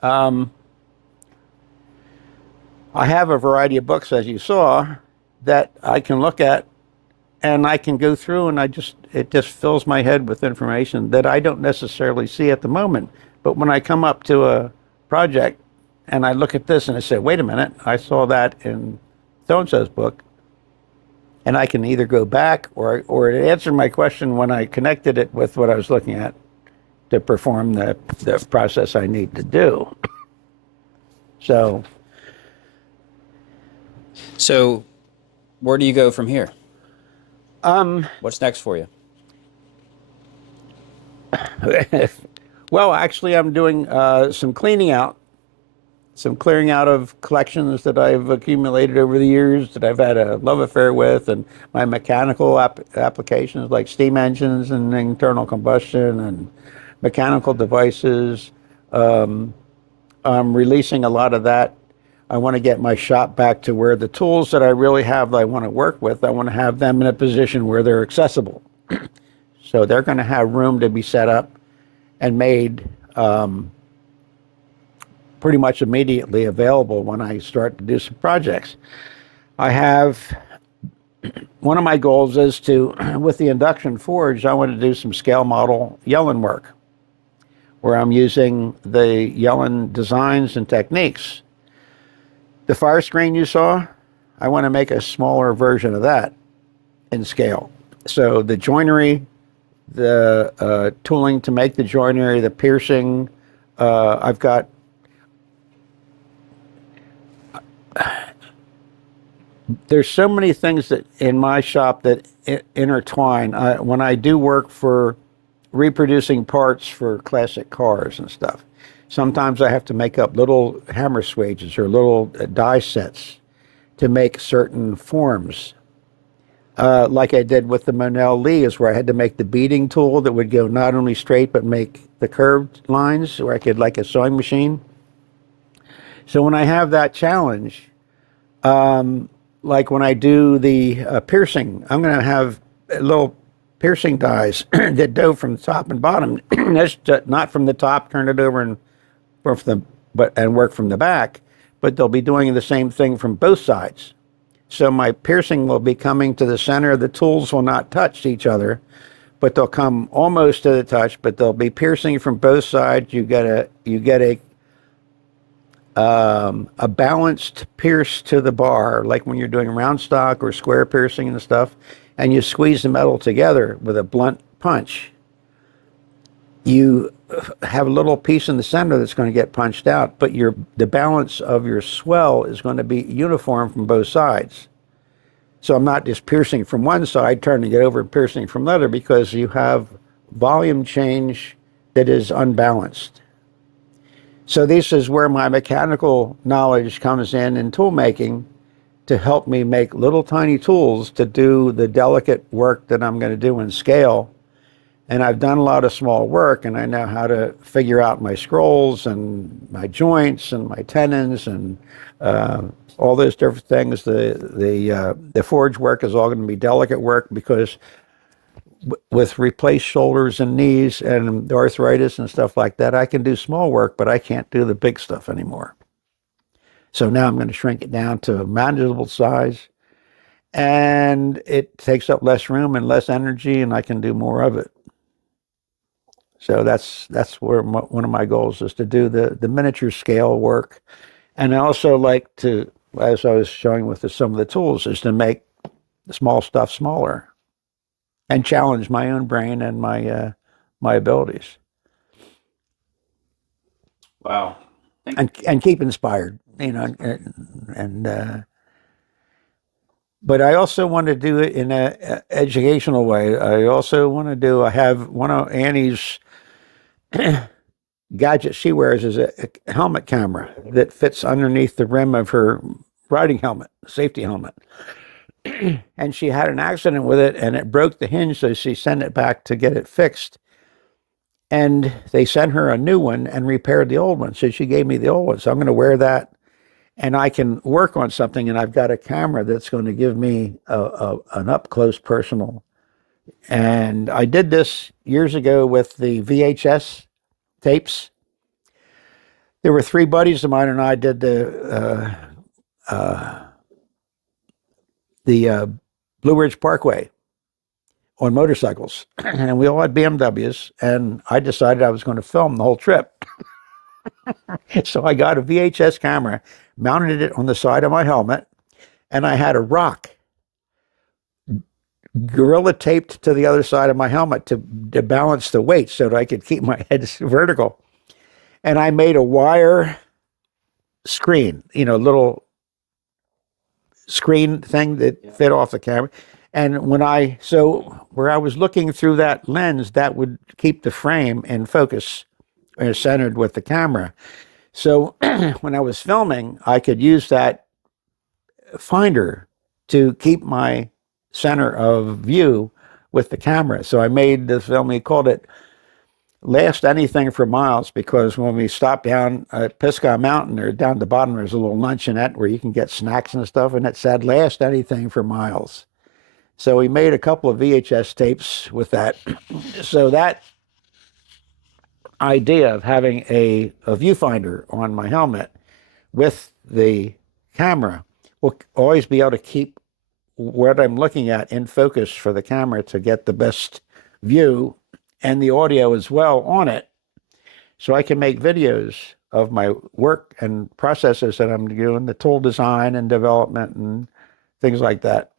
I have a variety of books, as you saw, that I can look at, and I can go through, and it just fills my head with information that I don't necessarily see at the moment. But when I come up to a project and I look at this and I say, wait a minute, I saw that in so-and-so's book, and I can either go back or it answered my question when I connected it with what I was looking at to perform the process I need to do. So where do you go from here? What's next for you? Well, actually, I'm doing some cleaning out, some clearing out of collections that I've accumulated over the years that I've had a love affair with, and my mechanical applications like steam engines and internal combustion and mechanical devices. I'm releasing a lot of that. I want to get my shop back to where the tools that I really have that I want to work with, I want to have them in a position where they're accessible. So they're going to have room to be set up and made pretty much immediately available when I start to do some projects. One of my goals is to, with the induction forge, I want to do some scale model Yellen work, where I'm using the Yellen designs and techniques. The fire screen you saw, I want to make a smaller version of that in scale. So the joinery, the tooling to make the joinery, the piercing, I've got there's so many things that in my shop that intertwine. When I do work for reproducing parts for classic cars and stuff, sometimes I have to make up little hammer swages or little die sets to make certain forms. Like I did with the Monel Lees, where I had to make the beading tool that would go not only straight but make the curved lines, where I could, like a sewing machine. So when I have that challenge, like when I do the piercing, I'm going to have little piercing dies that go from the top and bottom. That's not from the top, turn it over and work from the back, but they'll be doing the same thing from both sides. So my piercing will be coming to the center. The tools will not touch each other, but they'll come almost to the touch, but they'll be piercing from both sides. You get a a balanced pierce to the bar, like when you're doing round stock or square piercing and stuff, and you squeeze the metal together with a blunt punch, you have a little piece in the center that's going to get punched out, but the balance of your swell is going to be uniform from both sides. So I'm not just piercing from one side, turning it over and piercing from the other, because you have volume change that is unbalanced. So this is where my mechanical knowledge comes in tool making, to help me make little tiny tools to do the delicate work that I'm going to do in scale. And I've done a lot of small work, and I know how to figure out my scrolls and my joints and my tenons and all those different things. The forge work is all going to be delicate work, because with replaced shoulders and knees and arthritis and stuff like that, I can do small work, but I can't do the big stuff anymore. So now I'm going to shrink it down to a manageable size, and it takes up less room and less energy, and I can do more of it. So that's where one of my goals is, to do the miniature scale work. And I also like to, as I was showing with some of the tools, is to make the small stuff smaller and challenge my own brain and my abilities. Wow. And keep inspired, but I also want to do it in an educational way. I have one of Annie's gadget she wears is a helmet camera that fits underneath the rim of her riding helmet, safety helmet. And she had an accident with it, and it broke the hinge, so she sent it back to get it fixed. And they sent her a new one and repaired the old one. So she gave me the old one. So I'm going to wear that, and I can work on something, and I've got a camera that's going to give me an up-close personal. And I did this years ago with the VHS tapes. There were 3 buddies of mine, and I did the Blue Ridge Parkway on motorcycles, and we all had BMWs, and I decided I was going to film the whole trip. So I got a VHS camera, mounted it on the side of my helmet, and I had a rock gorilla taped to the other side of my helmet to balance the weight so that I could keep my head vertical. And I made a wire screen, little screen thing that fit off the camera. And where I was looking through that lens, that would keep the frame in focus, centered with the camera. So when I was filming, I could use that finder to keep my center of view with the camera. So I made the film, we called it Last Anything for Miles, because when we stopped down at Pisgah Mountain, or down at the bottom, there's a little luncheonette where you can get snacks and stuff, and it said Last Anything for Miles. So we made a couple of VHS tapes with that. So that idea of having a viewfinder on my helmet with the camera will always be able to keep what I'm looking at in focus for the camera to get the best view, and the audio as well on it. So I can make videos of my work and processes that I'm doing, the tool design and development and things like that,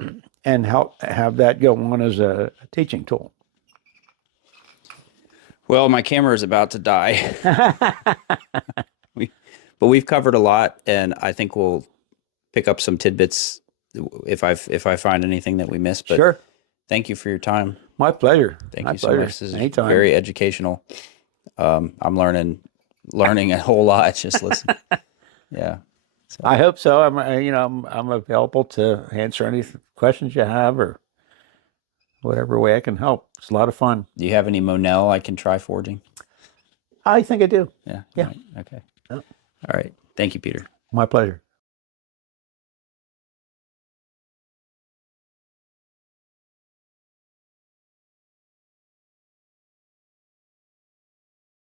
and help have that go on as a teaching tool. Well, my camera is about to die. But we've covered a lot, and I think we'll pick up some tidbits if I find anything that we missed. But sure. Thank you for your time. My pleasure. Thank you so much. This is Anytime. Very educational. I'm learning a whole lot just listening. Yeah. So. I hope so. I'm available to answer any questions you have, or whatever way I can help. It's a lot of fun. Do you have any Monel I can try forging? I think I do. Yeah. Yeah. Right. Okay. Yep. All right. Thank you, Peter. My pleasure.